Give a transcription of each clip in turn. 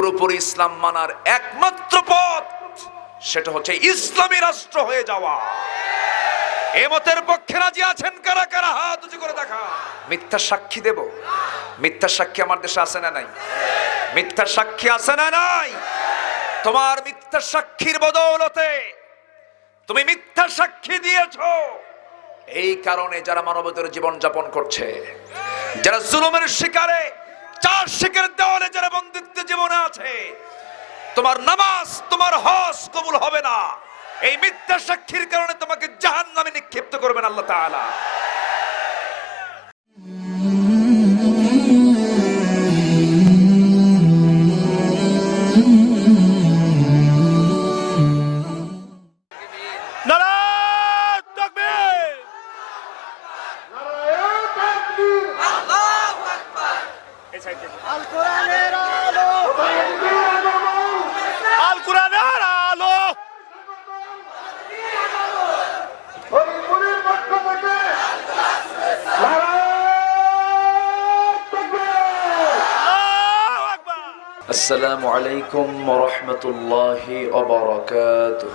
পুরোপুরি ইসলাম মানার একমাত্র পথ সেটা হচ্ছে ইসলামী রাষ্ট্র হয়ে যাওয়া। এ মতের পক্ষে রাজি আছেন কারা কারা? হাত উঁচু করে দেখা। মিথ্যা সাক্ষী দেব? মিথ্যা সাক্ষী আমার দেশে আছে না নাই? মিথ্যা সাক্ষী আছে না নাই? তোমার মিথ্যা সাক্ষীর বদৌলতে তুমি মিথ্যা সাক্ষী দিয়েছো, এই কারণে যারা মানবতার জীবন যাপন করছে, যারা জুলুমের শিকারে, চার শিকার দেওয়ালে যারা বন্দিত্ব জীবনে আছে, তোমার নামাজ তোমার হজ কবুল হবে না। এই মিথ্যা সাক্ষীর কারণে তোমাকে জাহান্নামে নিক্ষিপ্ত করবেন আল্লাহ তাআলা। السلام عليكم ورحمة الله وبركاته.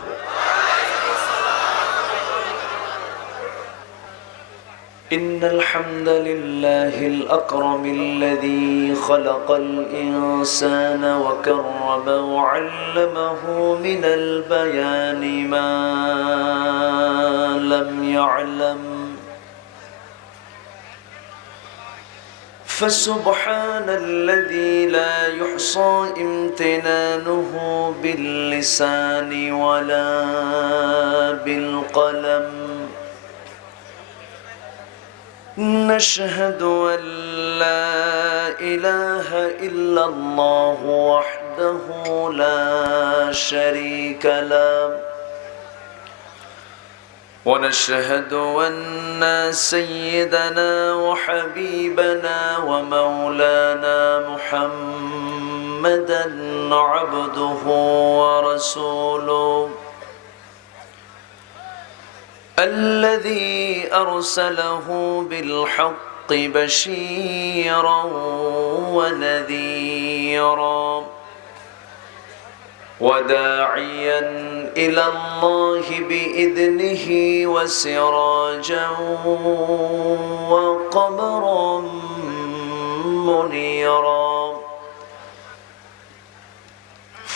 إن الحمد لله الأكرم الذي خلق الإنسان وكرم وعلمه من البيان ما لم يعلم، فسبحان الذي لا يحصى امتنانه باللسان ولا بالقلم. نشهد أن لا إله إلا الله وحده لا شريك له، ونشهد أن سيدنا وحبيبنا ومولانا محمدا عبده ورسوله الذي أرسله بالحق بشيرا ونذيرا وداعيا إلى الله بإذنه وسراجا وقمرا منيرا.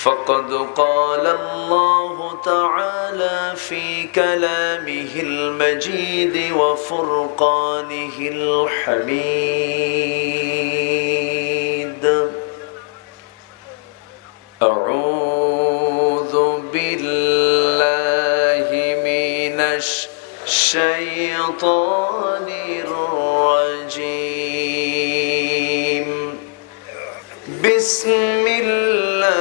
فقد قال الله تعالى في كلامه المجيد وفرقانه الحميد: أعوذ بالله من الشيطان الرجيم. بسم الله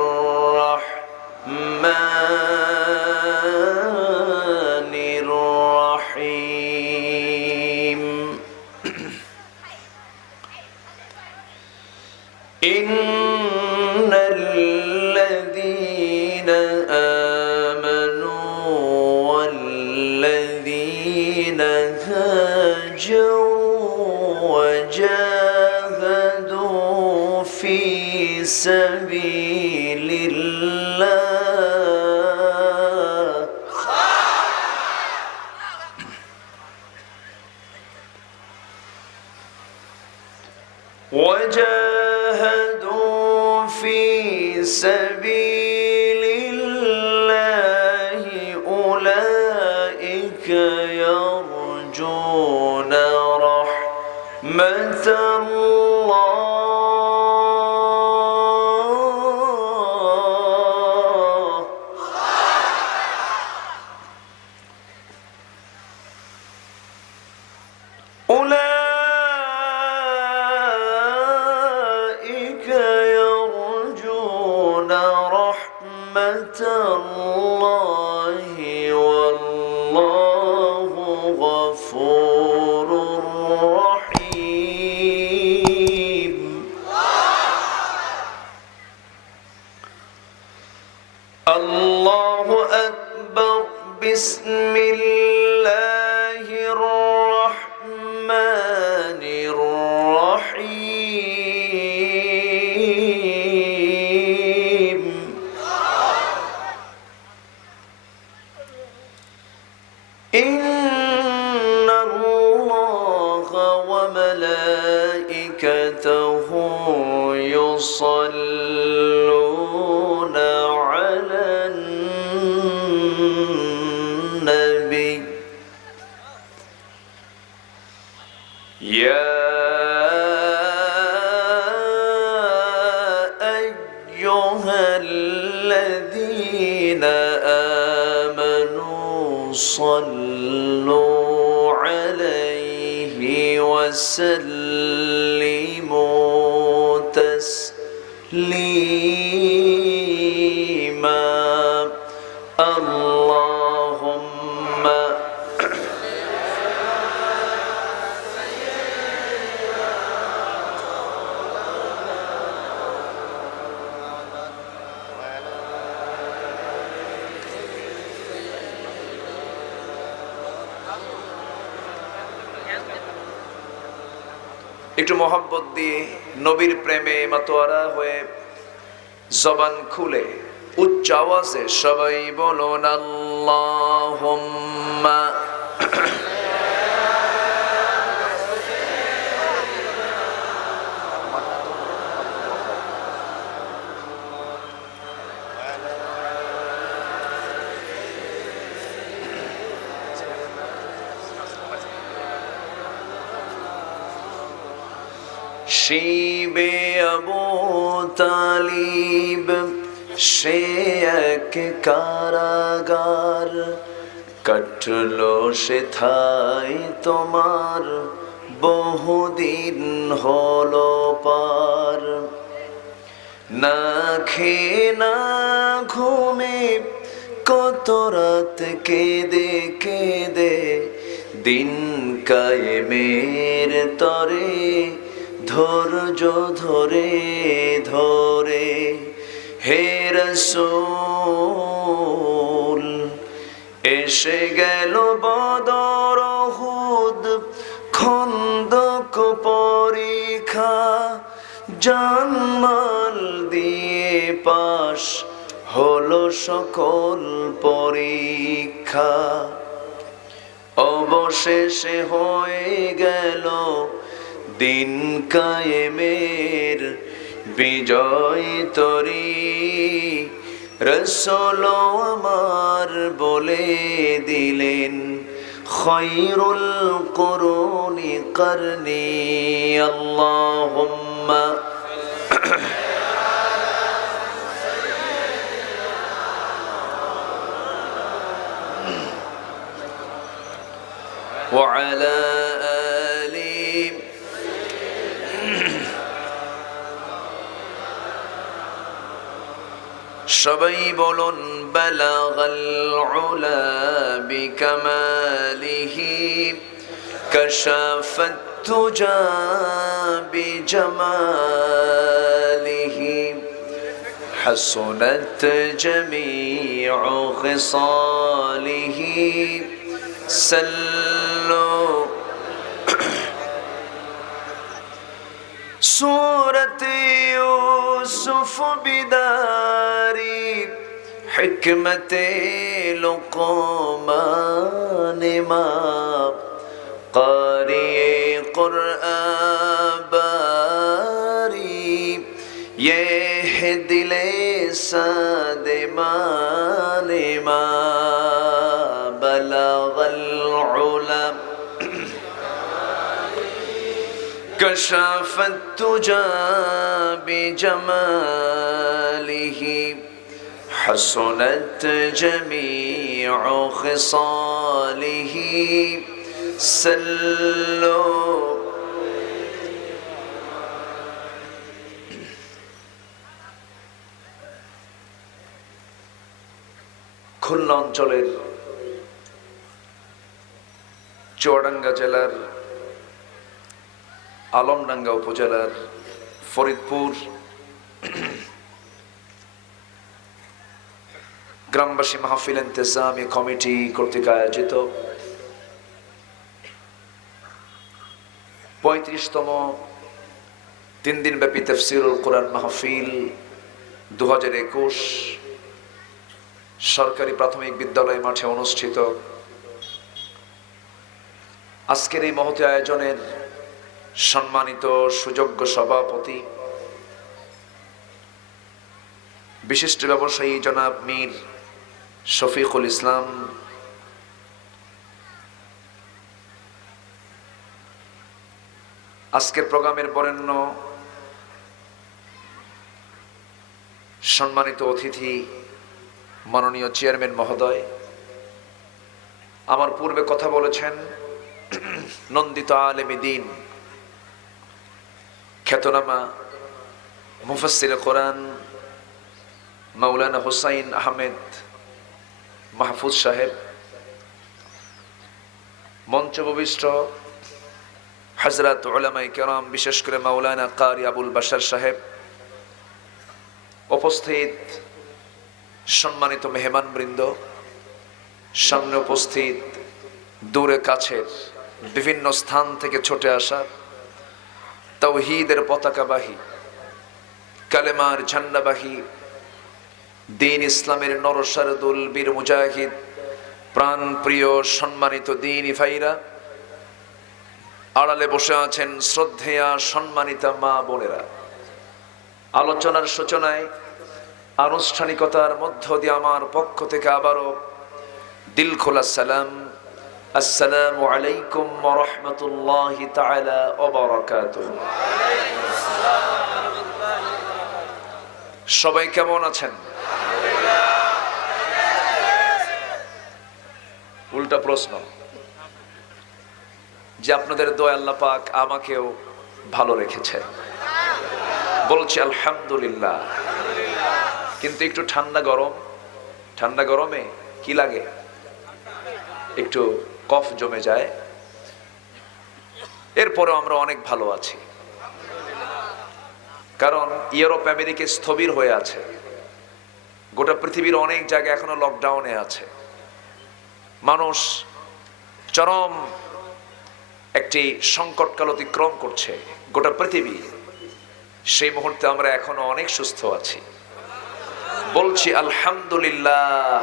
الرحمن الرحيم. إن الذين آمنوا والذين هاجروا وجاهدوا في سبيل الله أولئك يرجون رحمة الله أولئك يرجون رحمة الله والله غفور رحيم. الله أكبر. بسم الله الرحمن الرحيم. تسليما اللهم একটু মোহাব্বত দিয়ে নবীর প্রেমে মাতোয়ারা হয়ে জবান খুলে উচ্চ আওয়াজে সবাই বলুন আল্লাহুম্মা শিবে আবু তালিব সে এক কারাগার কাটলো সে থাই তোমার বহুদিন হলো পার না খেয়ে না ঘুমে কত রাত কেঁদে কেঁদে দিন কায়েমের তরে ধৈর্য ধরে ধরে হে রাসূল এসে গেল বদর উহুদ খন্দক পরীক্ষা জানমাল দিয়ে পাশ হলো সকল পরীক্ষা অবশেষে হয়ে গেল দিন কায়েমের বিজয় তরি রাসূল আমার বলে দিলেন খায়রুল কুরুনি করনি আল্লাহুম্মা ওয়া আলা সবাই বলুন বালাগাল উলা বিকামালিহি কাশাফাত তুজা বিজামালিহি হাসুনাত জামিউ খিসালিহি সাল্লু سورة يوسف بداري حكمة لقمان ما قارئ قرآن باري يهدي لسان مان ما بلغ العلا كشف التجى بجماله حسنت جميع خصاله سلوا খুলনা অঞ্চলের চুয়াডাঙ্গা জেলার আলমডাঙ্গা উপজেলার ফরিদপুর গ্রামবাসী মাহফিল ইন্তেজামি কমিটি কর্তৃক আয়োজিত ৩৫তম 3 দিনব্যাপী তাফসীরুল কোরআন মাহফিল 2021 সরকারি প্রাথমিক বিদ্যালয় মাঠে অনুষ্ঠিত। আজকের এই মহতী আয়োজনের সম্মানিত সুযোগ্য সভাপতি বিশিষ্ট ব্যবসায়ী জনাব মীর শফিকুল ইসলাম, আজকের প্রোগ্রামের বরেণ্য সম্মানিত অতিথি মাননীয় চেয়ারম্যান মহোদয়, আমার পূর্বে কথা বলেছেন নন্দিত আলেমী দ্বীন খ্যাতনামা মুফাসসির কোরআন মাওলানা হুসাইন আহমেদ মাহফুজ সাহেব, মঞ্চভূমিষ্ঠ হযরত উলামায়ে কেরাম, বিশেষ করে মাওলানা কারি আবুল বাশার সাহেব, উপস্থিত সম্মানিত মেহমানবৃন্দ, সামনে উপস্থিত দূরে কাছের বিভিন্ন স্থান থেকে ছুটে আসা তাওহীদের পতাকাবাহী, কালেমার ঝান্ডাবাহী, দ্বীন ইসলামের নরসারদুল বীর মুজাহিদ, প্রাণ প্রিয় সম্মানিত দ্বীনী ভাইরা, আড়ালে বসে আছেন শ্রদ্ধেয়া সম্মানিতা মা বোনেরা, আলোচনার সূচনায় আনুষ্ঠানিকতার মধ্য দিয়ে আমার পক্ষ থেকে আবারও দিল খোলা সালাম, আসসালামু আলাইকুম ওয়া রাহমাতুল্লাহি তাআলা ওয়া বারাকাতুহু। সবাই কেমন আছেন? উল্টা প্রশ্ন, যে আপনাদের দোয়া আল্লাহ পাক আমাকেও ভালো রেখেছে, বলছি আলহামদুলিল্লাহ। কিন্তু একটু ঠান্ডা গরমে কি লাগে, একটু কফ জমে যায়। এরপরেও আমরা অনেক ভালো আছি, কারণ ইউরোপ আমেরিকা স্থবির হয়ে আছে, গোটা পৃথিবীর অনেক জায়গায় এখনো লকডাউনে আছে, মানুষ চরম একটি সংকটকাল অতিক্রম করছে গোটা পৃথিবী। সেই মুহূর্তে আমরা এখনো অনেক সুস্থ আছি, বলছি আলহামদুলিল্লাহ।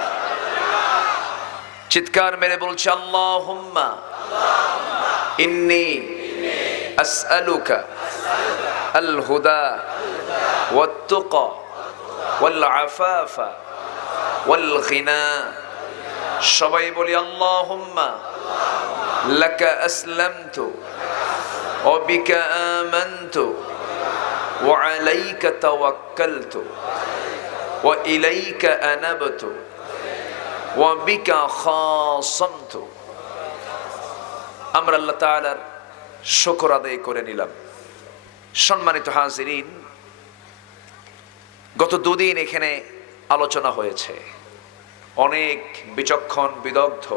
চিৎকার মেরে বলছি আল্লাহুম্মা ইন্নী আসআলুকা আল হুদা ওয়াত তুকা ওয়াল আফাফা ওয়াল গিনা। সবাই বলি আল্লাহুম্মা লাকা আসলামতু ওয়া বিকা আমানতু ওয়া আলাইকা তাওয়াক্কালতু ওয়া ইলাইকা আনাবতু ওয়া বিকা খাসামতু। আমরা আল্লাহ তাআলার শুকর আদায় করে নিলাম। সম্মানিত হাজিরিন, গত দুদিন এখানে আলোচনা হয়েছে, অনেক বিচক্ষণ বিদগ্ধ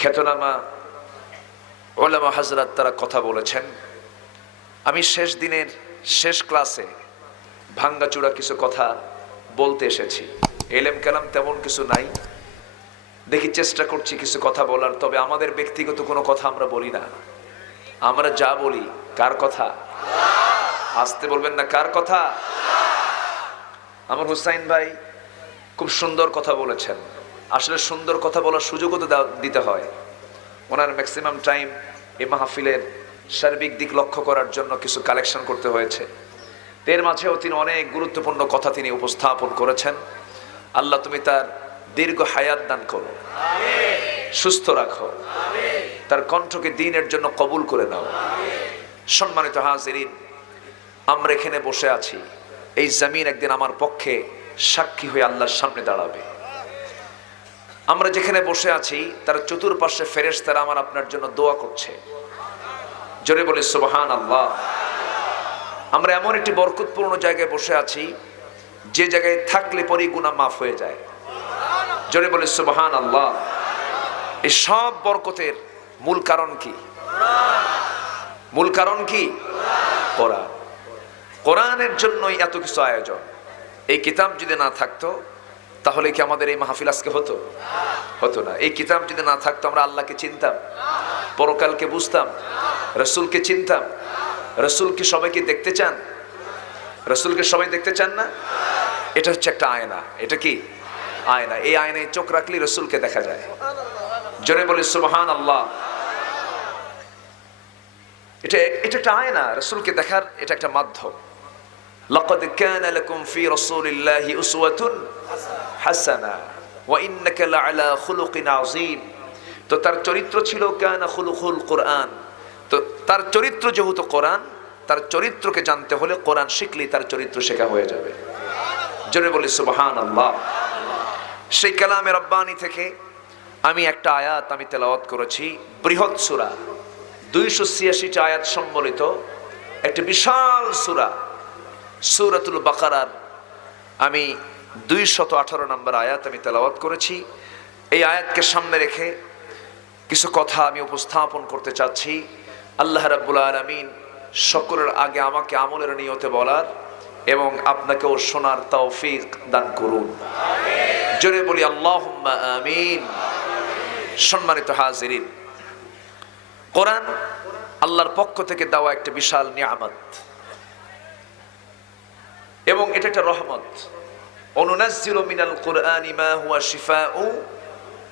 খ্যাতনামা উলামা হযরত তারা কথা বলেছেন। আমি শেষ দিনের শেষ ক্লাসে ভাঙ্গাচুরা কিছু কথা বলতে এসেছি। এলেম কালাম তেমন কিছু নাই, দেখি চেষ্টা করছি কিছু কথা বলার। তবে আমাদের ব্যক্তিগত কোনো কথা আমরা বলি না, আমরা যা বলি কার কথা? আসতে বলবেন না, কার কথা? আমার হুসাইন ভাই খুব সুন্দর কথা বলেছেন। আসলে সুন্দর কথা বলার সুযোগও তো দিতে হয়। ওনার ম্যাক্সিমাম টাইম এই মাহফিলের সার্বিক দিক লক্ষ্য করার জন্য কিছু কালেকশন করতে হয়েছে। এর মাঝেও তিনি অনেক গুরুত্বপূর্ণ কথা তিনি উপস্থাপন করেছেন। আল্লাহ তুমি তার দীর্ঘ হায়াত দান করো, সুস্থ রাখো, তার কণ্ঠকে দ্বীনের জন্য কবুল করে নাও। সম্মানিত হাজিরিন, আমরা এখানে বসে আছি, এই জমিন একদিন আমার পক্ষে সাক্ষী হয়ে আল্লাহর সামনে দাঁড়াবে। আমরা যেখানে বসে আছি তার চতুর্পাশে ফেরেশতারা আমার আপনার জন্য দোয়া করছে। জোরে বলি সুবহানাল্লাহ। আমরা এমন একটি বরকতপূর্ণ জায়গায় বসে আছি, যে জায়গায় থাকলে পরে গুনাহ মাফ হয়ে যায়। জোরে বলি সুবহানাল্লাহ। এই সব বরকতের মূল কারণ কি? মূল কারণ কি? কোরআন। কোরআনের জন্যই এত কিছু আয়োজন। এই কিতাব যদি না থাকতো তাহলে কি আমাদের এই মাহফিল আজকে হতো? হতো না। এই কিতাব যদি না থাকতো আমরা আল্লাহকে চিনতাম, পরকালকে বুঝতাম, রাসূলকে চিনতাম। রাসূলকে সবাইকে দেখতে চান? রাসূলকে সবাই দেখতে চান না? এটা হচ্ছে একটা আয়না। এটা কি? আয়না। এই আয়নায় চোখ রাখলে রাসূলকে দেখা যায়। জোরে বলি সুবহানাল্লাহ। এটা একটা আয়না, রাসূলকে দেখার এটা একটা মাধ্যম। লাকাদ কানা লাকুম ফি রাসূলিল্লাহি উসওয়াতুন হাসানা ওয়া ইন্নাকা লাআলা খুলুকিন আযীম। তো তার চরিত্র ছিল কানা খুলুকুল কোরআন। তো তার চরিত্র যেহেতু কোরআন, তার চরিত্রকে জানতে হলে কোরআন শিখলেই তার চরিত্র শেখা হয়ে যাবে। জোরে বলি সুবহানাল্লাহ। সেই কালামে রব্বানি থেকে আমি একটা আয়াত আমি তেলাওয়াত করেছি। বৃহৎ সূরা, 286টা আয়াত সম্বলিত একটি বিশাল সূরা সূরাতুল বাকারার আমি 218 নম্বর আয়াত আমি তেলাওয়াত করেছি। এই আয়াতকে সামনে রেখে কিছু কথা আমি উপস্থাপন করতে চাচ্ছি। আল্লাহ রাব্বুল আলামিন সকলের আগে আমাকে আমলের নিয়তে বলার এবং আপনাকেও শোনার তৌফিক দান করুন। জোরে বলি আল্লাহুম্মা আমিন। সম্মানিত হাজিরিন, কোরআন আল্লাহর পক্ষ থেকে দেওয়া একটা বিশাল নিয়ামত এবং এটা একটা রহমত। অনুনাজ্জিলু মিনাল কুরআনি মা হুয়া শিফাউ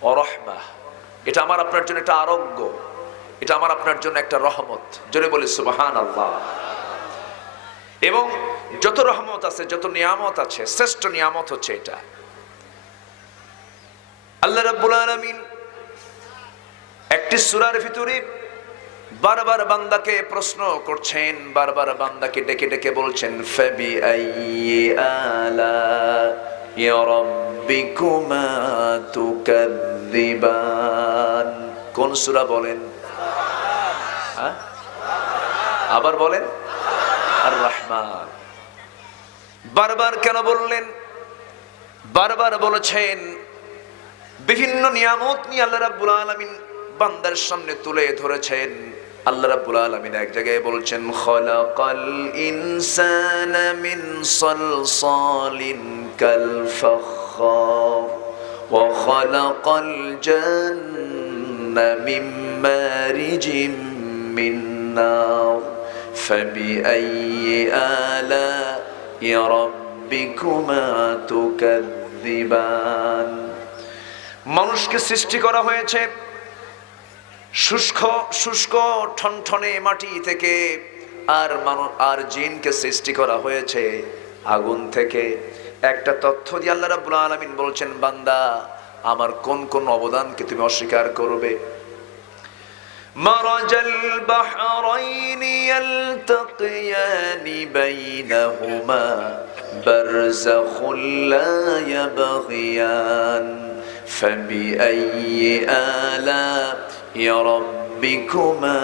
ওয়া রাহমাহ। এটা আমার আপনার জন্য একটা আরোগ্য, এটা আমার আপনার জন্য একটা রহমত। জোরে বলি সুবহানাল্লাহ। এবং যত রহমত আছে, যত নিয়ামত আছে, শ্রেষ্ঠ নিয়ামত হচ্ছে এটা। আল্লাহ রাব্বুল আলামিন একটি সূরার ভিতরে বারবার বান্দাকে প্রশ্ন করছেন, বারবার বান্দাকে ডেকে ডেকে বলছেন, ফাবি আইয়ি আলা'i রাব্বিকুমা তুকাযযিবান। কোন সূরা বলেন? আবার বলেন, আর রহমান। বারবার কেন বললেন? বারবার বলেছেন বিভিন্ন নিয়ামত নিয়ে আল্লাহ রাব্বুল আলামিন বান্দার সামনে তুলে ধরেছেন। আল্লাহ রাব্বুল আলামিন এক জায়গায় বলছেন, খালাকাল ইনসানা মিন সালসালিন কাল ফাখখার ওয়া খালাকাল জান্না মিন মারিজিম মিন নার ফাবিআইয়ি আলা'i রাব্বিকুমা তুকাযযিবান। মানুষকে সৃষ্টি করা হয়েছে শুষ্ক শুষ্ক ঠনঠনে মাটি থেকে, আর জিনকে সৃষ্টি করা হয়েছে আগুন থেকে। একটা তথ্য দিয়ে আল্লাহ রাব্বুল আলামিন বলছেন, বান্দা আমার কোন কোন অবদানকে তুমি অস্বীকার করবে? মারাজাল বাহরাইনি ইয়ালতাকিয়ানি বাইনাহুমা বারযাখুল লা ইয়াবগিয়ান ফাবিআইয়ি আলা'i রাব্বিকুমা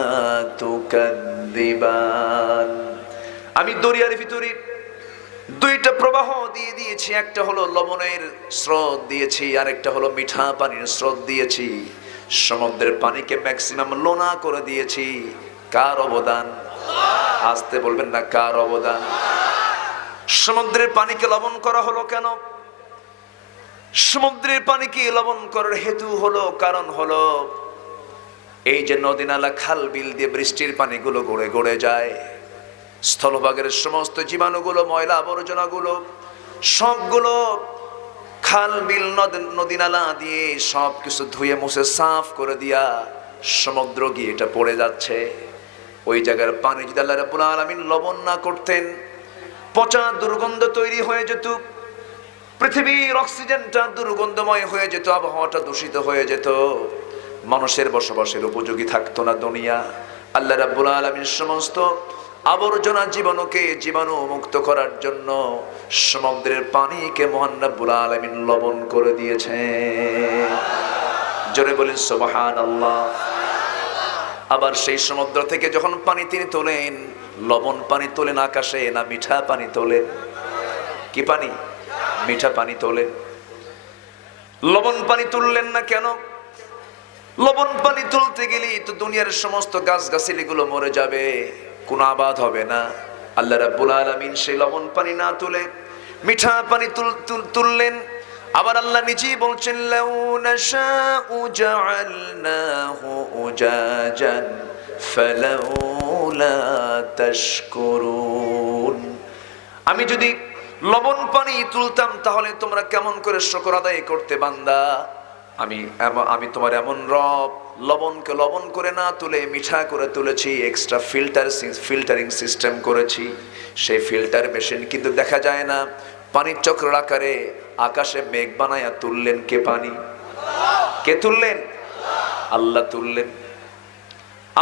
তুকাযযিবান। আমি দরিয়ার ভিতরে দুইটা প্রবাহ দিয়ে দিয়েছি, একটা হলো লবণের স্রোত দিয়েছি, আর একটা হলো মিঠা পানির স্রোত দিয়েছি। সমুদ্রের পানিকে ম্যাক্সিমাম লোনা করে দিয়েছি। কার অবদান? আসতে বলবেন না, কার অবদান? সমুদ্রের পানিকে লবণ করা হলো কেন? সমুদ্রের পানিকে লবণ করার হেতু হলো, কারণ হলো এই যে নদী নালা খাল বিল দিয়ে বৃষ্টির পানিগুলো গড়ে গড়ে যায়, স্থলভাগের সমস্ত জীবাণুগুলো, ময়লা আবর্জনাগুলো সবগুলো খাল বিল নদী নালা দিয়ে সব কিছু ধুয়ে মুছে সাফ করে দিয়া সমুদ্র গিয়ে এটা পড়ে যাচ্ছে। ওই জায়গার পানি যদি আল্লাহ রাব্বুল আলামিন লবণ না করতেন, পচা দুর্গন্ধ তৈরি হয়ে যেত, পৃথিবীর অক্সিজেনটা দুর্গন্ধময় হয়ে যেত, আবহাওয়াটা দূষিত হয়ে যেত, মানুষের বসবাসের উপযোগী থাকতো না দুনিয়া। আল্লাহ রাব্বুল আলামিন সমস্ত আবর্জনা জীবাণু মুক্ত করার জন্য সমুদ্রের পানিকে মহান রাব্বুল আলামিন লবণ করে দিয়েছে। জোরে বলেন সুবহানাল্লাহ। আবার সেই সমুদ্র থেকে যখন পানি তিনি তোলেন, লবণ পানি তোলেন আকাশে, না মিঠা পানি তোলেন? কি পানি? মিঠা পানি তোলেন। লবণ পানি তুললেন না কেন? লবণ পানি তুলতে গেলেই তো দুনিয়ার সমস্ত গাছগাছালি গুলো মরে যাবে, কোনো আবাদ হবে না। আল্লাহ রাব্বুল আলামিন সেই লবণ পানি না তুলে মিঠা পানি তুললেন। আবার আল্লাহ নিজেই বলছেন, লাউ নাশাউ জাআলনাহু উজাজান ফালাউলা তাশকুরুন। আমি যদি লবণ পানি তুলতাম তাহলে তোমরা কেমন করে শুকর আদায় করতে বান্দা? আমি তোমার এমন রব, লবণকে লবণ করে না তুলে মিঠা করে তুলেছি, এক্সট্রা ফিল্টারিং সিস্টেম করেছি। সেই ফিল্টার মেশিন কিন্তু দেখা যায় না। পানির চক্রের আকারে আকাশে মেঘ বানায়া তুললেন কে? পানি কে তুললেন? আল্লাহ তুললেন।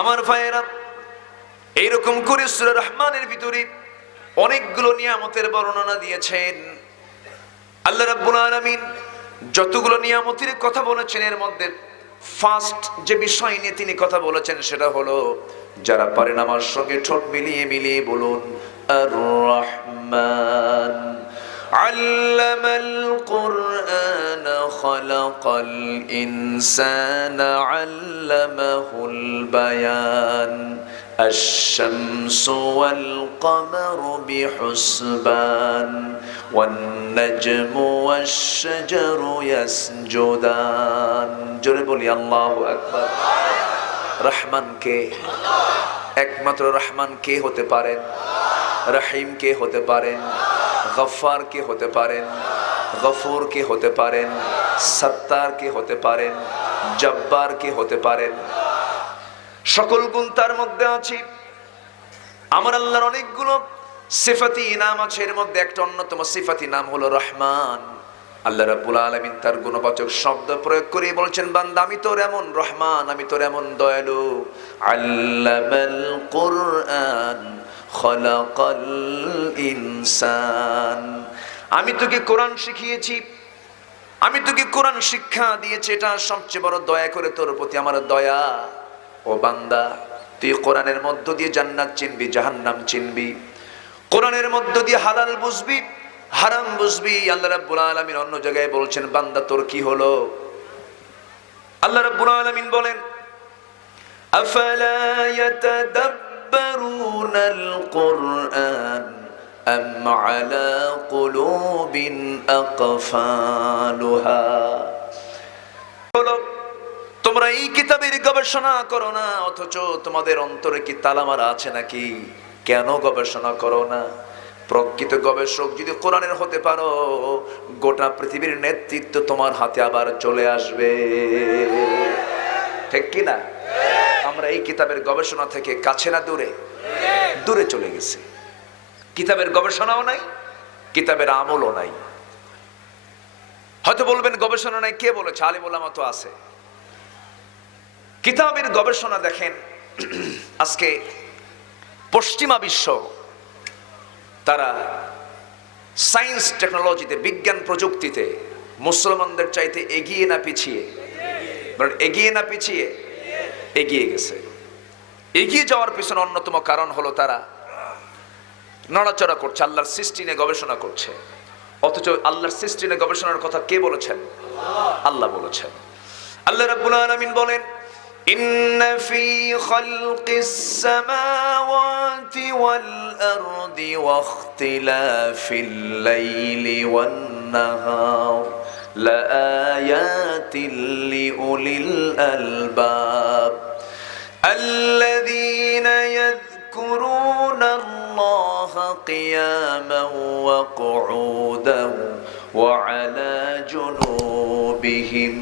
আমার ভাইয়েরা, এইরকম করে সূরা রহমানের ভিতরে অনেকগুলো নিয়ামতের বর্ণনা দিয়েছেন আল্লাহ রাব্বুল আলামিন। যতগুলো নিয়ামতের কথা বলেছেন, এর মধ্যে ফার্স্ট যে বিষয় নিয়ে তিনি কথা বলেছেন সেটা হলো, যারা পারেন আমার সঙ্গে ঠোঁট মিলিয়ে মিলিয়ে বলুন, আর রহমান। الإنسان علمه البيان الشمس والقمر بحسبان والنجم والشجر يسجدان জোরে বলি আল্লাহু আকবার। রহমান কে? একমাত্র রহমান কে হতে পারেন? রহিম কে হতে পারেন? গফফার কে হতে পারেন? গফুর কে হতে পারেন? সত্তার কে হতে পারেন? জব্বার কে হতে পারেন? সকল গুণ তার মধ্যে আছে। আমার আল্লাহর অনেকগুলো সিফাতি নাম আছে, এর মধ্যে একটা অন্যতম সিফাতি নাম হলো রহমান। আল্লাহ রাব্বুল আলামিন তার গুণবাচক শব্দ প্রয়োগ করে বলছেন, বান্দা আমি তোর এমন রহমান, আমি তোর এমন দয়ালু। আল্লামাল কুরআন খলাকাল ইনসান, আমি তোকে কোরআন শিখিয়েছি, আমি তোকে কোরআন শিক্ষা দিয়েছি। এটা সবচেয়ে বড় দয়া করে তোর প্রতি আমার দয়া। ও বান্দা, তুই কোরআনের মধ্য দিয়ে জান্নাত চিনবি, জাহান্নাম চিনবি। কোরআনের মধ্য দিয়ে হালাল বুঝবি, হারাম বুঝবি। আল্লাহ রাব্বুল আলামিন অন্য জায়গায় বলছেন, বান্দা তোর কি হলো? আল্লাহ রাব্বুল আলামিন বলেন, আফালা ইয়াতাদাব্বারুনাল কুরআন আম আলা কুলুবিন আকফালুহা। বলো, তোমরা এই কিতাবের গবেষণা করো না, অথচ তোমাদের অন্তরে কি তালা মারা আছে নাকি? কেন গবেষণা করো না? প্রকৃত গবেষক যদি কোরআনের হতে পারো, গোটা পৃথিবীর নেতৃত্ব তোমার হাতে আবার চলে আসবে। ঠিক কি না? আমরা এই কিতাবের গবেষণা থেকে কাছে না দূরে? দূরে চলে গেছি। কিতাবের গবেষণাও নাই, কিতাবের আমলও নাই। হয়তো বলবেন গবেষণা নাই, কে বলেছে? আলিম ওলামা তো আছে। কিতাবের গবেষণা দেখেন, আজকে পশ্চিমা বিশ্ব তারা সায়েন্স টেকনোলজিতে, বিজ্ঞান প্রযুক্তিতে মুসলমানদের চাইতে এগিয়ে না পিছিয়ে? এগিয়ে না পিছিয়ে? এগিয়ে গেছে। এগিয়ে যাওয়ার পিছনে অন্যতম কারণ হলো তারা নড়াচড়া করছে, আল্লাহর সৃষ্টি নিয়ে গবেষণা করছে। অথচ আল্লাহর সৃষ্টি নিয়ে গবেষণার কথা কে বলেছেন? আল্লাহ বলেছেন। আল্লাহ রাব্বুল আলামিন বলেন, ইন্না ফি খালকিস সামাওয়াতি ওয়াল আরদি ওয়া ইখতিলাফিল লাইলি ওয়ান নাহার লাআয়াতিল লিউলিল আলবাব আল্লাযীনা ইয়াযকুরুনা আল্লাহা কিয়ামান ওয়া কুউদান ওয়া আলা জুনুবিহিম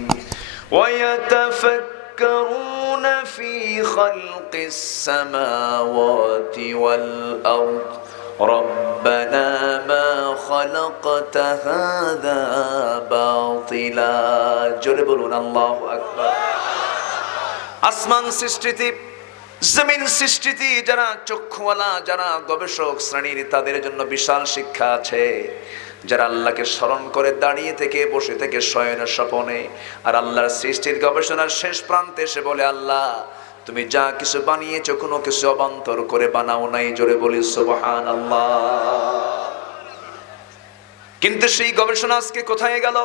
ওয়া يتفكرون في خلق السماوات والأرض ربنا ما خلقت هذا باطلا জোরে বলুন আল্লাহু আকবার। আসমান সৃষ্টিতে, জমিন সৃষ্টিতে যারা চক্ষুওয়ালা, যারা গবেষক শ্রেণীর, তাদের জন্য বিশাল শিক্ষা আছে। যারা আল্লাহকে স্মরণ করে দাঁড়িয়ে থেকে, বসে থেকে, শয়নে স্বপনে, আর আল্লাহর সৃষ্টির গবেষণার শেষ প্রান্তে এসে বলে, আল্লাহ তুমি যা কিছু বানিয়েছো কোনো কিছু অবান্তর করে বানাও নাই। জোরে বলি সুবহানাল্লাহ। কিন্তু সেই গবেষণা আজকে কোথায় গেল?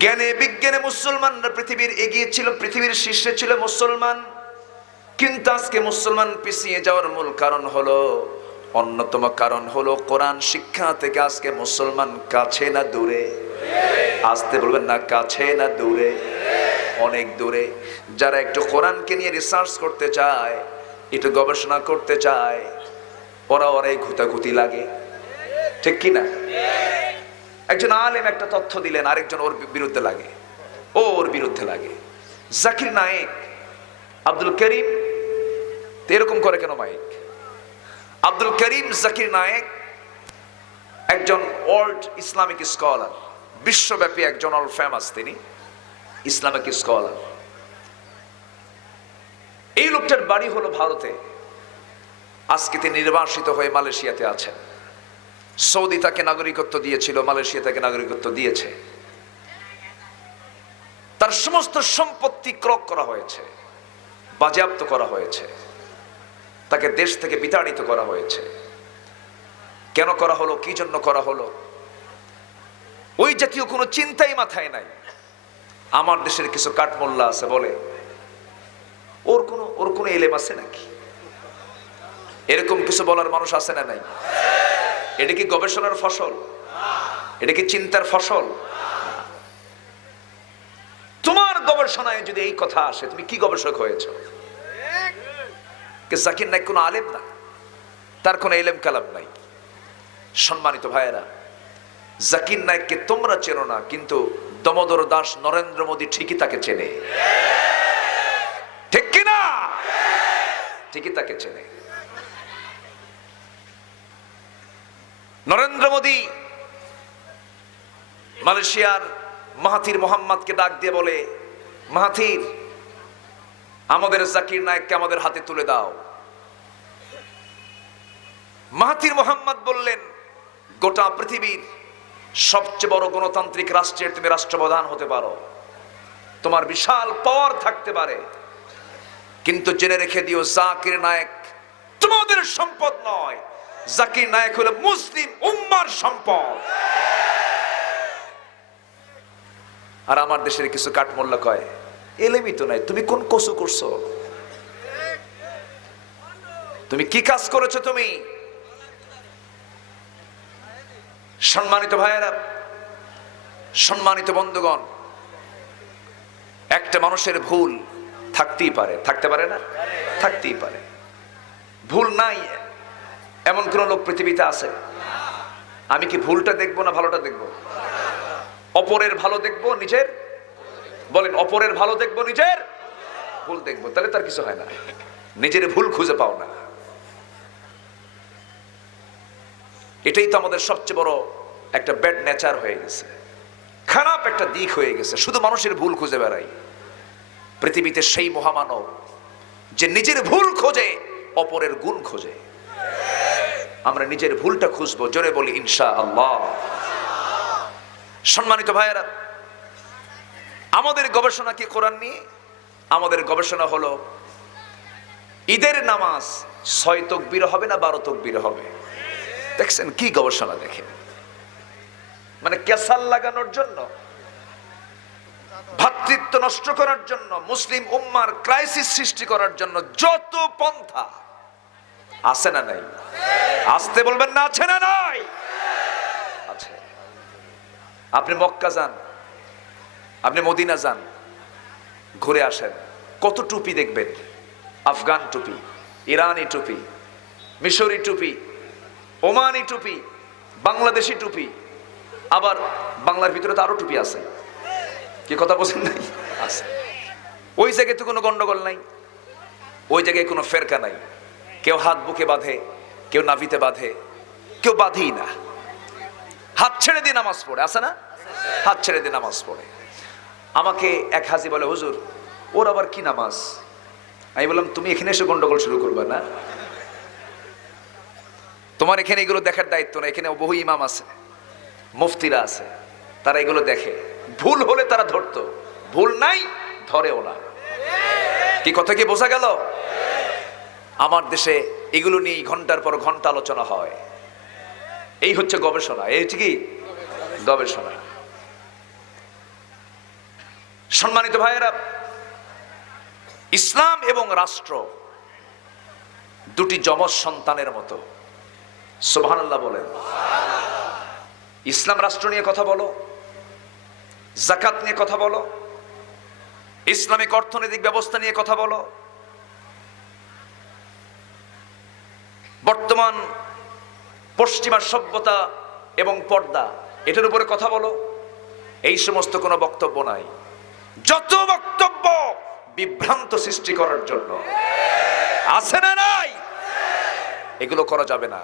জ্ঞানে বিজ্ঞানে মুসলমানরা পৃথিবীর এগিয়ে ছিল, পৃথিবীর শীর্ষে ছিল মুসলমান। কিন্তু আজকে মুসলমান পিছিয়ে যাওয়ার মূল কারণ হলো, অন্যতম কারণ হলো কোরআন শিক্ষা থেকে আজকে মুসলমান কাছে না দূরে? আসতে বলবেন না, কাছে না দূরে? অনেক দূরে। যারা একটু কোরআনকে নিয়ে রিসার্চ করতে চায়, একটু গবেষণা করতে চায়, ওরাই ঘুতাঘুতি লাগে। ঠিক কি না? একজন আলেম একটা তথ্য দিলেন, আরেকজন ওর বিরুদ্ধে লাগে, ওর বিরুদ্ধে লাগে। জাকির নায়েক, আব্দুল করিম এরকম করে কেন মাইক? আব্দুল করিম জাকির নায়েক একজন ওয়ার্ল্ড ইসলামিক স্কলার, বিশ্বব্যাপী একজন অল ফেমাস, তিনি ইসলামিক স্কলার। এই লোকটার বাড়ি হলো ভারতে। আজকে তিনি নির্বাসিত হয়ে মালয়েশিয়াতে আছেন। সৌদি তাকে নাগরিকত্ব দিয়েছিল, মালয়েশিয়া তাকে নাগরিকত্ব দিয়েছে। তার সমস্ত সম্পত্তি ক্রয় করা হয়েছে, বাজেয়াপ্ত করা হয়েছে, তাকে দেশ থেকে বিতাড়িত করা হয়েছে। কেন করা হলো? কি জন্য করা হলো? ওই জাতীয় কোনো চিন্তাই মাথায় নাই। আমার দেশের কিছু কাঠমোল্লা আছে, বলে ওর কোনো এলেম আছে নাকি? এরকম কিছু বলার মানুষ আছে না নাই? এটা কি গবেষণার ফসল? এটা কি চিন্তার ফসল? তোমার গবেষণায় যদি এই কথা আসে, তুমি কি গবেষক হয়েছো? জাকির নাইক কোনো আলেম না, তার কোনো এলেম কালাম নাই। সম্মানিত ভাইয়েরা, জাকির নাইককে তোমরা চেনো না, কিন্তু দমোদর দাস নরেন্দ্র মোদী ঠিকই তাকে চেনে। ঠিক কিনা? ঠিকই তাকে চেনে। নরেন্দ্র মোদী মালয়েশিয়ার মাহাথির মোহাম্মদকে ডাক দিয়ে বলে, মাহাথির, আমাদের জাকির নায়েককে আমাদের হাতে তুলে দাও। মাহাথির মোহাম্মদ বললেন, গোটা পৃথিবীর সবচেয়ে বড় গণতান্ত্রিক রাষ্ট্রের তুমি রাষ্ট্রপ্রধান হতে পারো, তোমার বিশাল পাওয়ার থাকতে পারে, কিন্তু জেনে রেখে দিও, জাকির নায়েক তোমাদের সম্পদ নয়, জাকির নায়েক হলো মুসলিম উম্মার সম্পদ। আর আমার দেশের কিছু কাঠমোল্লা কয়, এলেমই তো নাই, তুমি কোন কসু করছো? তুমি কি কাজ করেছো? তুমি সম্মানিত ভাইয়েরা, সম্মানিত বন্ধুগণ, একটা মানুষের ভুল থাকতেই পারে, থাকতে পারে না? থাকতেই পারে। ভুল নাই এমন কোন লোক পৃথিবীতে আছে? আমি কি ভুলটা দেখবো না ভালোটা দেখবো? অপরের ভালো দেখবো, নিজের? বলেন, অপরের ভালো দেখবো, নিজের ভুল দেখবো, তাহলে তার কিছু হয় না। নিজের ভুল খুঁজে পাও না। এটাই তো আমাদের সবচেয়ে বড় একটা ব্যাড নেচার হয়ে গেছে, খারাপ একটা দিক হয়ে গেছে। শুধু মানুষের ভুল খুঁজে বেড়াই। পৃথিবীতে সেই মহামানব যে নিজের ভুল খোঁজে, অপরের গুণ খোঁজে। আমরা নিজের ভুলটা খুঁজবো, জোরে বলি ইনশাআল্লাহ। সম্মানিত ভাইয়েরা, আমাদের গবেষণা কি কোরআন নিয়ে? আমাদের গবেষণা হলো, ঈদের নামাজ 6 তাকবীর হবে না 12 তাকবীর হবে? দেখছেন কি গবেষণা? দেখেন, মানে কেসাল লাগানোর জন্য, ভ্রাতৃত্ব নষ্ট করার জন্য, মুসলিম উম্মার ক্রাইসিস সৃষ্টি করার জন্য যত পন্থা আছে না নাই? আসতে বলবেন না, আছে না নাই? আছে। আপনি মক্কা যান, আপনি মদিনা যান, ঘুরে আসেন, কত টুপি দেখবেন। আফগান টুপি, ইরানি টুপি, মিশরি টুপি, ওমানি টুপি, বাংলাদেশি টুপি, আবার বাংলার ভিতরে তো আরো টুপি আছে। কি কথা বলছেন? নাই? আছে। ওই জায়গায় তো কোনো গন্ডগোল নাই, ওই জায়গায় কোনো ফেরকা নাই। কেউ হাত বুকে বাঁধে, কেউ নাভিতে বাঁধে, কেউ বাঁধেই না, হাত ছেড়ে দিয়ে নামাজ পড়ে। আছে না? হাত ছেড়ে দিয়ে নামাজ পড়ে। আমাকে এক হাজি বলে, হুজুর, ওর আবার কি নামাজ? আমি বললাম, তুমি এখানে এসে গন্ডগোল শুরু করবে না, তোমার এখানে এগুলো দেখার দায়িত্ব না। এখানে বহু ইমাম আছে, মুফতিরা আছে, তারা এগুলো দেখে। ভুল হলে তারা ধরতো, ভুল নাই ধরেও না। কি কথা কি বোঝা গেল? আমার দেশে এগুলো নিয়ে ঘন্টার পর ঘন্টা আলোচনা হয়। এই হচ্ছে গবেষণা, এই হচ্ছে কি গবেষণা। সম্মানিত ভাইয়েরা, ইসলাম এবং রাষ্ট্র দুটি যমজ সন্তানের মতো। সুবহানাল্লাহ বলেন। ইসলাম রাষ্ট্র নিয়ে কথা বলো, যাকাত নিয়ে কথা বলো, ইসলামিক অর্থনৈতিক ব্যবস্থা নিয়ে কথা বলো, বর্তমান পশ্চিমা সভ্যতা এবং পর্দা এটার উপরে কথা বলো, এই সমস্ত কোনো বক্তব্য নাই। যত বক্তব্য বিভ্রান্ত সৃষ্টি করার জন্য, আছে না নাই? এগুলো করা যাবে না।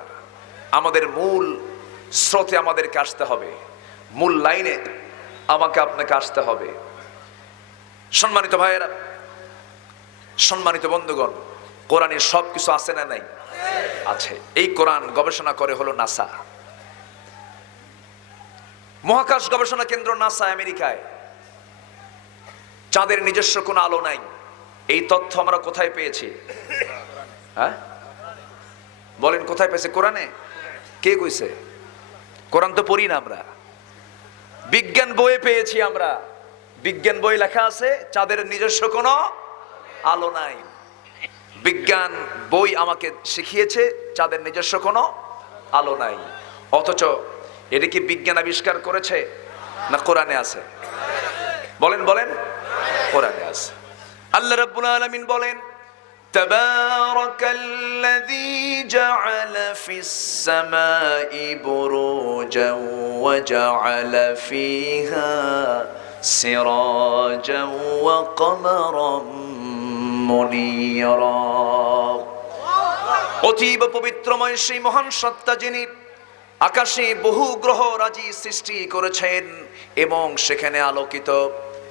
আমাদের মূল স্রোতে আমাদেরকে আসতে হবে, মূল লাইনে আমাকে আপনাকে আসতে হবে। সম্মানিত ভাইয়েরা, সম্মানিত বন্ধুগণ, কোরআনে সব কিছু আছে না নাই? আছে। এই কোরআন গবেষণা করে হলো নাসা, মহাকাশ গবেষণা কেন্দ্র নাসা আমেরিকায়। চাঁদের নিজস্ব কোনো আলো নাই। এই তথ্য আমরা কোথায় পেয়েছি? হ্যাঁ বলেন, কোথায় পেয়েছে? কোরআনে। কে কইছে? কোরআন তো পড়ি না আমরা। বিজ্ঞান বইয়ে পেয়েছি আমরা, বিজ্ঞান বই লেখা আছে চাঁদের নিজস্ব কোনো আলো নাই। বিজ্ঞান বই আমাকে শিখিয়েছে চাঁদের নিজস্ব কোনো আলো নাই। অথচ এটা কি বিজ্ঞান আবিষ্কার করেছে না কোরআনে আছে? বলেন বলেন, কোরআনে আছে। আল্লাহ রাব্বুল আলামিন বলেন, তাবারাকাল্লাযী জাআলা ফিস সামাই বুরুজান ওয়া জাআলা ফিহা সিরাজান ওয়া কমারান মুনীরা। অতীব পবিত্রময় সেই মহান সত্তা যিনি আকাশে বহু গ্রহ রাজি সৃষ্টি করেছেন এবং সেখানে আলোকিত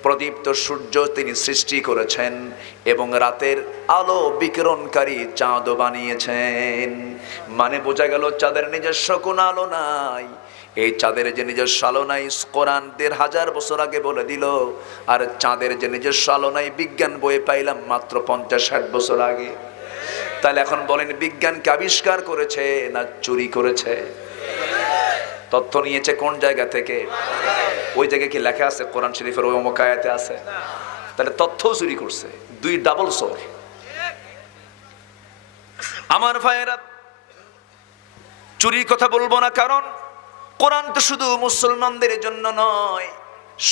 প্রদীপ্ত সূর্য তিনি সৃষ্টি করেছেন এবং রাতের আলো বিকিরণকারী চাঁদ বানিয়েছেন। মানে বোঝা গেল চাঁদের নিজস্ব কোনো আলো নাই। এই চাঁদের যে নিজস্ব আলো নাই কোরআন ১৫০০ বছর আগে বলে দিল, আর চাঁদের যে নিজস্ব আলো নাই বিজ্ঞান বইয়ে পাইলাম মাত্র ৫০-৬০ বছর আগে। তাহলে এখন বলেন বিজ্ঞানকে আবিষ্কার করেছে না চুরি করেছে? তথ্য নিয়েছে কোন জায়গা থেকে? ওই জায়গায় কি লেখা আছে কোরআন শরীফের ওই অমুক আয়াতে আছে? তাহলে তথ্যও চুরি করছে, দুই ডাবল সোর। আমার ভাইয়েরা, চুরির কথা বলবো না, কারণ কোরআন তো শুধু মুসলমানদের জন্য নয়,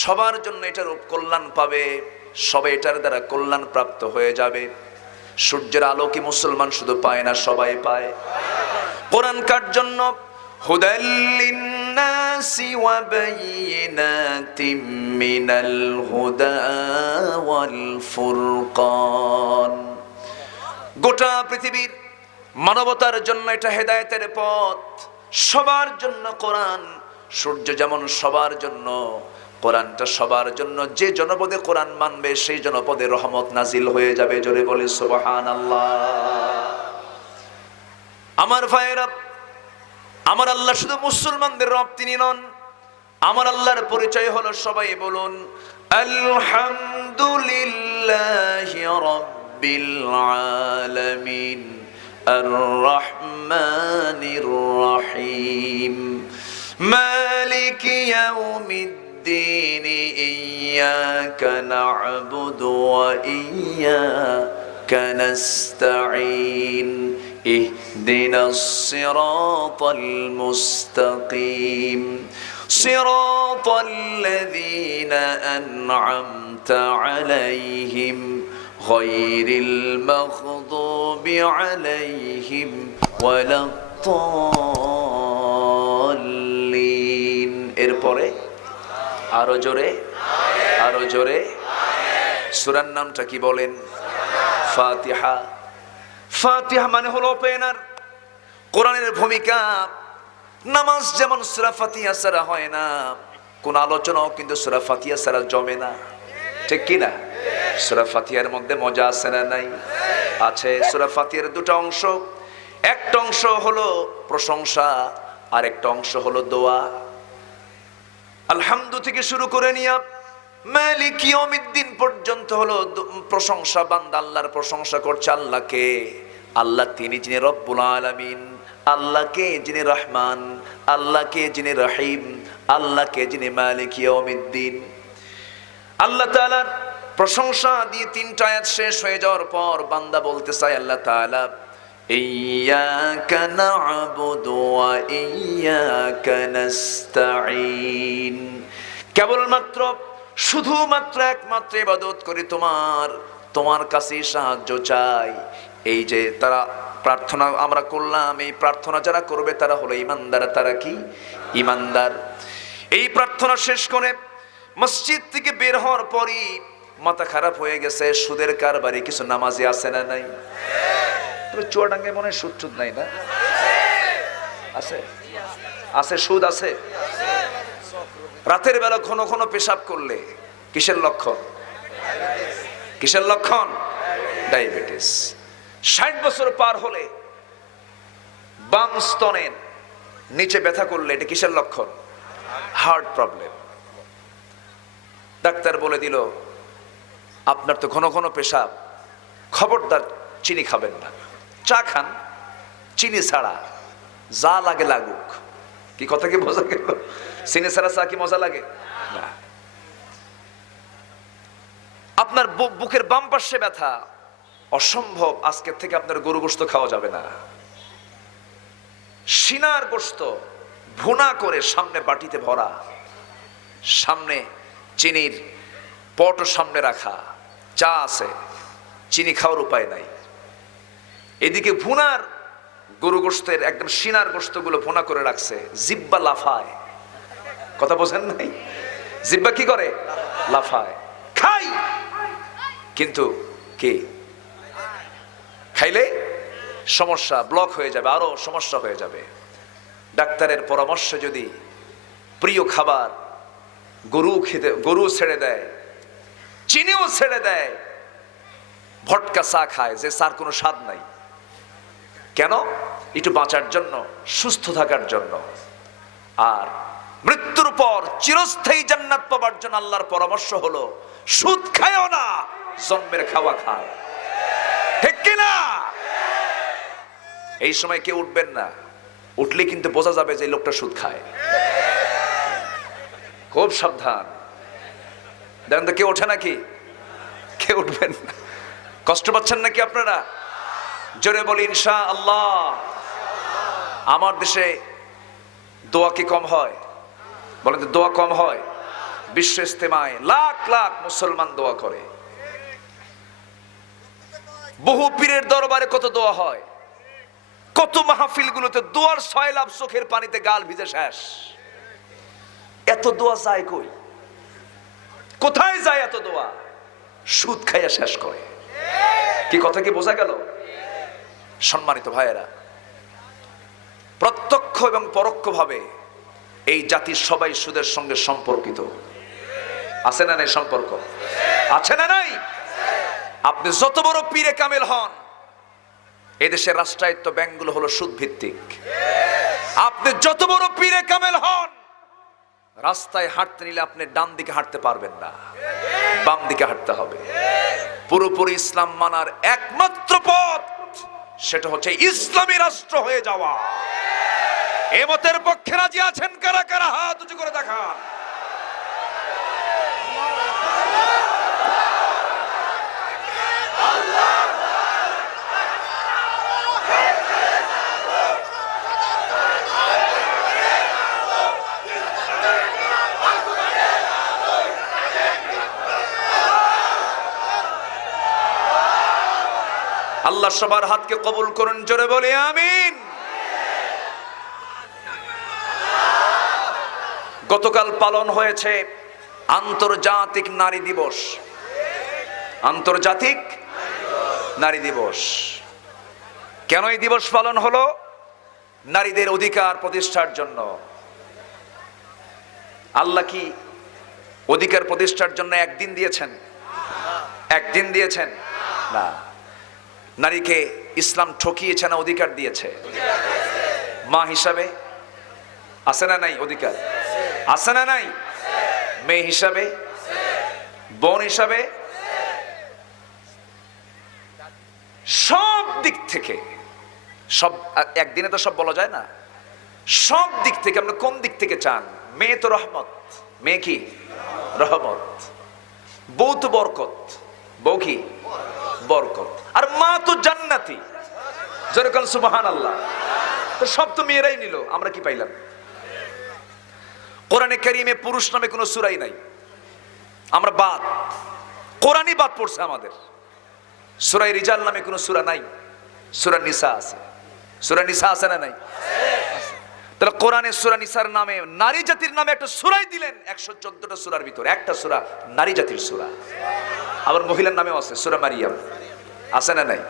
সবার জন্য এটার কল্যাণ পাবে, সবাই এটার দ্বারা কল্যাণ প্রাপ্ত হয়ে যাবে। সূর্যের আলো কি মুসলমান শুধু পায় না, সবাই পায়। কোরআন কার জন্য? হুদাল লিন্নাসি ওয়া বাইয়িনাতিম মিনাল হুদা ওয়াল ফুরকান। গোটা পৃথিবীর মানবতার জন্য এটা হেদায়েতের পথ, সবার জন্য কোরআন। সূর্য যেমন সবার জন্য, কোরআনটা সবার জন্য। যে জনপদে কোরআন মানবে সেই জনপদে রহমত নাজিল হয়ে যাবে। জোরে বলি সুবহানাল্লাহ। আমার ভাইয়েরা, আমার আল্লাহ শুধু মুসলমানদের রব তিনি নন। আমার আল্লাহর পরিচয় হলো, সবাই বলুন আলহামদুলিল্লাহি রাব্বিল আলামিন আর রহমানির রহিম মালিকি ইয়াউমিদ্দিন ইয়্যাকা না'বুদু ওয়া ইয়্যাকা নাস্তাঈন اهدنا الصراط المستقيم صراط الذين أنعمت عليهم غير المغضوب عليهم ولا الضالين। এরপরে আরো জোরে, আরো জোরে। সূরার নামটা কি বলেন? ফাতিহা। ফাতিহা মানে হলো ওপেনার। কোরআনের ভূমিকা, নামাজ যেমন সূরা ফাতিহা ছাড়া হয় না, কোন আলোচনাও কিন্তু সূরা ফাতিহা ছাড়া জমে না, ঠিক কি না? সূরা ফাতিহার মধ্যে মজা আছে না নাই? আছে। সূরা ফাতিহার দুটো অংশ, একটা অংশ হলো প্রশংসা আর একটা অংশ হলো দোয়া। আলহামদু থেকে শুরু করে নিয়ে মালিক ইয়াউমিদ্দিন পর্যন্ত হলো প্রশংসা। বান্দা আল্লাহর প্রশংসা করছে। আল্লাহকে, আল্লাহ তিনি যিনি রব্বুল আলামিন, আল্লাহকে যিনি রহমান, আল্লাহকে যিনি রহিম, আল্লাহকে যিনি মালিক ইয়াউমিদ্দিন। আল্লাহ তাআলার প্রশংসা দিয়ে তিনটা আয়াত শেষ হয়ে যাওয়ার পর বান্দা বলতে চায় আল্লাহ তাআলা ইয়্যাকা না'বুদু ওয়া ইয়্যাকা নাস্তাঈন। কেবলমাত্র শুধুমাত্র একমাত্র ইবাদত করি তোমার কাছে সাহায্য চাই। এই যে তারা প্রার্থনা আমরা করলাম, এই প্রার্থনা যারা করবে তারা হলো ঈমানদার। তারা কি? ঈমানদার। এই প্রার্থনা শেষ করে মসজিদ থেকে বের হওয়ার পরই মাথা খারাপ হয়ে গেছে, সুদের কারবারি কিছু নামাজি আছে না নাই? তবে চুয়াডাঙ্গায় মনে হয় সুদ টুদ নাই না? আছে, আছে, সুদ আছে। রাতের বেলা ঘন ঘন পেশাব করলে কিসের লক্ষণ? কিসের লক্ষণ? ডায়াবেটিস। ৬০ বছর পার হলে বাম স্তনের নিচে ব্যথা করলে এটা কিসের লক্ষণ? Heart problem. ডাক্তার বলে দিল আপনার তো ঘন ঘন পেশাব, খবরদার চিনি খাবেন না, চা খান চিনি ছাড়া, যা লাগে লাগুক কি কথা কি বোঝা গেল? চিনি ছাড়া চা কি মজা লাগে? না। আপনার বুকের বাম পাশে ব্যথা, অসম্ভব, আজকের থেকে আপনার গরু গোশত খাওয়া যাবে না। সিনার গোশত ভুনা করে সামনে বাটিতে ভরা, সামনে চিনির পটও সামনে রাখা, চা আছে, চিনি খাওয়ার উপায় নাই। এদিকে ভুনার গরু গোশতের একদম সিনার গোশতগুলো ভুনা করে রাখছে, জিব্বা লাফায়। কথা বোঝেন নাই? জিব্বা কি করে? লাফায়। খাই, কিন্তু কি খাইলে সমস্যা, ব্লক হয়ে যাবে, আরো সমস্যা হয়ে যাবে। ডাক্তারের পরামর্শ যদি প্রিয় খাবার গরু ছেড়ে দেয়, চিনিও ছেড়ে দেয়, ভটকা চা খায় যে চার কোনো স্বাদ নাই, কেন? একটু বাঁচার জন্য, সুস্থ থাকার জন্য। আর মৃত্যুর পর চিরস্থায়ী জান্নাত পাবার জন্য আল্লাহর পরামর্শ হলো সুদ খায়ও না, জন্মের খাওয়া খায়। ঠিক কিনা? এই সময় কেউ উঠবেন না, উঠলে কিন্তু বোঝা যাবে যে লোকটা সুদ খায়। খুব সাবধান। দেখেন তো কেউ ওঠে নাকি? কেউ উঠবেন না। কষ্ট পাচ্ছেন নাকি আপনারা? জোরে বলি ইনশাআল্লাহ। আমার দেশে দোয়া কি কম হয়? বলেন তো, দোয়া কম হয়? বিশ্ব ইস্তেমায় লাখ লাখ মুসলমান দোয়া করে। বহু পীরের দরবারে কত দোয়া হয়, কত মাহফিলগুলোতে দোয়ার সয়লাভ, চোখের পানিতে গাল ভিজে শেষ। এত দোয়া যায় কই? কোথায় যায় এত দোয়া? সুদ খাইয়া শেষ করে। কি কথা কি বোঝা গেল? সম্মানিত ভাইয়েরা, প্রত্যক্ষ এবং পরোক্ষভাবে এই জাতির সবাই সুদের সঙ্গে সম্পর্কিত। আছে না নাই সম্পর্ক? আছে না নাই? আপনি যত বড় পীরে কামেল হন, এদেশের রাষ্ট্রায়ত্ত ব্যাংকগুলো হলো সুদ ভিত্তিক। আপনি যত বড় পীরে কামেল হন, রাস্তায় হাঁটতে নিলে আপনি ডান দিকে হাঁটতে পারবেন না, বাম দিকে হাঁটতে হবে। পুরোপুরি ইসলাম মানার একমাত্র পথ, সেটা হচ্ছে ইসলামী রাষ্ট্র হয়ে যাওয়া। এ মতের পক্ষে রাজি আছেন কারা কারা? হাত উঁচু করে দেখান। আল্লাহ সবার হাতকে কবুল করুন, জোরে বলি আমিন। গতকাল পালন হয়েছে আন্তর্জাতিক নারী দিবস। আন্তর্জাতিক নারী দিবস। কেন এই দিবস পালন হলো? নারীদের অধিকার প্রতিষ্ঠার জন্য। আল্লাহ কি অধিকার প্রতিষ্ঠার জন্য একদিন দিয়েছেন? একদিন দিয়েছেন না। নারীকে ইসলাম ঠকিয়েছে না অধিকার দিয়েছে? মা হিসাবে আছে না নাই অধিকার? আছে না নাই? মেয়ে হিসাবে, বোন হিসাবে, সব দিক থেকে, সব একদিনে তো সব বলা যায় না। সব দিক থেকে আপনি কোন দিক থেকে চান? মেয়ে তো রহমত। মেয়ে কি? রহমত। বউ তো বরকত। বউ কি? বরকত। আর মা তো জান্নাতি। যেরকম সুবহানাল্লাহ। তো সব তো মেয়েরাই নিল, আমরা কি পাইলাম? কোরআনে কারীমে পুরুষ নামে কোনো সূরাই নাই। আমরা বাদ, কোরআনই বাদ পড়ছে আমাদের। সূরা রিজাল নামে কোনো সূরা নাই। সূরা নিসা আছে। সূরা নিসা আছে না নাই? তাহলে কোরআনে সূরা নিসার নামে, নারী জাতির নামে একটা সূরাই দিলেন 114টা সূরার ভিতরে। একটা সূরা নারী জাতির সূরা। আবার মহিলার নামেও আছে, সূরা মারিয়াম। আছে না নাই?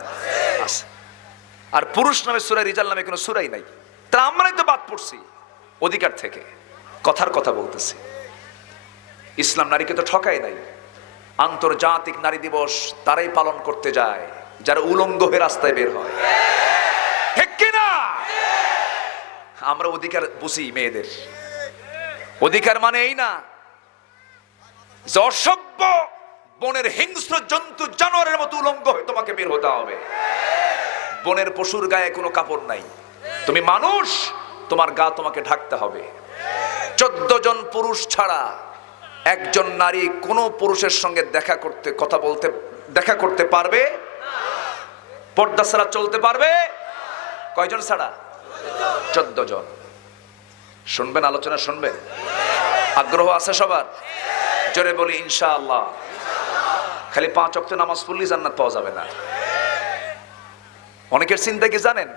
আছে। আর পুরুষ নামে সূরা রিজাল নামে কোনো সূরাই নাই। তা আমরাই তো বাদ পড়ছি অধিকার থেকে। কথার কথা বলতেছি, ইসলাম নারীকে তো ঠকায় নাই। আন্তর্জাতিক নারী দিবস তারাই পালন করতে যায় যারা উলঙ্গ হয়ে রাস্তায় বের হয়। ঠিক কিনা? আমরা অধিকার বুঝি মেয়েদের। অধিকার মানে এই না যে অসভ্য বনের হিংস্র জন্তু জানোয়ারের মতো উলঙ্গ হয়ে তোমাকে বের হতে হবে। বনের পশুর গায়ে কোনো কাপড় নাই। তুমি মানুষ, তোমার গা তোমাকে ঢাকতে হবে। 14 জন পুরুষ ছাড়া একজন নারী কোনো পুরুষের সঙ্গে দেখা করতে পারবে? পর্দা ছাড়া চলতে পারবে? কয়জন ছাড়া? 14 জন। শুনবেন, আলোচনা শুনবেন? আগ্রহ আছে সবার? জোরে বলি ইনশাআল্লাহ। খালি 5 ওয়াক্ত নামাজ পড়লেই জান্নাত পাওয়া যাবে না। অনেকের চিন্তা কি জানেন,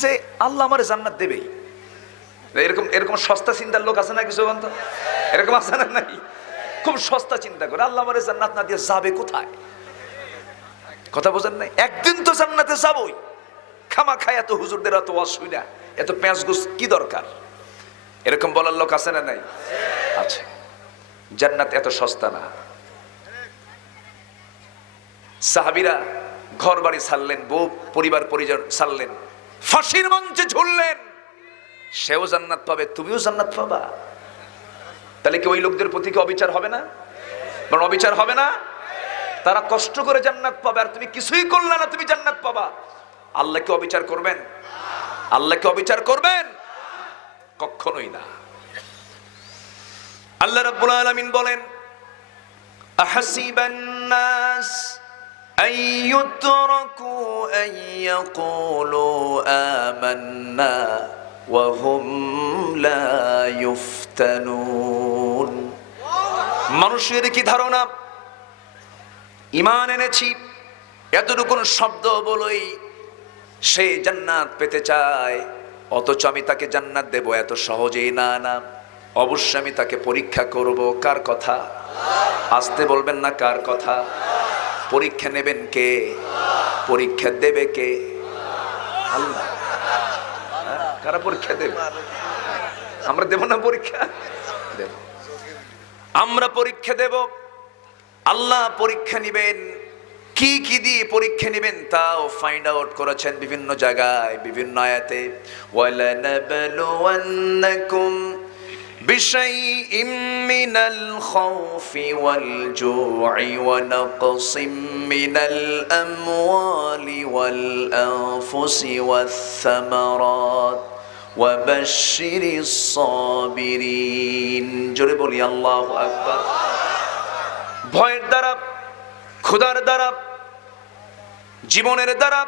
যে আল্লাহ আমারে জান্নাত দেবেই। এরকম সস্তা চিন্তার লোক আছে না কিছু বলতো? এরকম আছে না? নাই, খুব সস্তা চিন্তা করে আল্লাহ আমারে জান্নাত না দিয়ে যাবে কোথায়? কথা বোঝেন নাই? একদিন তো জান্নাতে যাবই। খামাখায় এত হুজুরদের এত ওয়াজ শুই না, এত পেঁয়াজগুস কি দরকার? এরকম বলার লোক আছে না? নাই, আছে। জান্নাত এত সস্তা না। সাহাবীরা ঘর বাড়ি ছাড়লেন, বউ পরিবার পরিজন ছাড়লেন, ফাঁসির মঞ্চে ঝুললেন। সেও জান্নাত পাবে, তুমিও জান্নাত পাবা। তাহলে কি ওই লোকদের প্রতি কি অবিচার হবে না? অবিচার হবে না? তারা কষ্ট করে জান্নাত পাবে, আর তুমি কিছুই করলে না, তুমি জান্নাত পাবা। আল্লাহ কি অবিচার করবেন? আল্লাহ কি অবিচার করবেন? কখনোই না। আল্লাহ রাব্বুল আলামিন বলেন, আহাসিবান নাস আইয়ুতরাকু আইয়াকুলু আমান্না ওয়া হুম লা ইফতানুন। মানুষের কি ধারণা, ঈমান এনেছি এতটুকুন শব্দ বলেই সে জান্নাত পেতে চায়, অথচ আমি তাকে জান্নাত দেব এত সহজেই না। না, অবশ্যই আমি তাকে পরীক্ষা করব। কার কথা? আসতে বলবেন না, কার কথা? পরীক্ষা নেবেন কে? পরীক্ষা দেবে কে? আল্লাহ। কারা পরীক্ষা দেবে? আমরা দেব না পরীক্ষা? দেব। আমরা পরীক্ষা দেব, আল্লাহ পরীক্ষা নিবেন। কি কি দিয়ে পরীক্ষা নেবেন তাও ফাইন্ড আউট করেছেন বিভিন্ন জায়গায়, বিভিন্ন আয়াতে। ওয়ালানাবলুওয়ান্নাকুম বিশাইইম মিনাল খাউফি ওয়াল জু'i ওয়া নাকসিম মিনাল আমওয়ালি ওয়াল আনফুসি ওয়াস সামারাত ওয়া বাশশিরিস সাবিরিন। জোরে বলি আল্লাহু আকবার। ভয়ের দ্বারা, ক্ষুধার দ্বারা, জীবনের দ্বারা,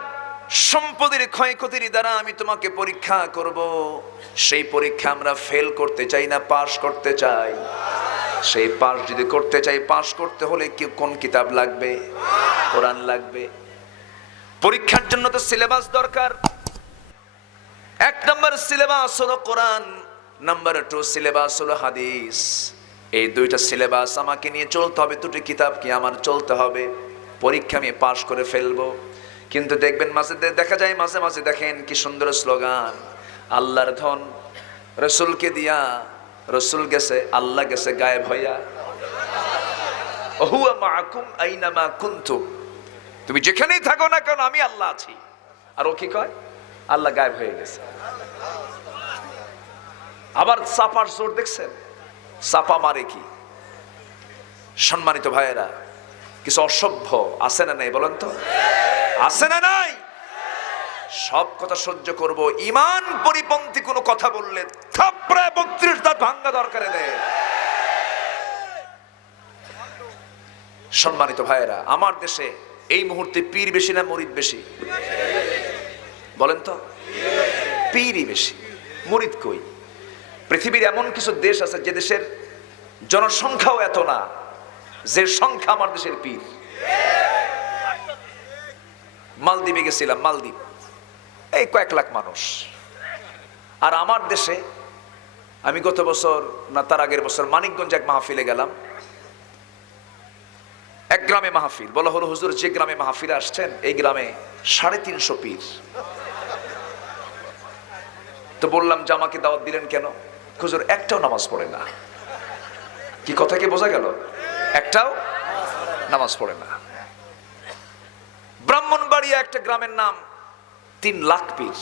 সম্পদের ক্ষয়ক্ষতির দ্বারা আমি তোমাকে পরীক্ষা করব। সেই পরীক্ষা আমরা ফেল করতে চাই না, পাস করতে চাই। সেই পাস যদি করতে চাই, পাস করতে হলে কোন কিতাব লাগবে? কোরআন লাগবে। পরীক্ষার জন্য তো সিলেবাস দরকার। 1 নম্বর সিলেবাস হলো কোরআন, নাম্বার 2 সিলেবাস হলো হাদিস। এই 2টা সিলেবাস আমাকে নিয়ে চলতে হবে। 2টি কিতাব কি আমার চলতে হবে। পরীক্ষা আমি পাশ করে ফেলবো। কিন্তু দেখবেন দেখা যায় মাঝে মাঝে দেখেন কি সুন্দর স্লোগান, আল্লাহর ধন রসুলকে দিয়া, রসুল গেছে, আল্লাহ গেছে গায়েব হইয়া। হুয়া মাআকুম আইনামা কুনতুম, তুমি যেখানেই থাকো না কেন আমি আল্লাহ আছি। আর ও কি কয়? আল্লাহ গায়েব হয়ে গেছে। আবার চাপার জোর দেখছেন, চাপা মারে কি? সম্মানিত ভাইয়েরা, কিছু অসভ্য আছে না নাই বলেন তো? আছে না নাই? সব কথা সহ্য করব, ঈমান পরিপন্থী কোনো কথা বললে থাপড়ায় 32 দাঁত ভাঙা দরকারে দেয়। সম্মানিত ভাইয়েরা, আমার দেশে এই মুহূর্তে পীর বেশি না মুরিদ বেশি? বলেন তো? পীরই বেশি, মুরিদ কই? পৃথিবীর এমন কিছু দেশ আছে যে দেশের জনসংখ্যাও এত না, যে সংখ্যা আমার দেশের পীর। মালদ্বীপে গেছিলাম, মালদ্বীপ এই কয়েক লাখ মানুষ। আর আমার দেশে আমি গত বছর না তার আগের বছর মানিকগঞ্জ এক মাহফিলে গেলাম। এক গ্রামে মাহফিল, বলা হলো হুজুর যে গ্রামে মাহফিলে আসছেন এই গ্রামে 350 পীর। তো বললাম যে আমাকে দাওয়াত দিলেন কেন? হুজুর একটাও নামাজ পড়ে না। কি কথা কি বোঝা গেল? একটাও নামাজ পড়ে না। ব্রাহ্মণবাড়িয়া একটা গ্রামের নাম 3 লাখ পীর।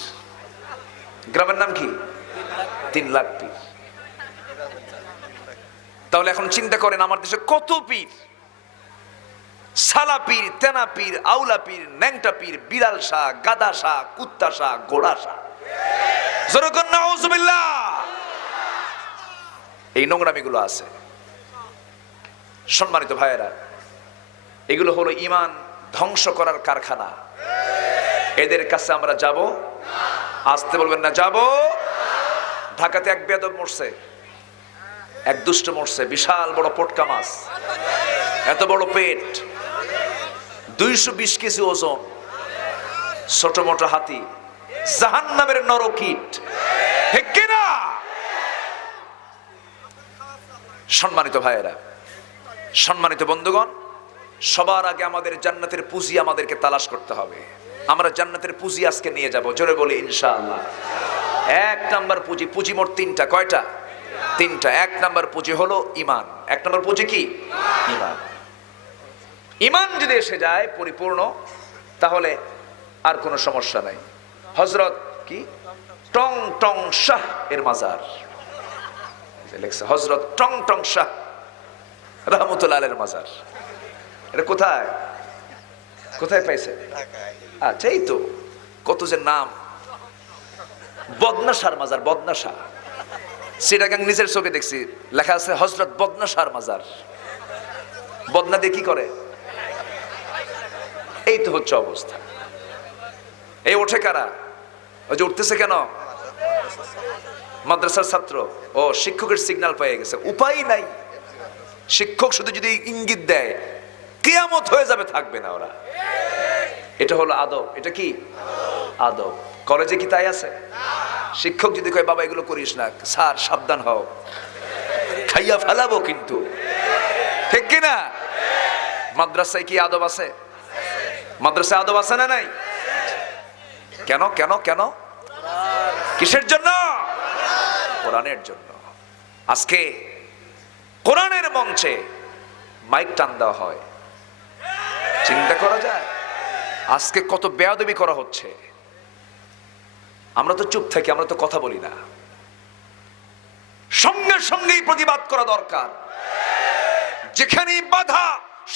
গ্রামের নাম কি? 3 লাখ পীর। তাহলে এখন চিন্তা করেন আমার দেশে কত পীর। সালা পীর, তেনা পীর, আউলা পীর, ন্যাংটা পীর, বিড়াল শাহ, গাদা শাহ, কুত্তা শাহ, ঘোড়া শাহ। জোরকন নাউজুবিল্লাহ। এই নোংরামিগুলো আছে। সম্মানিত ভাইয়েরা, এগুলো হলো ঈমান ধ্বংস করার কারখানা। এদের কাছে আমরা যাব? আসতে বলবেন না, যাব। ঢাকাতে এক বেয়াদব মরছে, এক দুষ্ট মরছে, বিশাল বড় পটকা মাছ, এত বড় পেট, 220 কেজি ওজন, ছোট মোটো হাতি, জাহান্নামের নরকীট, ঠিক কিনা? সম্মানিত ভাইয়েরা, সম্মানিত বন্ধুগণ, সবার আগে আমাদের জান্নাতের পুঁজি আমাদেরকে তালাশ করতে হবে। আমরা জান্নাতের পুঁজি আজকে নিয়ে যাব, জোরে বলি ইনশাআল্লাহ। এক নাম্বার পুঁজি, পুঁজি মোট 3টা। কয়টা? 3টা। এক নাম্বার পুঁজি হলো ঈমান। এক নাম্বার পুঁজি কি? ঈমান। ঈমান যদি এসে যায় পরিপূর্ণ, তাহলে আর কোনো সমস্যা নাই। হযরত কি টং টং শাহ এর মাজার লেখছে, হযরত টং টং শাহ রাহমাতুল্লাহ আলাইহির মাজার। এটা কোথায়? কোথায় পাইছে? আচ্ছা, এই তো কত যে নাম। বদনা শাহর মাজার, বদনা শাহ। সিটাগাং নিজের চোখে দেখছি, লেখা আছে হযরত বদনা শাহর মাজার। বদনা দিয়ে কি করে? এই তো হচ্ছে অবস্থা। এই ওঠে কারা? ওই যে উঠতেছে কেন? মাদ্রাসার ছাত্র। ও, শিক্ষকের সিগন্যাল পেয়ে গেছে, উপায় নাই। শিক্ষক শুধু যদি ইঙ্গিত দেয়, কিয়ামত হয়ে যাবে, থাকবে না ওরা। এটা হলো আদব। এটা কি আদব? কলেজে কি তাই আছে? শিক্ষক যদি কয় বাবা এগুলো করিস না, স্যার সাবধান হও, খাইয়া ফেলাবো কিন্তু, ঠিক কিনা? মাদ্রাসায় কি আদব আছে? মাদ্রাসায় আদব আছে না নাই? কেন কেন কেন? কিসের জন্য? কোরআনের জন্য। আজকে কোরআনের মঞ্চে মাইক টান দেওয়া হয়, চিন্তা করা যায় আজকে কত বেয়াদবি করা হচ্ছে। আমরা তো চুপ থাকি, আমরা তো কথা বলি না। সঙ্গে সঙ্গেই প্রতিবাদ করা দরকার। যেখানেই বাধা,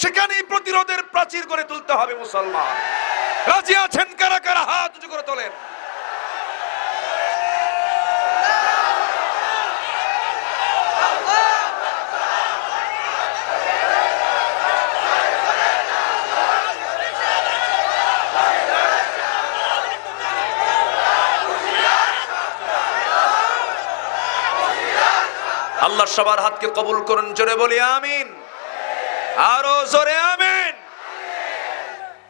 সেখানেই প্রতিরোধের প্রাচীর করে তুলতে হবে। মুসলমান রাজি আছেন কারা কারা? হাত উঁচু করে তোলেন। আল্লাহ সবার হাতকে কবুল করুন, জোরে বলি আমিন। আরো জোরে আমিন।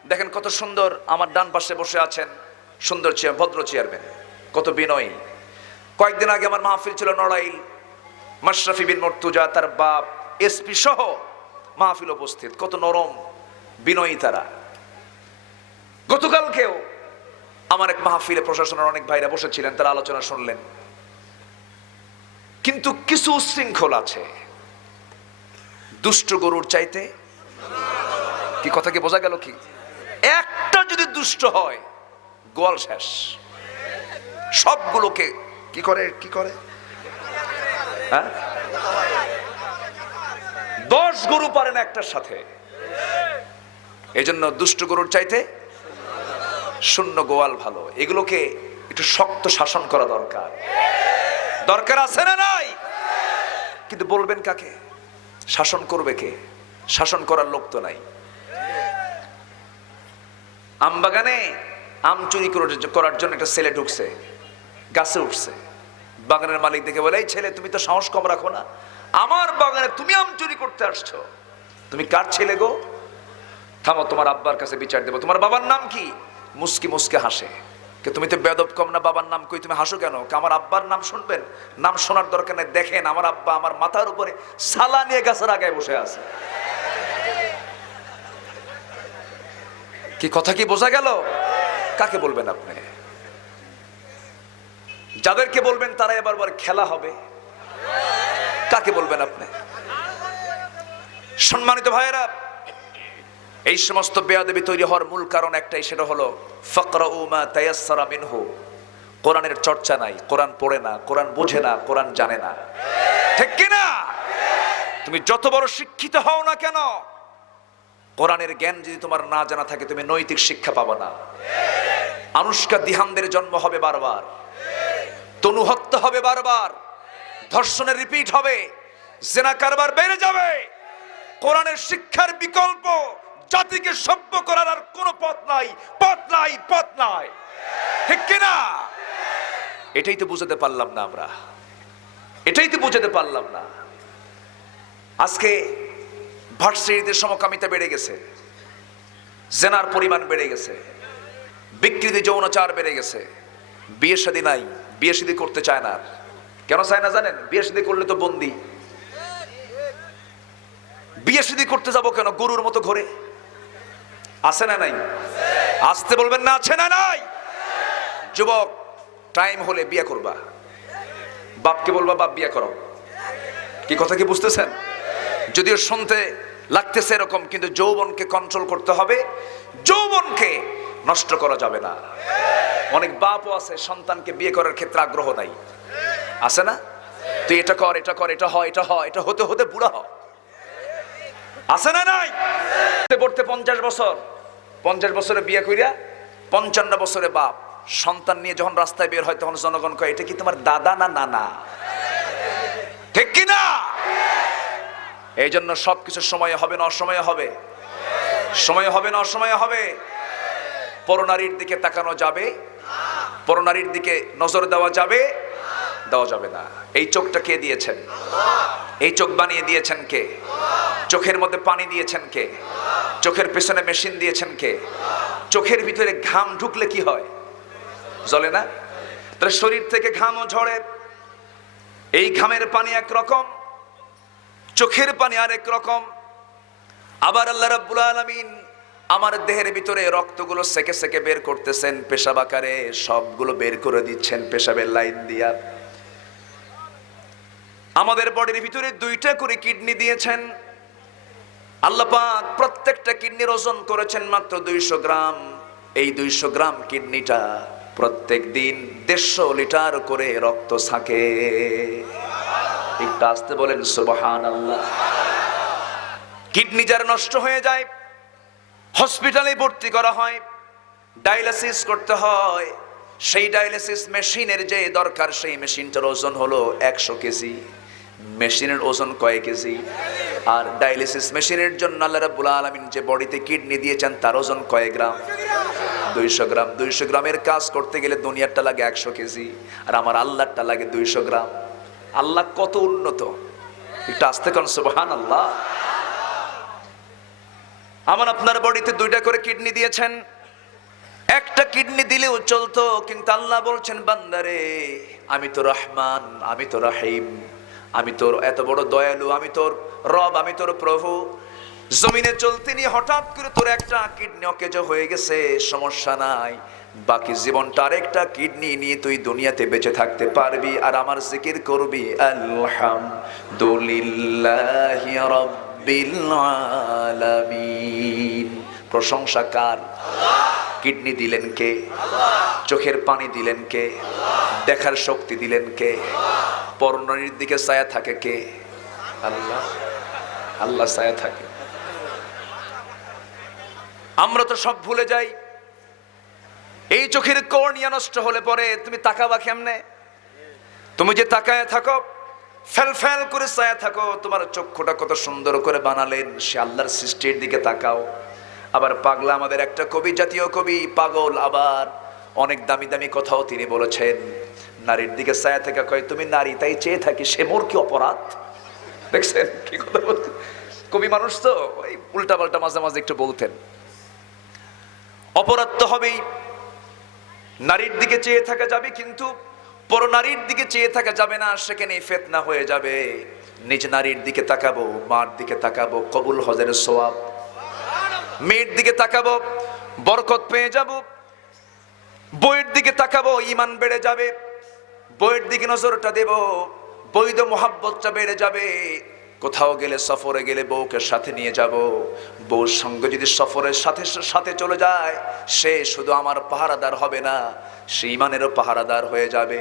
দেখেন কত সুন্দর আমার ডান পাশে বসে আছেন, সুন্দর ভদ্র চেয়ারম্যান, কত বিনয়ী। কয়েকদিন আগে আমার মাহফিল ছিল নড়াইল, মাশরাফি বিন মর্তুজা, তার বাপ, এসপি সহ মাহফিল উপস্থিত, কত নরম বিনয়ী তারা। গতকালকেও আমার এক মাহফিলে প্রশাসনের অনেক ভাইরা বসেছিলেন, তারা আলোচনা শুনলেন। কিন্তু কিছু উচ্ছৃঙ্খল আছে, দুষ্ট গরুর চাইতে। কি কথা কি বোঝা গেল? কি একটা যদি দুষ্ট হয়, গোয়াল শেষ। সবগুলোকে কি করে? কি করে? হ্যাঁ, 10 গরু পারে না একটার সাথে। এই জন্য দুষ্ট গরুর চাইতে শূন্য গোয়াল ভালো। এগুলোকে একটু শক্ত শাসন করা দরকার। দরকার আছে না নাই? কিন্তু বলবেন কাকে? শাসন করবে কে? শাসন করার লোক তো নাই। আম বাগানে আম চুরি করার জন্য একটা ছেলে ঢুকছে, গাছে উঠছে। বাগানের মালিক দেখে বলে, এই ছেলে, তুমি তো সাহস কম রাখো না, আমার বাগানে তুমি আম চুরি করতে আসছো, তুমি কার ছেলে গো? থামো, তোমার আব্বার কাছে বিচার দেবো। তোমার বাবার নাম কি? মুস্কি মুস্কে হাসে। তুমি তো বেদব কম না, বাবার নাম কই, তুমি হাসো কেন? আমার আব্বার নাম শুনবেন? নাম শোনার দরকার নেই। দেখেন আমার আব্বা আমার মাথার উপরে সালা নিয়ে গাছের আগায় বসে আছে। কি কথা কি বোঝা গেল? কাকে বলবেন আপনি? যাদেরকে বলবেন তারা এবার খেলা হবে। কাকে বলবেন আপনি? সম্মানিত ভাইয়েরা, এই সমস্ত বেয়াদবি তৈরি হওয়ার মূল কারণ একটাই, সেটা হলো ফাকরাউ মা তায়াসসারা মিনহু। কোরআনের চর্চা নাই, কোরআন পড়ে না, কোরআন বোঝে না, কোরআন জানে না, ঠিক কি না? তুমি যত বড় শিক্ষিত হও না কেন, কোরআনের জ্ঞান যদি তোমার না জানা থাকে, তুমি নৈতিক শিক্ষা পাবে না। আনুষ্কা দিহানদের জন্ম হবে বারবার। তনু হত্যা হবে বারবার, ধর্ষণের রিপিট হবে, জেনা কারবার বেড়ে যাবে। কোরআনের শিক্ষার বিকল্প জাতিকে সভ্য করার আর কোনো পথ নাই, পথ নাই, পথ নাই। ঠিক কিনা? এটাই তো বুঝাতে পারলাম না আমরা, এটাই তো বুঝাতে পারলাম না। আজকে ভার্সিটিতে সমকামিতা বেড়ে গেছে, জেনার পরিমাণ বেড়ে গেছে, বিকৃতি যৌনাচার বেড়ে গেছে, বিয়ে শাদী নাই, বিয়ে শাদী করতে চায় না। কেন চায় না জানেন? বিয়ে শাদী করলে তো বন্দি। বিয়ে শাদী করতে যাব কেন? গরুর মতো ঘরে। আছে না নাই? আসতে বলবেন না, আছে না নাই? যুবক, টাইম হলে বিয়ে করবা, বাপকে বলবা বাপ বিয়ে করো। কি কথা কি বুঝতেছেন? যদিও শুনতে লাগতেছে এরকম, কিন্তু যৌবনকে কন্ট্রোল করতে হবে, যৌবনকে নষ্ট করা যাবে না। অনেক বাপও আছে সন্তানকে বিয়ে করার ক্ষেত্রে আগ্রহ নাই, আছে না? তুই এটা কর, এটা কর, এটা হয়, এটা হয়, এটা হতে হতে বুড়া হয়, আছে না নাই? পড়তে 50 বছর, 50 বছরে বিয়ে কইরা 55 বছরে বাপ সন্তান নিয়ে যখন রাস্তায় বের হয়, তখন জনগণ কয় এটা কি তোমার দাদা না নানা? ঠিক কিনা? এই জন্য সবকিছু সময়ে হবে না অসময়ে হবে, সময়ে হবে না অসময়ে হবে। পরনারীর দিকে তাকানো যাবে, পরনারীর দিকে নজর দেওয়া যাবে, দেওয়া যাবে না। এই চোখটা কে দিয়েছেন? এই চোখ বানিয়ে দিয়েছেন কে? চোখের মধ্যে পানি দিয়েছেন কে? চোখের পেছনে মেশিন দিয়েছেন কে? চোখের ভিতরে ঘাম ঢুকলে কি হয়? জ্বলে না? তাহলে শরীর থেকে ঘামও ঝরে। এই ঘামের পানি একরকম, চোখের পানি আরেক রকম। আবার আল্লাহ রাব্বুল আলামিন আমার দেহের ভিতরে রক্তগুলো সেকে সেকে বের করতেছেন, পেশাব আকারে সবগুলো বের করে দিচ্ছেন পেশাবের লাইন দিয়া। আমাদের বডির ভিতরে 2টা করে কিডনি দিয়েছেন আল্লাহ পাক। প্রত্যেকটা কিডনির ওজন করেছেন মাত্র 200 গ্রাম। এই 200 গ্রাম কিডনিটা প্রত্যেক দিন 150 লিটার করে রক্ত ছাকে। একটু আসতে বলেন সুবহানাল্লাহ। কিডনি যার নষ্ট হয়ে যায়, হসপিটালে ভর্তি করা হয়, ডায়ালিসিস করতে হয়। সেই ডায়ালিসিস মেশিনের যে দরকার, সেই মেশিনটার ওজন হলো 100 কেজি। মেশিনের ওজন কয় কেজি? আর ডায়ালিসিস মেশিনের জন্য আল্লাহ রাব্বুল আলামিন যে বডিতে কিডনি দিয়েছেন, তার ওজন কয় গ্রাম? 200 গ্রাম। 200 গ্রামের কাজ করতে গেলে দুনিয়ারটা লাগে 100 কেজি, আর আমার আল্লাহরটা লাগে 200 গ্রাম। আল্লাহ কত উন্নত! একটু আসতে কোন সুবহানাল্লাহ। আমার আপনার বডিতে 2টা করে কিডনি দিয়েছেন। একটা কিডনি দিলেও চলতো, কিন্তু আল্লাহ বলছেন বান্দারে, আমি তো রহমান, আমি তো রহিম, আমি তোর এত বড় দয়ালু, আমি তোর রব, আমি তোর প্রভু। জমিনে চলতে নিয়ে হঠাৎ করে তোর একটা কিডনি অকেজ হয়ে গেছে, সমস্যা নাই, বাকি জীবনটা আরেকটা কিডনি নিয়ে তুই দুনিয়াতে বেঁচে থাকতে পারবি, আর আমার জিকির করবি আলহামদুলিল্লাহি রাব্বিল আলামিন। প্রশংসা কার? কিডনি দিলেন কে? চোখের পানি দিলেন কে? দেখার শক্তি দিলেন কে? পরনারীর দিকে ছায়া থাকে কে? আল্লাহ। আল্লাহ ছায়া থাকে। আমরা তো সব ভুলে যাই। এই চোখের কর্নিয়া নষ্ট হলে পরে তুমি তাকাবা কেমনে? তুমি যে তাকায় থাকো, ফেল ফেল করে ছায়া থাকো, তোমার চক্ষুটা কত সুন্দর করে বানালেন, সে আল্লাহর সৃষ্টির দিকে তাকাও। আবার পাগলা আমাদের একটা কবি, জাতীয় কবি পাগল, আবার অনেক দামি দামি কথাও তিনি বলেছেন। নারীর দিকে ছায়া থেকে কয় তুমি নারী, তাই চেয়ে থাকি, সে মোর কি অপরাধ? দেখছেন কি কথা বলছেন? কবি মানুষ তো ওই উল্টা পাল্টা মাঝে মাঝে একটু বলতেন। অপরাধ তো হবেই, নারীর দিকে চেয়ে থাকা যাবে, কিন্তু পর নারীর দিকে চেয়ে থাকা যাবে না, সেখানে ফিতনা হয়ে যাবে। নিজ নারীর দিকে তাকাবো, মার দিকে তাকাবো, কবুল হজের সওয়াব। মেয়ের দিকে তাকাবো, বরকত পেয়ে যাব। বইয়ের দিকে তাকাবো, ঈমান বেড়ে যাবে। বইয়ের দিকে নজরটা দেব, বৈধ মোহাব্বতটা বেড়ে যাবে। কোথাও গেলে, সফরে গেলে বউকে সাথে নিয়ে যাব। বউর সঙ্গে যদি সফরের সাথে সাথে চলে যায়, সে শুধু আমার পাহারাদার হবে না, সে ঈমানেরও পাহারাদার হয়ে যাবে।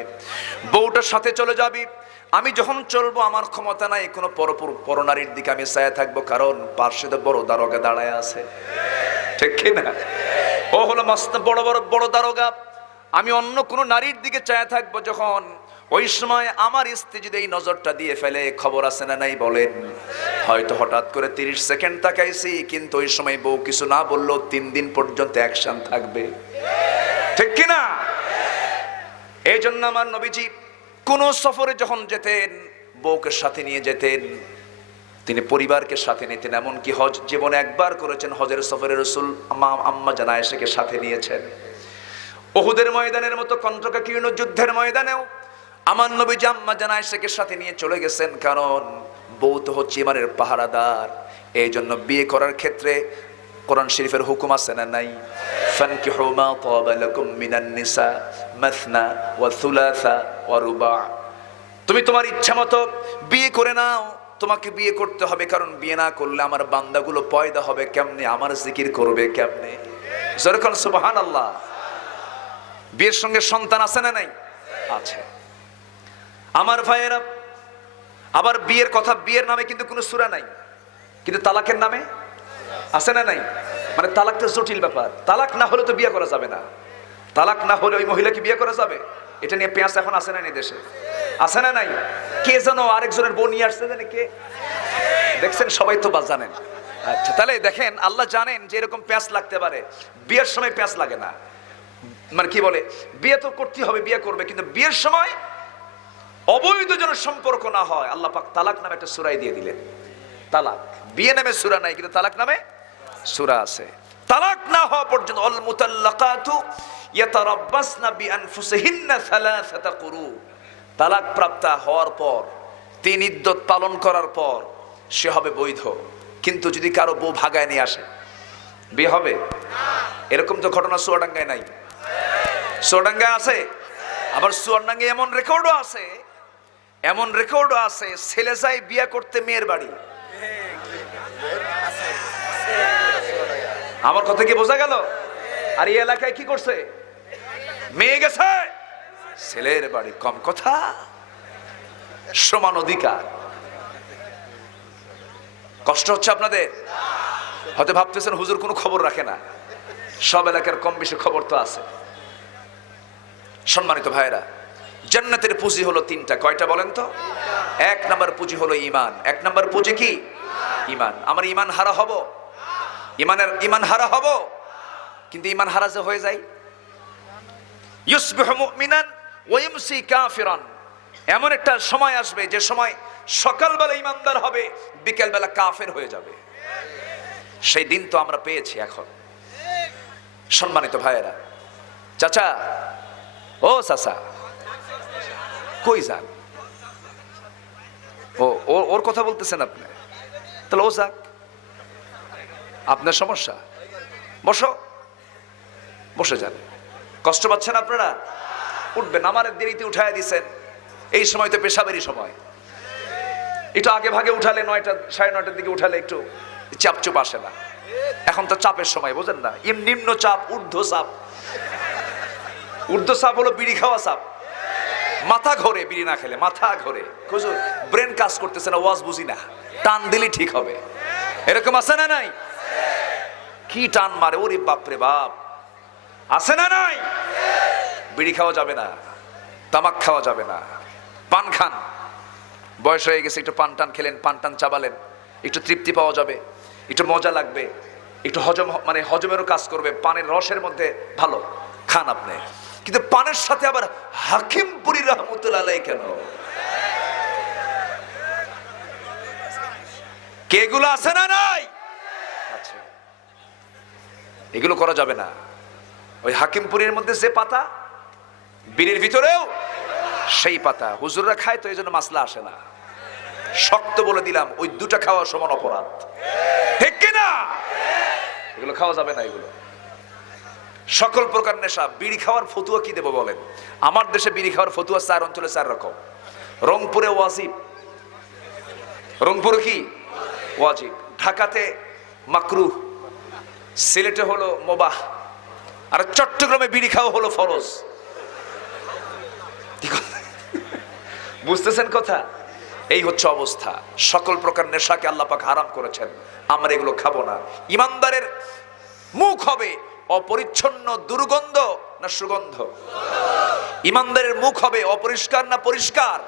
বউটার সাথে চলে যাবি। আমি যখন চলবো, আমার ক্ষমতা নাই কোনো পরনারীর দিকে আমি ছায়া থাকবো, কারণ পার্শ্বে তো বড় দারোগা দাঁড়ায় আছে। ঠিক কিনা? ও হলো মস্ত বড় বড় দারোগা। আমি অন্য কোনো নারীর দিকে চায়া থাকবো যখন, ওই সময় আমার স্ত্রী যদি এই নজরটা দিয়ে ফেলে, খবর আছে না নাই বলেন? হয়তো হঠাৎ করে 30 সেকেন্ড তাকাইছি, কিন্তু ওই সময় বউ কিছু না বললেও 3 দিন পর্যন্ত অ্যাকশন থাকবে, ঠিক কিনা? এই জন্য আমার নবীজি কোন সফরে যখন যেতেন বউকে সাথে নিয়ে যেতেন, তিনি পরিবারকে সাথে নিতেন। এমনকি হজ জীবনে একবার করেছেন, হজের সফরে রাসূল আম্মা জান আয়েশাকে সাথে নিয়েছেন। উহুদের ময়দানের মতো কণ্টকাকীর্ণ যুদ্ধের ময়দানেও আমার নবীজি আম্মা জান আয়েশাকে সাথে নিয়ে চলে গেছেন, কারণ বউ তো হচ্ছে ইমানের পাহারাদার। এই জন্য বিয়ে করার ক্ষেত্রে কোরআন শরীফের হুকুম আছে না নাই? ফানকিহু মা তাবা লাকুম মিনান নিসা মাসনা ওয়া সুলাসা ওয়া রুবা। তুমি তোমার ইচ্ছা মতো বিয়ে করে নাও, তোমাকে বিয়ে করতে হবে, কারণ বিয়ে না করলে আমার বান্দাগুলো পয়দা হবে কেমনে, আমার জিকির করবে কেমনে? জোরে কোন সুবহানাল্লাহ। বিয়ের সঙ্গে সন্তান আছে না নাই? আছে। আমার ভাইয়েরা, আবার বিয়ের কথা, বিয়ের নামে কিন্তু কোনো সূরা নাই, কিন্তু তালাকের নামে আছে না নাই? মানে তালাকটা জটিল ব্যাপার। তালাক না হলে তো বিয়ে করা যাবে না। তালাক না হলে ওই মহিলাকে বিয়ে করা যাবে? এটা নিয়ে পেঁয়াজ এখন আছে না দেশে? আছে না নাই? কে যেন আরেকজনের বোন নিয়ে আসছে, জানে কে? দেখছেন, সবাই তো বা জানেন। আচ্ছা, তাহলে দেখেন আল্লাহ জানেন যে এরকম পেঁয়াজ লাগতে পারে। বিয়ের সময় পেঁয়াজ লাগে না, মানে কি বলে, বিয়ে তো করতে হবে, বিয়ে করবে, কিন্তু বিয়ের সময় অবৈধ যেন সম্পর্ক না হয়, আল্লাহ পাক তালাক নামে একটা সূরা দিয়ে দিলেন। তালাক, বিয়ে নামে সূরা নাই, কিন্তু তালাক নামে সূরা আছে। তালাক না হওয়া পর্যন্ত আল মুতাল্লাকাতু ইয়াতারাব্বাসনা বিআনফুসিহিন্না সালাসাতা কুরু। তালাক প্রাপ্ত হওয়ার পর 3 ইদ্যত পালন করার পর সে হবে বৈধ। কিন্তু যদি কারো বউ ভাগায় নিয়ে আসে, বিয়ে হবে? এরকম তো ঘটনা চুয়াডাঙ্গায় নাই? চুয়াডাঙ্গায় আছে। আবার চুয়াডাঙ্গায় এমন রেকর্ডও আছে, এমন রেকর্ডও আছে, ছেলে যায় বিয়ে করতে মেয়ের বাড়ি। আমার কথা কি বোঝা গেল? আর এই এলাকায় কি করছে? মেয়ে গেছে ছেলের বাড়ি। কম কথা, সমান অধিকার। কষ্ট হচ্ছে আপনাদের? হয়তো ভাবতেছেন হুজুর কোনো খবর রাখে না। সব এলাকার কম বেশি খবর তো আছে। সম্মানিত ভাইরা, জান্নাতের পুঁজি হলো 3টা। কয়টা বলেন তো? 1 নাম্বার পুঁজি হলো ঈমান। 1 নাম্বার পুঁজি কি? ঈমান। আমার ঈমান হারা হব? ঈমান হারা হব, কিন্তু ঈমান হারা যে হয়ে যায়, ইউসবিহু মুমিনান ওয়া ইমসি কাফিরান। এমন একটা সময় আসবে যে সময় সকালবেলা ঈমানদার হবে, বিকেলবেলা কাফের হয়ে যাবে। সেই দিন তো আমরা পেয়েছি এখন। সম্মানিত ভাইয়েরা, চাচা, ও চাচা, কই যান? ওর কথা বলতেছেন আপনি? তাহলে ও যাক, আপনার সমস্যা। বসো, বসে যান। কষ্ট পাচ্ছেন আপনারা? উঠবেন। আমার দেরিতে উঠায় দিচ্ছেন। এই সময় তো পেশাবেরই সময়। একটু আগে ভাগে উঠালে, 9টা 9:30 দিকে উঠালে একটু চাপচুপ আসে না। এখন তো চাপের সময়, বোঝেন না? নিম্ন চাপ, ঊর্ধ্ব চাপ। ঊর্ধ্ব চাপ হলো বিড়ি খাওয়া চাপ। মাথা ঘোরে বিড়ি না খেলে, মাথা ঘোরে। হুজুর ব্রেন কাজ করতেছে না, ওয়াজ বুঝি না, টান দিলে ঠিক হবে, এরকম আছে না নাই? কি টান মারে, ওরে বাপ রে বাপ, আছে না নাই? বিড়ি খাওয়া যাবে না, তামাক খাওয়া যাবে না। পান খান, বয়স হয়ে গেছে, একটু পান টান খেলেন, পান টান চাবালেন, একটু তৃপ্তি পাওয়া যাবে, একটু মজা লাগবে, একটু হজম, মানে হজমেরও কাজ করবে। পানের রসের মধ্যে ভালো খান আপনি, কিন্তু পানের সাথে আবার হাকিমপুরি রহমতুল্লাহ আলাইহি কেন? কে এগুলো আছে না নাই? আচ্ছা, এগুলো করা যাবে না। ওই হাকিমপুরের মধ্যে যে পাতা, বীরের ভিতরেও সেই পাতা। হুজুররা খায় তো, এই জন্য মাসলা আসে না। শক্ত বলে দিলাম, ওই 2টা খাওয়া সমান অপরাধ, ঠিক কিনা? এগুলো খাওয়া যাবে না। এগুলো সকল প্রকার নেশা। বিড়ি খাওয়ার ফতুয়া কি দেবো বলেন? আমার দেশে বিড়ি খাওয়ার ফতুয়া 4 অঞ্চলে 4 রকম। রংপুরে ওয়াজিব। রংপুরে কি ওয়াজিব? ঢাকাতে মাকরুহ, সিলেটে হলো মুবাহ, আর চট্টগ্রামে বিড়ি খাওয়া হলো ফরজ। বুঝতেছেন কথা? এই হচ্ছে অবস্থা। সকল প্রকার নেশাকে আল্লাহ পাক হারাম করেছেন, আমরা এগুলো খাবো না। ইমানদারের মুখ হবে অপরিচ্ছন্ন, দুর্গন্ধ না সুগন্ধ? ইমানদারের মুখ হবে অপরিষ্কার না পরিষ্কার?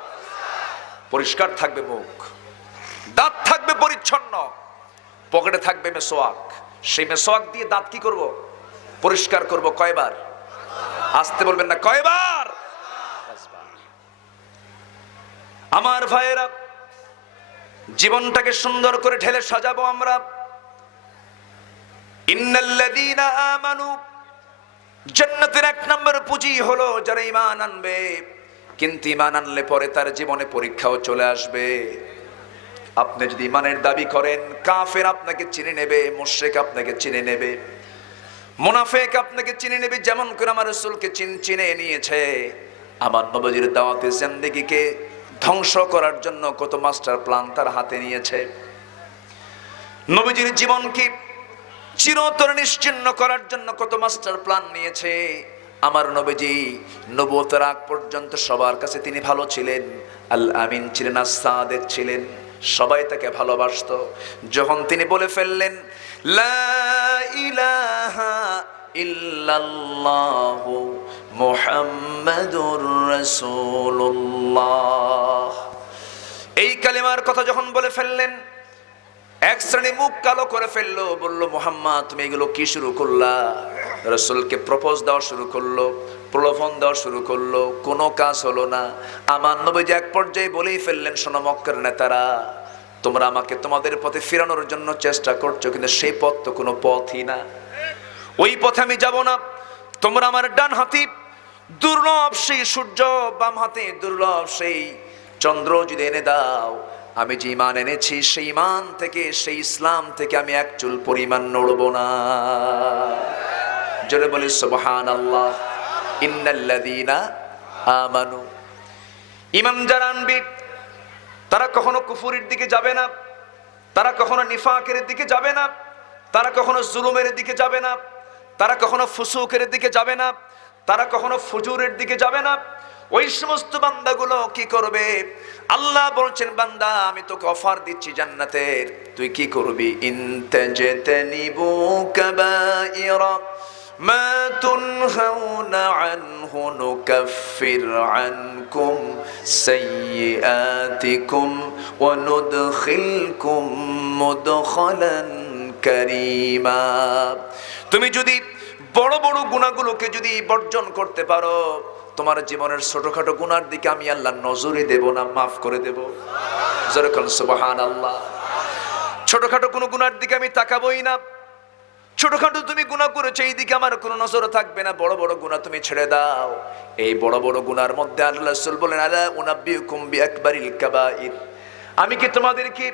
পরিষ্কার থাকবে মুখ, দাঁত থাকবে পরিচ্ছন্ন, পকেটে থাকবে মেসোয়াক। সেই মেসোয়াক দিয়ে দাঁত কি করব? পরিষ্কার করব। কয়বার? আসতে বলবেন না, কয়বার? আমার ভাইয়েরা, জীবনটাকে সুন্দর করে ঢেলে সাজাবো আমরা। ইন্নাল্লাযীনা আমানু, জান্নাতের এক নম্বর পুঁজি হলো যারা ঈমান আনবে। কিন্তু ঈমান আনলে পরে তার জীবনে পরীক্ষাও চলে আসবে। আপনি যদি ঈমানের দাবি করেন, কাফের আপনাকে চিনে নেবে, মুশরিক আপনাকে চিনে নেবে, মুনাফিক আপনাকে চিনে নেবে, যেমন করে আমার রাসূলকে চিনে নিয়েছে। আমার নবীর দাওয়াতে জিন্দেগিকে ধ্বংস করার জন্য কত মাস্টার প্ল্যান তার হাতে নিয়েছে। নবীজির জীবনকে চিরতরে নিশ্চিহ্ন করার জন্য কত মাস্টার প্ল্যান নিয়েছে। আমার নবীজি নবুয়তের আগ পর্যন্ত সবার কাছে তিনি ভালো ছিলেন, আল আমিন ছিলেন, আস-সাদিক ছিলেন, সবাই তাকে ভালোবাসতো। যখন তিনি বলে ফেললেন লা ইলাহা ইল্লাল্লাহু মুহাম্মাদুর রাসূলুল্লাহ, এই কালিমার কথা যখন বলে ফেললেন, এক শ্রেণী মুখ কালো করে ফেললো, বলল মুহাম্মদ তুমি এগুলো কি শুরু করলা? রাসূলকে প্রপোজ দেওয়া শুরু করলো, প্রলোভন দেওয়া শুরু করলো, কোনো কাজ হলো না। আমার নবীজি এক পর্যায়ে বলেই ফেললেন, শোনো মক্কার নেতারা, তোমরা আমাকে তোমাদের পথে ফেরানোর জন্য চেষ্টা করছো, কিন্তু সেই পথ তো কোনো পথই না, ওই পথে আমি যাব না। তোমরা আমার ডান হাতে দুর্লভ সেই সূর্য, বাম হাতে দুর্লভ সেই চন্দ্র যদি এনে দাও, আমি যে ঈমান এনেছি সেই ঈমান থেকে, সেই ইসলাম থেকে আমি এক চুল পরিমাণ নড়ব না। জোরে বলি সুবহানাল্লাহ। ইন্নাল্লাযীনা আমানু, ঈমান যারা আনবে তারা কখনো কুফরের দিকে যাবে না, তারা কখনো নিফাকের দিকে যাবে না, তারা কখনো জুলুমের দিকে যাবে না, তারা কখনো ফুসুকের দিকে যাবে না, তারা কখনো ফুজুরের দিকে যাবে না। ওই সমস্ত বান্দাগুলো কি করবে? আল্লাহ বলছেন, বান্দা আমি তোকে অফার দিচ্ছি জান্নাতের, তুই কি করবি? ইনতাজতানিবু কাবাইরা মা তুনহাউনা আনহু নুকাফির আনকুম সাইয়্যাতিকুম ওয়া নুদখিলকুম মুদখালান কারীমা। তুমি যদি বড় বড় গুনাহগুলোকে যদি বর্জন করতে পারো, তোমার জীবনের ছোটখাটো গুনার দিকে আমি আল্লাহ নজরই দেব না, মাফ করে দেব। জোরে বলেন সুবহানাল্লাহ। ছোটখাটো কোনো গুনার দিকে আমি তাকাবোই না। ছোটখাটো তুমি গুনাহ করেছো, এই দিকে আমার কোনো নজর থাকবে না। বড় বড় গুনাহ তুমি ছেড়ে দাও। এই বড় বড় গুনার মধ্যে আল্লাহ রাসূল বলেন, আলা উনাব্বিউকুম বিআকবারিল কাবাইর, আমি কি তোমাদেরকে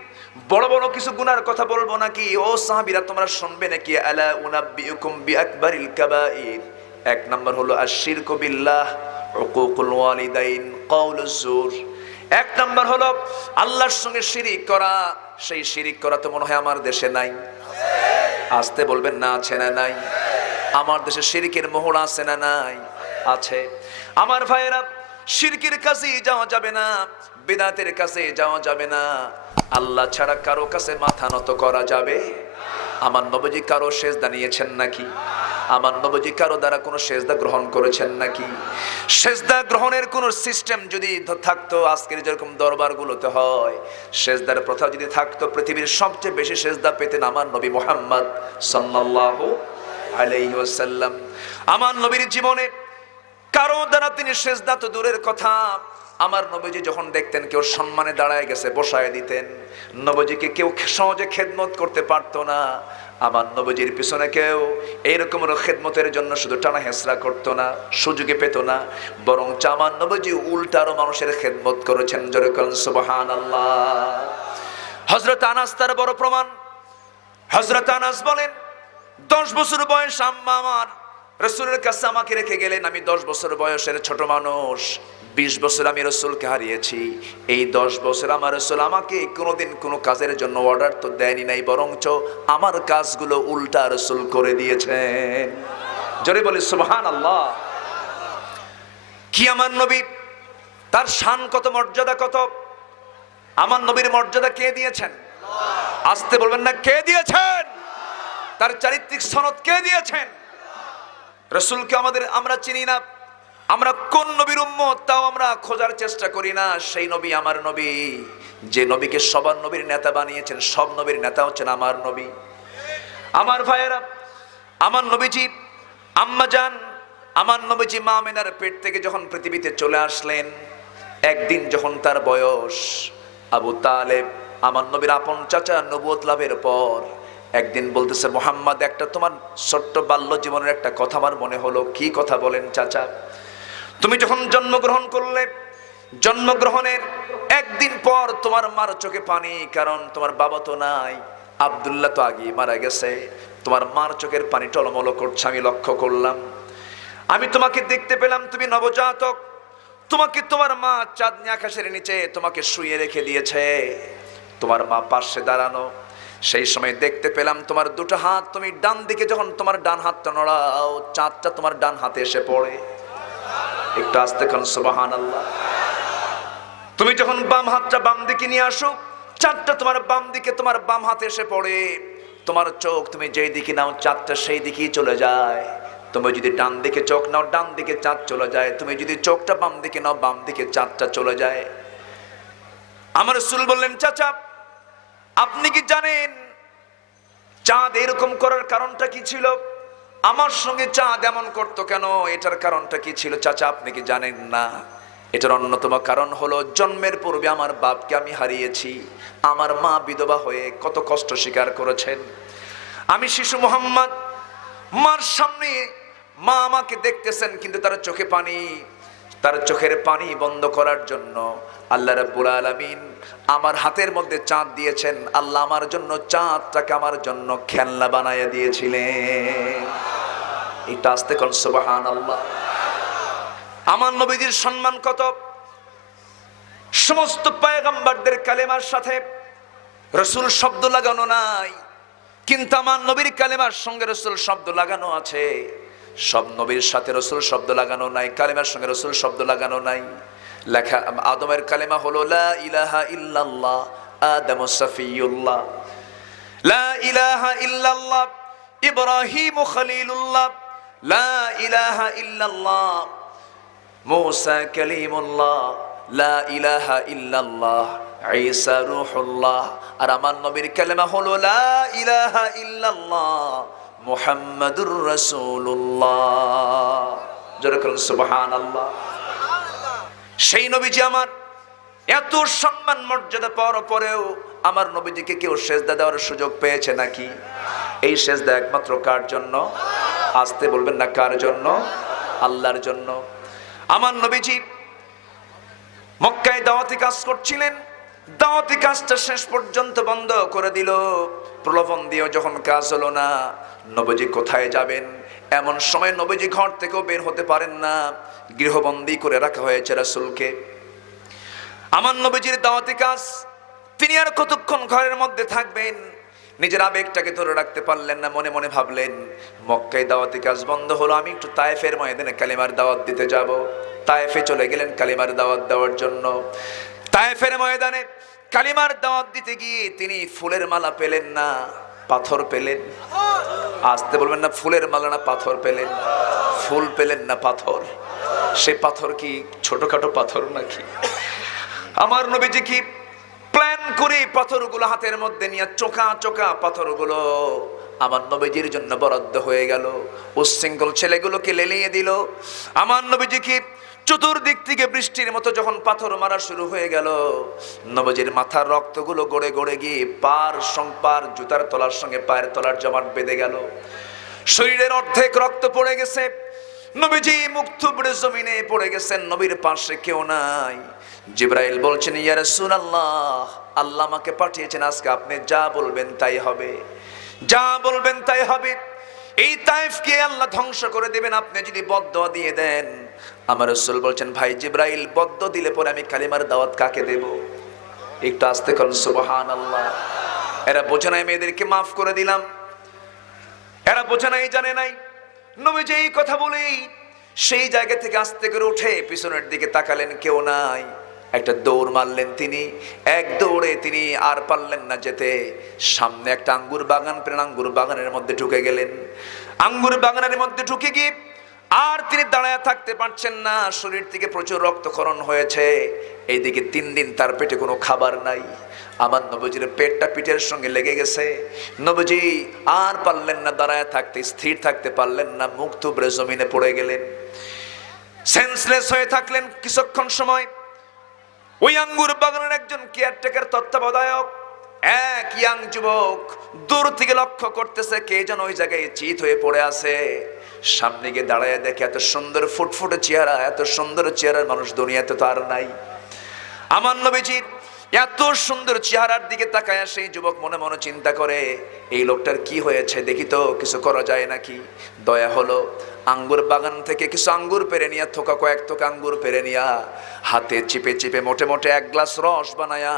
বড় বড় কিছু গুনার কথা বলবো নাকি? ও সাহাবীরা তোমরা শুনবে নাকি? আলা উনাব্বিউকুম বিআকবারিল কাবাইর, এক নাম্বার হলো আশরিকু বিল্লাহ, উকুকুল ওয়ালিদাইন, কাউলুজ জুর। এক নাম্বার হলো আল্লাহর সঙ্গে শিরিক করা। সেই শিরিক করা তো মনে হয় আমার দেশে নাই। আসতে বলবেন না, আছে না নাই? আমার দেশে শিরিকের মোহর আছে না নাই? আছে। আমার ভাইয়েরা, শিরকের কাছে যাওয়া যাবে না, বিদআতের কাছে যাওয়া যাবে না। আল্লাহ ছাড়া কারো কাছে মাথা নত করা যাবে? আমার নবীজি কারো সেজদা নিয়েছেন নাকি? আমার নবীজি কারো দ্বারা কোনো সেজদা গ্রহণ করেছেন নাকি? সেজদা গ্রহণের কোনো সিস্টেম যদি থাকতো, আজকের যেরকম দরবারগুলোতে হয়, সেজদার প্রথা যদি থাকতো, পৃথিবীর সবচেয়ে বেশি সেজদা পেতেন আমার নবী মুহাম্মদ সাল্লাল্লাহু আলাইহি ওয়াসাল্লাম। আমার নবীর জীবনে কারো দ্বারা তিনি সেজদা তো দূরের কথা, আমার নবীজি যখন দেখতেন কেউ সম্মানে দাঁড়ায় গেছে, বসায় দিতেন। নবীজিকে কেউ সহজে খেদমত করতে পারতো না। আমার নবীজির পিছনে কেউ এইরকম খেদমতের জন্য শুধু টানা হেসরা করতো না, সুযোগে পেত না, বরং আমার নবীজি উল্টা আরো মানুষের খেদমত করেছেন। জোরে বলেন সুবহানাল্লাহ। হযরত আনাস তার বড় প্রমাণ। হযরত আনাস বলেন, 10 বছর বয়স আম্মা আমার রাসূলের কাছে আমাকে রেখে গেলেন। আমি 10 বছর বয়সের ছোট মানুষ। 20 বছর আমি রাসূলকে হারিয়েছি। এই 10 বছর আমার রাসূল আমাকে কোনোদিন কোনো কাজের জন্য অর্ডার তো দেয়নি নাই, বরঞ্চ আমার কাজগুলো উল্টা রাসূল করে দিয়েছেন। জোরে বলি সুবহানাল্লাহ। কি আমার নবী, তার শান কত, মর্যাদা কত! আমার নবীর মর্যাদা কে দিয়েছেন? আসতে বলবেন না, কে দিয়েছেন? তার চারিত্রিক সনদ কে দিয়েছেন? রাসূলকে আমরা চিনি না, আমরা কোন নবীর উম্মত তাও আমরা খোঁজার চেষ্টা করি না। সেই নবী আমার নবী, যে নবীকে সবার নবীর নেতা বানিয়েছেন, সব নবীর নেতা হচ্ছেন আমার নবী। আমার ভাইয়েরা, আমার নবীজি আম্মা জান, আমার নবীজি মা আমিনার পেট থেকে যখন পৃথিবীতে চলে আসলেন, একদিন যখন তার বয়স, আবু তালেব আমার নবীর আপন চাচা নবুয়ত লাভের পর একদিন বলতেছে, মুহাম্মদ, একটা তোমার ছোট্ট বাল্য জীবনের একটা কথা আমার মনে হলো। কি কথা বলেন চাচা? তুমি যখন জন্মগ্রহণ করলে, জন্মগ্রহণের একদিন পর তোমার মার চোখে পানি, কারণ তোমার বাবা তো নাই, আব্দুল্লাহ তো আগে মারা গেছে। তোমার মার চোখের পানি টলমল করছে, আমি লক্ষ্য করলাম। আমি তোমাকে দেখতে পেলাম, তুমি নবজাতক, তোমাকে তোমার মা চাঁদনি আকাশের নিচে তোমাকে শুয়ে রেখে দিয়েছে, তোমার মা পাশে দাঁড়ানো। সেই সময় দেখতে পেলাম তোমার দুটো হাত, তুমি ডান দিকে যখন তোমার ডান হাতটা নড়াও, চাঁদটা তোমার ডান হাতে এসে পড়ে। একটু আস্তে খান সুবহানাল্লাহ। তুমি যখন বাম হাতটা বাম দিকে নিয়ে আসো, চাঁদটা তোমার বাম দিকে তোমার বাম হাতে এসে পড়ে। তোমার চোখ তুমি যেই দিকে নাও, চাঁদটা সেই দিকেই চলে যায়। তুমি যদি ডান দিকে চোখ নাও, ডান দিকে চাঁদ চলে যায়। তুমি যদি চোখটা বাম দিকে নাও, বাম দিকে চাঁদটা চলে যায়। আমার রাসূল বললেন, চাচা আপনি কি জানেন চাঁদ এরকম করার কারণটা কি ছিল? আমার সঙ্গে চাঁদ এমন করতো কেন? এটার কারণটা কি ছিল চাচা, আপনি কি জানেন না? এটার অন্যতম কারণ হলো, জন্মের পূর্বে আমার বাপকে আমি হারিয়েছি। আমার মা বিধবা হয়ে কত কষ্ট স্বীকার করেছেন। আমি শিশু মুহাম্মদ, মার সামনে মা আমাকে দেখতেছেন, কিন্তু তার চোখে পানি। তার চোখের পানি বন্ধ করার জন্য আল্লাহ রাব্বুল আলামিন আমার হাতের মধ্যে চাঁদ দিয়েছেন। আল্লাহ আমার জন্য চাঁদটাকে আমার জন্য খেলনা বানাইয়া দিয়েছিলেন। এটা আস্তে কোন সুবহানাল্লাহ। আমার নবীজির সম্মান কত! সমস্ত পয়গম্বরদের কালেমার সাথে রাসূল শব্দ লাগানো নাই, কিন্তু আমার নবীর কালেমার সঙ্গে রাসূল শব্দ লাগানো আছে। সব নবীর সাথে রাসূল শব্দ লাগানো নাই, কালেমার সঙ্গে রাসূল শব্দ লাগানো নাই। লেখা আদমের কালেমা হলো লা ইলাহা ইল্লাল্লাহ, আদম সফিউল্লাহ। লা ইলাহা ইল্লাল্লাহ, ইব্রাহিম খলিলুল্লাহ। লা ইলাহা ইল্লাল্লাহ, মুসা কালিমুল্লাহ। লা ইলাহা ইল্লাল্লাহ, ঈসা রূহুল্লাহ। আর আমার নবীর কালেমা হলো লা ইলাহা ইল্লাল্লাহ, মুহাম্মাদুর রাসূলুল্লাহ। জোরে বলুন সুবহানাল্লাহ। সেই নবীজি আমার এত সম্মান মর্যাদা পাওয়ার পরেও আমার নবীজিকে কেউ সেজদা দেওয়ার সুযোগ পেয়েছে নাকি? এই সেজদা একমাত্র কার জন্য? আসতে বলবেন না, কার জন্য? আল্লাহর জন্য। আমার নবীজি মক্কায় দাওয়াতি কাজ করছিলেন, দাওয়াতি কাজটা শেষ পর্যন্ত বন্ধ করে দিল। প্রলোভন দিয়েও যখন কাজ হলো না, নবীজি কোথায় যাবেন? এমন সময় নবীজি ঘর থেকেও বের হতে পারেন না, গৃহবন্দী করে রাখা হয়েছে রাসূলকে। আমার নবীজির দাওয়াতি কাজ, তিনি আর কতক্ষণ ঘরের মধ্যে থাকবেন? নিজের আবেগটাকে ধরে রাখতে পারলেন না, মনে মনে ভাবলেন, মক্কায় দাওয়াতি কাজ বন্ধ হলো, আমি একটু তায়েফের ময়দানে কালিমার দাওয়াত দিতে যাব। তায়েফে চলে গেলেন কালিমার দাওয়াত দেওয়ার জন্য। তায়েফের ময়দানে কালিমার দাওয়াত দিতে গিয়ে তিনি ফুলের মালা পেলেন না, পাথর পেলেন। আসতে বলবেন না, ফুলের মালা না পাথর পেলেন? ফুল পেলেন না পাথর। সে পাথর কি ছোটখাটো পাথর নাকি? আমার নবীজি কি প্ল্যান করে পাথরগুলো হাতের মধ্যে নিয়ে চোখা চোখা পাথরগুলো আমার নবীজির জন্য বরাদ্দ হয়ে গেল। উচ্ছৃঙ্খল ছেলেগুলোকে লেলিয়ে দিল। আমার নবীজি কি চতুর্দিক থেকে বৃষ্টির মতো যখন পাথর মারা শুরু হয়ে গেল, নবীজির মাথার রক্তগুলো গড়ে গড়ে গিয়ে পার জুতার তলার সঙ্গে পায়ের তলার জমাট বেঁধে গেল। শরীরের অর্ধেক রক্ত পড়ে গেছে। নবীজি মুখ থুবড়ে জমিনে পড়ে গেছেন, নবীর পাশে কেউ নাই। জিবরাইল বলছেন, ইয়া রাসূলুল্লাহ, আল্লাহ আমাকে পাঠিয়েছেন, আজকে আপনি যা বলবেন তাই হবে, যা বলবেন তাই হবে। এই তায়েফকে আল্লাহ ধ্বংস করে দেবেন আপনি যদি বদদোয়া দিয়ে দেন। আমার রাসূল বলছেন, ভাই জিবরাইল, বদদোয়া দিলে পরে আমি কালিমার দাওয়াত কাকে দেব? একটু আস্তে করুন সুবহানাল্লাহ। এরা বোঝে নাই, মেয়েদেরকে মাফ করে দিলাম। এরা বোঝে নাই, জানে নাই। নবীজি এই কথা বলেই সেই জায়গা থেকে আস্তে করে উঠে পিছনের দিকে তাকালেন, কেউ নাই। একটা দৌড় মারলেন তিনি। এক দৌড়ে তিনি আর পারলেন না যেতে। সামনে একটা আঙ্গুর বাগান পেলেন, আঙ্গুর বাগানের মধ্যে ঢুকে গেলেন। আঙ্গুর বাগানের মধ্যে ঢুকে গিয়ে আর তিনি দাঁড়ায় থাকতে পারছেন না, শরীর থেকে প্রচুর রক্তক্ষরণ হয়েছে। এইদিকে 3 দিন তার পেটে কোনো খাবার নাই। আমার নবীজির পেটটা পিঠের সঙ্গে লেগে গেছে। নবীজি আর পারলেন না দাঁড়ায় থাকতে, স্থির থাকতে পারলেন না, মুখ থুবড়ে জমিনে পড়ে গেলেন, সেন্সলেস হয়ে থাকলেন কিছুক্ষণ সময়। ওই আঙ্গুর বাগানের একজন কেয়ারটেকার তত্ত্বাবধায়ক এক ইয়াং যুবক দূর থেকে লক্ষ্য করতেছে কে যেন ওই জায়গায় চিত হয়ে পড়ে আছে। সামনে গিয়ে দাঁড়ায় দেখে এত সুন্দর ফুটফুটে চেহারা, এত সুন্দর চেহারার মানুষ দুনিয়াতে তো আর নাই। আমার নবীজির এত সুন্দর চেহারার দিকে তাকায় সেই যুবক মনে মনে চিন্তা করে, এই লোকটার কি হয়েছে, দেখি তো কিছু করা যায় নাকি। দয়া হলো, আঙ্গুর বাগান থেকে কিছু আঙ্গুর পেরে নিয়া, থোকা কয়েক থোকা আঙ্গুর পেরে নিয়া হাতে চিপে চিপে মোটে মোটে 1 গ্লাস রস বানায়া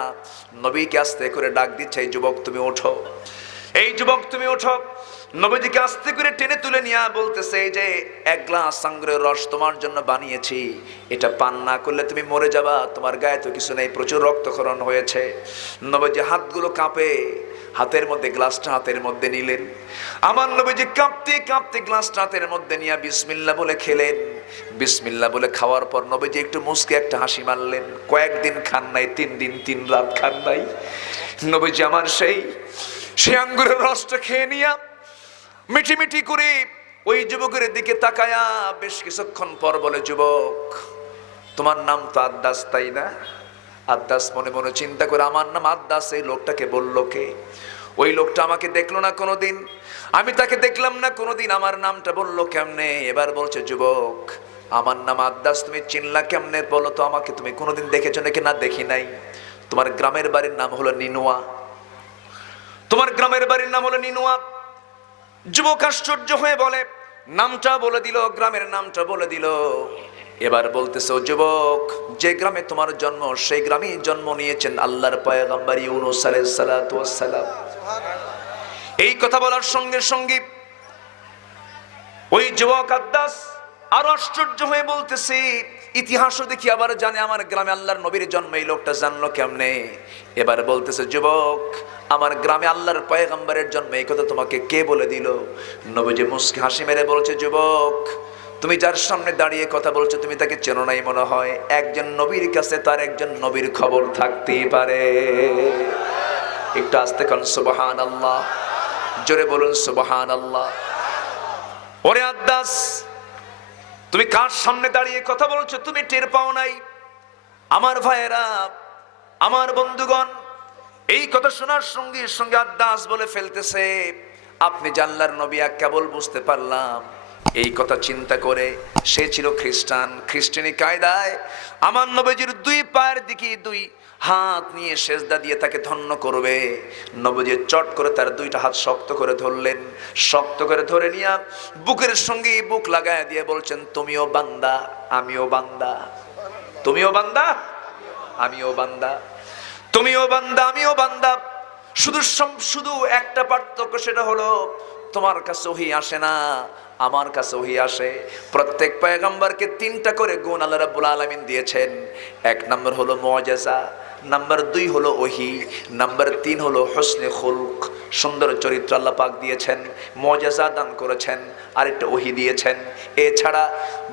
নবীকে আস্তে করে ডাক দিচ্ছে, এই যুবক তুমি ওঠো, এই যুবক তুমি ওঠো। নবীজিকে আস্তে করে টেনে তুলে নিয়ে বলতেছে, এই যে 1 গ্লাস আঙ্গুরের রস তোমার জন্য বানিয়েছি, এটা পান না করলে তুমি মরে যাবা, তোমার গায়ে তো কিছু নেই, প্রচুর রক্তক্ষরণ হয়েছে। নবীজি হাতগুলো কাঁপে, হাতের মধ্যে গ্লাসটা হাতের মধ্যে নিলেন। আমার নবীজি কাঁপতে কাঁপতে গ্লাসটা হাতের মধ্যে নিয়ে বিসমিল্লাহ বলে খেলেন। বিসমিল্লাহ বলে খাওয়ার পর নবীজি একটু মুস্কে একটা হাসি মারলেন। কয়েকদিন খান নাই, 3 দিন 3 রাত খান নাই। নবীজি আমার সেই আঙ্গুরের রসটা খেয়ে নিয়া মিটি মিটি করে ওই যুবকের দিকে তাকায়া বেশ কিছুক্ষণ পর বলে, যুবক তোমার নাম তো আদ্দাস তাই না? আদ্দাস মনে মনে চিন্তা করে, আমার নাম আদ্দাস, এই লোকটাকে বললো কে? ওই লোকটা আমাকে দেখলো না কোনোদিন, আমি তাকে দেখলাম না কোনোদিন, আমার নামটা বললো কেমনে? এবার বলছে, যুবক আমার নাম আদ্দাস, তুমি চিনলা কেমনে বলো তো আমাকে? তুমি কোনোদিন দেখেছো নাকি? না দেখি নাই। তোমার গ্রামের বাড়ির নাম হলো নিনুয়া, তোমার গ্রামের বাড়ির নাম হলো নিনুয়া। যুবক আশ্চর্য হয়ে বলে, নামটা বলে দিল, গ্রামের নামটা বলে দিল। এবার বলতেছে, ও যুবক যে গ্রামে তোমার জন্ম সেই গ্রামেই জন্ম নিয়েছেন আল্লাহর পয়গম্বর ইউনূস আলাইহিস সালাতু ওয়াস সালাম। এই কথা বলার সঙ্গে সঙ্গে ওই যুবক আদ্দাস আরো আশ্চর্য হয়ে বলতেছে, ইতিহাসও দেখি আবার জানে আমার গ্রামে আল্লাহর নবীর জন্ম, এই লোকটা জানলো কেমনে? এবার বলতেছে, যুবক আমার গ্রামে আল্লাহর পয়গম্বরের জন্ম, এই কথা তোমাকে কে বলে দিল? নবীজি মুস্কি হাসি মেরে বলছে, যুবক তুমি যার সামনে দাঁড়িয়ে কথা বলছো তুমি তাকে চেনো নাই মনে হয়। একজন নবীর কাছে তার একজন নবীর খবর থাকতেই পারে। একটু আস্তে কান সুবহানাল্লাহ, জোরে বলুন সুবহানাল্লাহ। ওরে আদ্দাস, তুমি কার সামনে দাঁড়িয়ে কথা বলছো তুমি টের পাও নাই? আমার ভাইয়েরা, আমার বন্ধুগণ, এই কথা শোনার সঙ্গে সঙ্গে আদ্দাস বলে ফেলতেছে, আপনি জানলার নবী, কেবল বুঝতে পারলাম। এই কথা চিন্তা করে সে ছিল খ্রিস্টান। খ্রিস্টানি কায়দায় আমার নবীজির 2 পায়ের দিকে 2 হাত নিয়ে সেজদা দিয়ে তাকে ধন্য করবে। নবীজি চট করে তার 2টা হাত শক্ত করে ধরলেন। শক্ত করে ধরে নিয়ে বুকের সঙ্গে বুক লাগায় দিয়ে বলছেন, তুমিও বান্দা আমিও বান্দা, তুমিও বান্দা আমিও বান্দা, তুমিও বান্দা আমিও বান্দা। শুধু একটা পার্থক্য, সেটা হলো তোমার কাছে ওহী আসে না, আমার কাছে ওহী আসে। প্রত্যেক পয়গম্বরকে 3টা করে গুণ আল্লাহ রাব্বুল আলামিন দিয়েছেন। 1 নম্বর হলো মুআজিজা, নাম্বার 2 হলো ওহী, নাম্বার 3 হলো হুসনে খুলক, সুন্দর চরিত্র আল্লাহ পাক দিয়েছেন। মুআজিজা দান করেছেন, আরেকটা ওহী দিয়েছেন। এছাড়া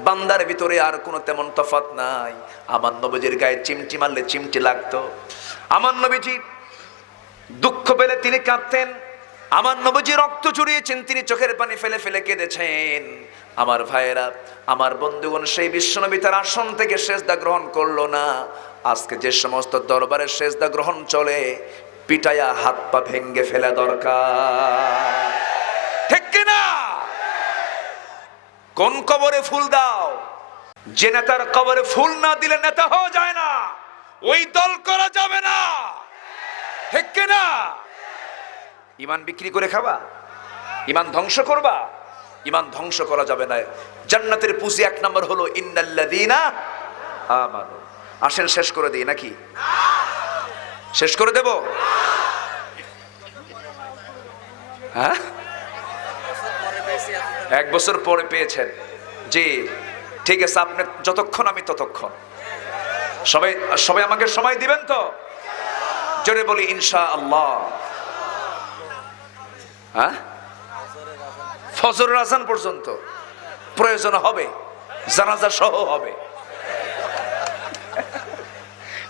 বান্দার ভিতরে আর কোনো তেমন তফাৎ নাই। আমার নবীজির গায়ে চিমটি মারলে চিমটি লাগতো। আমার নবীজি দুঃখ পেলে তিনি কাঁদতেন। আমার নবীজি রক্ত চুরিয়েছেন, তিনি চোখের পানি ফেলে ফেলে কেঁদেছেন। আমার ভাইয়েরা, আমার বন্ধুগণ, সেই বিশ্বনবী তার আসন থেকে সেজদা গ্রহণ করলো না। আজকে যে সমস্ত দরবারে সেজদা গ্রহণ চলে, পিটায়া হাত পা ভেঙ্গে ফেলা দরকার, ঠিক কিনা? কোন কবরে ফুল দাও? যে নেতার কবরে ফুল না দিলে নেতা হওয়া যায় না, ওই দল করা যাবে না, ঠিক কিনা? ইমান বিক্রি করে খাবা? ইমান ধ্বংস করবা? ইমান ধ্বংস করা যাবে না। জান্নাতের পুঁজি 1 নম্বর হলো ইন্নাল্লাযীনা আমানু। আসেন শেষ করে দিই নাকি? শেষ করে দেব? হ্যাঁ, 1 বছর পরে পেয়েছেন? জি ঠিক আছে, আপনি যতক্ষণ আমি ততক্ষণ। সবাই আমাকে সময় দিবেন তো? জোরে বলি ইনশাআল্লাহ। হ্যাঁ, ফজরের আযান পর্যন্ত। প্রয়োজন হবে, জানাজা সহ হবে।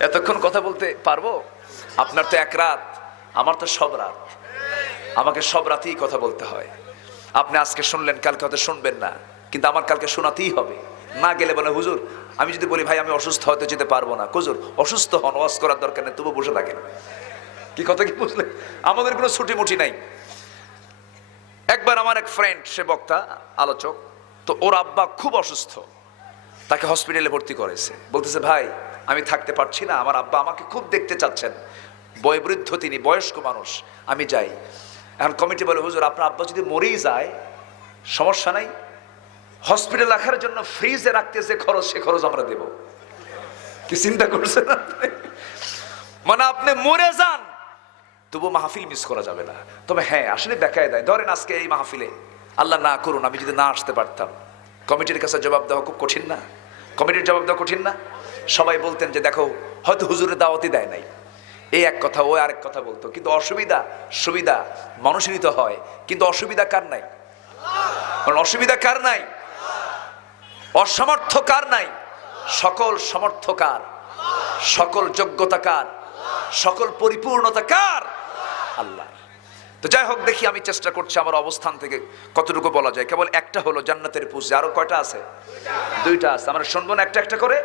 এতক্ষণ কথা বলতে পারবো? আপনার তো এক রাত, আমার তো সব রাত। আমাকে সব রাতেই কথা বলতে হয়। আপনি আজকে শুনলেন, কালকে হয়তো শুনবেন না, কিন্তু আমার কালকে শোনাতেই হবে। না গেলে বলে হুজুর, আমি যদি বলি ভাই আমি অসুস্থ, হয়তো যেতে পারবো না। হুজুর অসুস্থ হন, ওয়াজ করার দরকার নেই, তবু বসে থাকেন। কি কথা কি বুঝলেন? আমাদের কোনো ছুটি মুটি নাই। একবার আমার এক ফ্রেন্ড, সে বক্তা আলোচক, তো ওর আব্বা খুব অসুস্থ, তাকে হসপিটালে ভর্তি করেছে। বলতেছে ভাই আমি থাকতে পারছি না, আমার আব্বা আমাকে খুব দেখতে চাচ্ছেন, বয়োবৃদ্ধ তিনি, বয়স্ক মানুষ, আমি যাই। এখন কমিটি বলে হুজুর আপনার আব্বা যদি মরেই যায় সমস্যা নাই, হসপিটাল রাখার জন্য ফ্রিজে রাখতে যে খরচ, সে খরচ আমরা দেব। কি চিন্তা করছেন আপনি? মানে আপনি মরে যান তবু মাহফিল মিস করা যাবে না। তবে হ্যাঁ আসলে বেকায় দেয়। ধরেন আজকে এই মাহফিলে আল্লাহ না করুন আমি যদি না আসতে পারতাম, কমিটির কাছে জবাব দেওয়া খুব কঠিন না? কমিটির জবাব দেওয়া কঠিন না? সবাই বলতেন যে দেখো হয়তো হুজুরের দাওয়াতই দেয় নাই, এই এক কথা, ও আরেক কথা বলতো। কিন্তু অসুবিধা সুবিধা মানুষেরই তো হয়, কিন্তু অসুবিধা কার নাই? অসুবিধা কার নাই? অসমর্থ কার নাই? সকল সমর্থ কার? সকল যোগ্যতা কার? সকল পরিপূর্ণতা কার? আল্লাহ। তো যাই হোক, দেখি আমি চেষ্টা করছি আমার অবস্থান থেকে কতটুকু বলা যায়। কেবল একটা হলো জান্নাতের পুঁজি, আরো কয়টা আছে? দুইটা আছে। আমরা শুনবো না একটা একটা করে?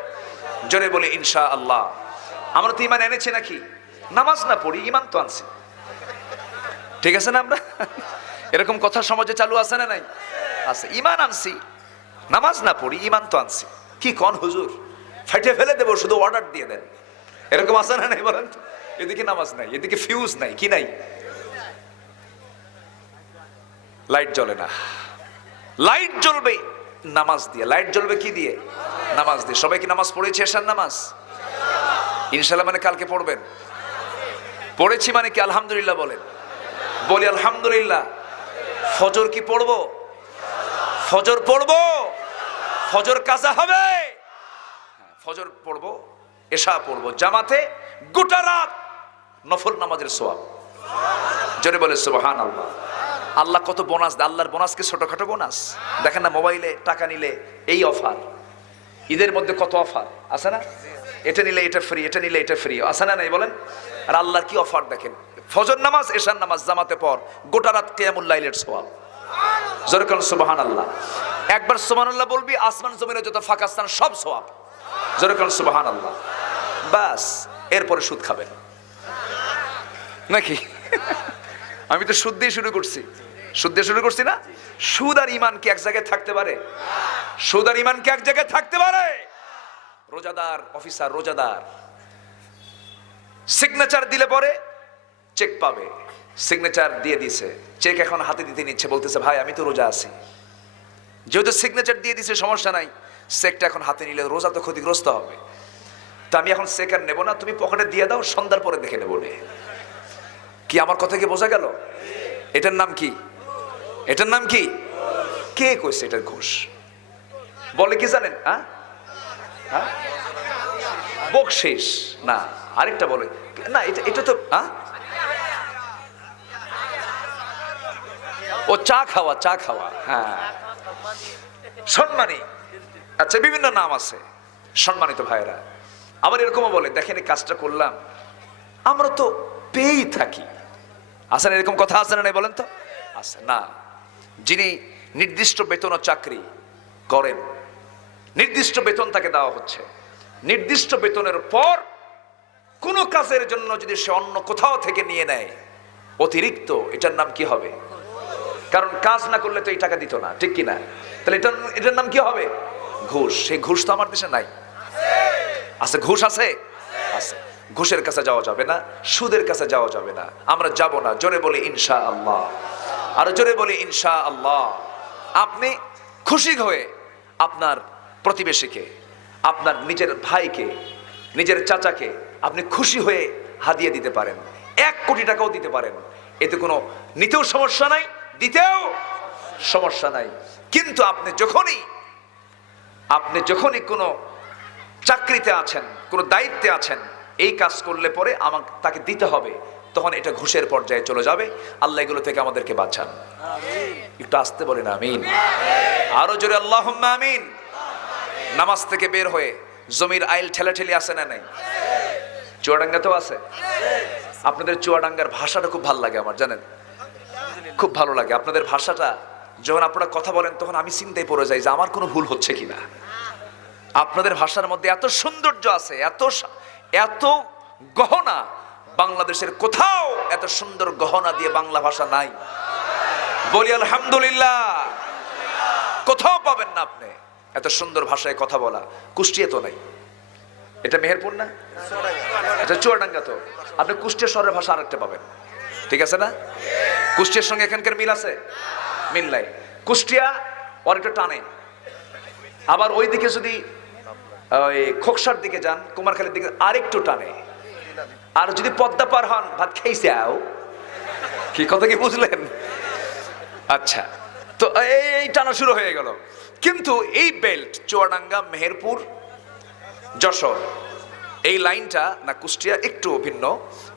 জোরে বলি ইনশাআল্লাহ। আমরা তো ঈমান এনেছি নাকি? নামাজ না পড়ি ঈমান তো আনছি, ঠিক আছে না? আমরা এরকম কথা সমাজে চালু আছে না নাই? আছে। ঈমান আনছি, নামাজ না পড়ি ঈমান তো আনছি। কি কোন হুজুর, ফাইটে ফেলে দেবো, শুধু অর্ডার দিয়ে দেন, এরকম আছে না নাই বলেন তো? এদিকে নামাজ নাই, এদিকে ফিউজ নাই, কি নাই? লাইট জ্বলে না। লাইট জ্বলবে নামাজ দিয়ে। লাইট জ্বলবে কি দিয়ে? নামাজ দিয়ে। সবাই কি নামাজ পড়েছে? এশার নামাজ ইনশাআল্লাহ মানে কালকে পড়বেন? পড়েছি মানে কি আলহামদুলিল্লাহ বলেন? বলি আলহামদুলিল্লাহ। ফজর কি পড়বো? ফজর পড়বো, ফজর কাজা হবে। ফজর পড়বো, এশা পড়বো জামাতে, গোটা রাত নফল নামাজের সওয়াব। জোরে বলে সুবহানাল্লাহ। আল্লাহ কত বোনাস দেয়। আল্লাহর বোনাস কি ছোটখাটো বোনাস? দেখেন না মোবাইলে টাকা নিলে এই অফার, ঈদের মধ্যে কত অফার আছে না? এটা নিলে এটা ফ্রি, এটা নিলে এটা ফ্রি, আছে না নাই বলেন? আর আল্লাহর কি অফার দেখেন। ফজর নামাজ, এশার নামাজ জামাতে পর, গোটা রাত কিয়ামুল লাইলের সওয়াব। জোরে বলেন সুবহানাল্লাহ। একবার সুবহানাল্লাহ বলবি, আসমান জমিনে যত ফাঁকা স্থান সব সওয়াব। জোরে বলেন সুবহানাল্লাহ। বাস, এরপরে সুদ খাবেন নাকি? আমি তো সুদ দিয়ে শুরু করছি, সুদ দিয়ে শুরু করছি না? সুদ আর ঈমান কি এক জায়গায় থাকতে পারে? সুদ আর ঈমান কি এক জায়গায় থাকতে পারে? রোজাদার অফিসার, রোজাদার সিগনেচার দিলে পরে চেক পাবে, সিগনেচার দিয়ে দিছে, চেক এখন হাতে দিতে নিচ্ছে, বলতেছে ভাই আমি তো রোজা আছি। যেহেতু সিগনেচার দিয়ে দিছে সমস্যা নাই, চেকটা এখন হাতে নিলে রোজা তো ক্ষতিগ্রস্ত হবে। তা আমি এখন চেক আর নেবো না, তুমি পকেটে দিয়ে দাও, সন্ধ্যার পরে দেখে নেবো। কি আমার কথা কি বোঝা গেল? এটার নাম কি? এটার নাম কি? কে কইছে এটা ঘুষ? বলে কি জানেন? বকশিস না, আরেকটা বলে না, এটা তো ও চা খাওয়া, চা খাওয়া। হ্যাঁ, সম্মানী। আচ্ছা, বিভিন্ন নাম আছে সম্মানিত ভাইরা। আবার এরকমও বলে দেখেন এই কাজটা করলাম, আমরা তো পেয়েই থাকি। আছে না এরকম কথা? আছে না নাই বলেন তো? আছে না? যিনি নির্দিষ্ট বেতন ও চাকরি করেন, নির্দিষ্ট বেতন তাকে দেওয়া হচ্ছে, নির্দিষ্ট বেতনের পর কোন কাজের জন্য যদি সে অন্য কোথাও থেকে নিয়ে নেয় অতিরিক্ত, এটার নাম কি হবে? কারণ কাজ না করলে তো এই টাকা দিত না, ঠিক কিনা? তাহলে এটার নাম কি হবে? ঘুষ। সেই ঘুষ তো আমার দেশে নাই। আছে ঘুষ? আছে, আছে। ঘুষের কাছে যাওয়া যাবে না, সুদের কাছে যাওয়া যাবে না, আমরা যাব না। জোরে বলি ইনশাআল্লাহ। আর জোরে বলি ইনশাআল্লাহ। আপনি খুশি হয়ে আপনার প্রতিবেশীকে, আপনার নিজের ভাইকে, নিজের চাচাকে আপনি খুশি হয়ে হাদিয়া দিতে পারেন, 1 কোটি টাকাও দিতে পারেন, এতে কোনো নিতেও সমস্যা নাই, দিতেও সমস্যা নাই। কিন্তু আপনি যখনই কোনো চাকরিতে আছেন, কোনো দায়িত্বে আছেন, এই কাজ করলে পরে আমাকে তাকে দিতে হবে, তখন এটা ঘুষের পর্যায়ে চলে যাবে। আল্লাহ এগুলো থেকে আমাদেরকে বাঁচান। একটু আসতে বলেন আমিন। আরো জোরে আল্লাহুম্মা আমিন। নামাজ থেকে বের হয়ে জমির আইল ঠেলাঠেলি আছে না নাই? চুয়াডাঙ্গাতেও আছে। আপনাদের চুয়াডাঙ্গার ভাষাটা খুব ভালো লাগে আমার, জানেন, খুব ভালো লাগে আপনাদের ভাষাটা। যখন আপনারা কথা বলেন তখন আমি চিন্তায় পড়ে যাই যে আমার কোনো ভুল হচ্ছে কিনা। আপনাদের ভাষার মধ্যে এত সৌন্দর্য আছে, এত গহনা, বাংলাদেশের কোথাও এত সুন্দর গহনা দিয়ে বাংলা ভাষা নাই। বলি আলহামদুলিল্লাহ। কোথাও পাবেন না আপনি এত সুন্দর ভাষায় কথা বলা। কুষ্টিয়া তো নাই, এটা মেহেরপুর না, এটা চুয়াডাঙ্গা। তো আপনি কুষ্টিয়া শহরের ভাষা আরেকটা পাবেন, ঠিক আছে না? কুষ্টিয়ার সঙ্গে এখানকার মিল আছে? মিল নাই। কুষ্টিয়া অনেকটা টানে। আবার ওইদিকে যদি ওই খোকসার দিকে যান, কুমারখালীর দিকে আরেকটু টানে। আর যদি পদ্মা পার হন, ভাত খাইছাও, কি কথা কি বুঝলেন? আচ্ছা, তো এই টানা শুরু হয়ে গেল। কিন্তু এই বেল্ট চুয়াডাঙ্গা, মেহেরপুর, যশোর, এই লাইনটা না কুষ্টিয়া একটু ভিন্ন।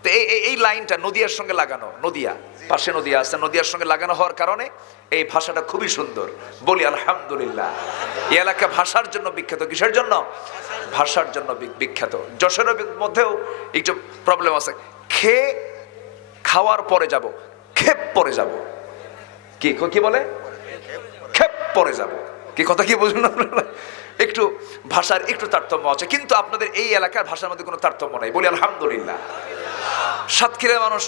তো এই লাইনটা নদিয়ার সঙ্গে লাগানো, নদিয়া পাশে নদিয়া আছে, নদিয়ার সঙ্গে লাগানো হওয়ার কারণে এই ভাষাটা খুবই সুন্দর। বলি আলহামদুলিল্লাহ। এই এলাকা ভাষার জন্য বিখ্যাত। কিসের জন্য? ভাষার জন্য বিখ্যাত। যশোরের মধ্যেও একটু প্রবলেম আছে। খাওয়ার পরে যাব, খেপ পরে যাব। কি বলে? খেপ পরে যাব। কি কথা কি বুঝলেন আপনারা? একটু ভাষার একটু তারতম্য আছে, কিন্তু আপনাদের এই এলাকার ভাষার মধ্যে কোনো তারতম্য নাই। বলি আলহামদুলিল্লাহ। সাতক্ষীরার মানুষ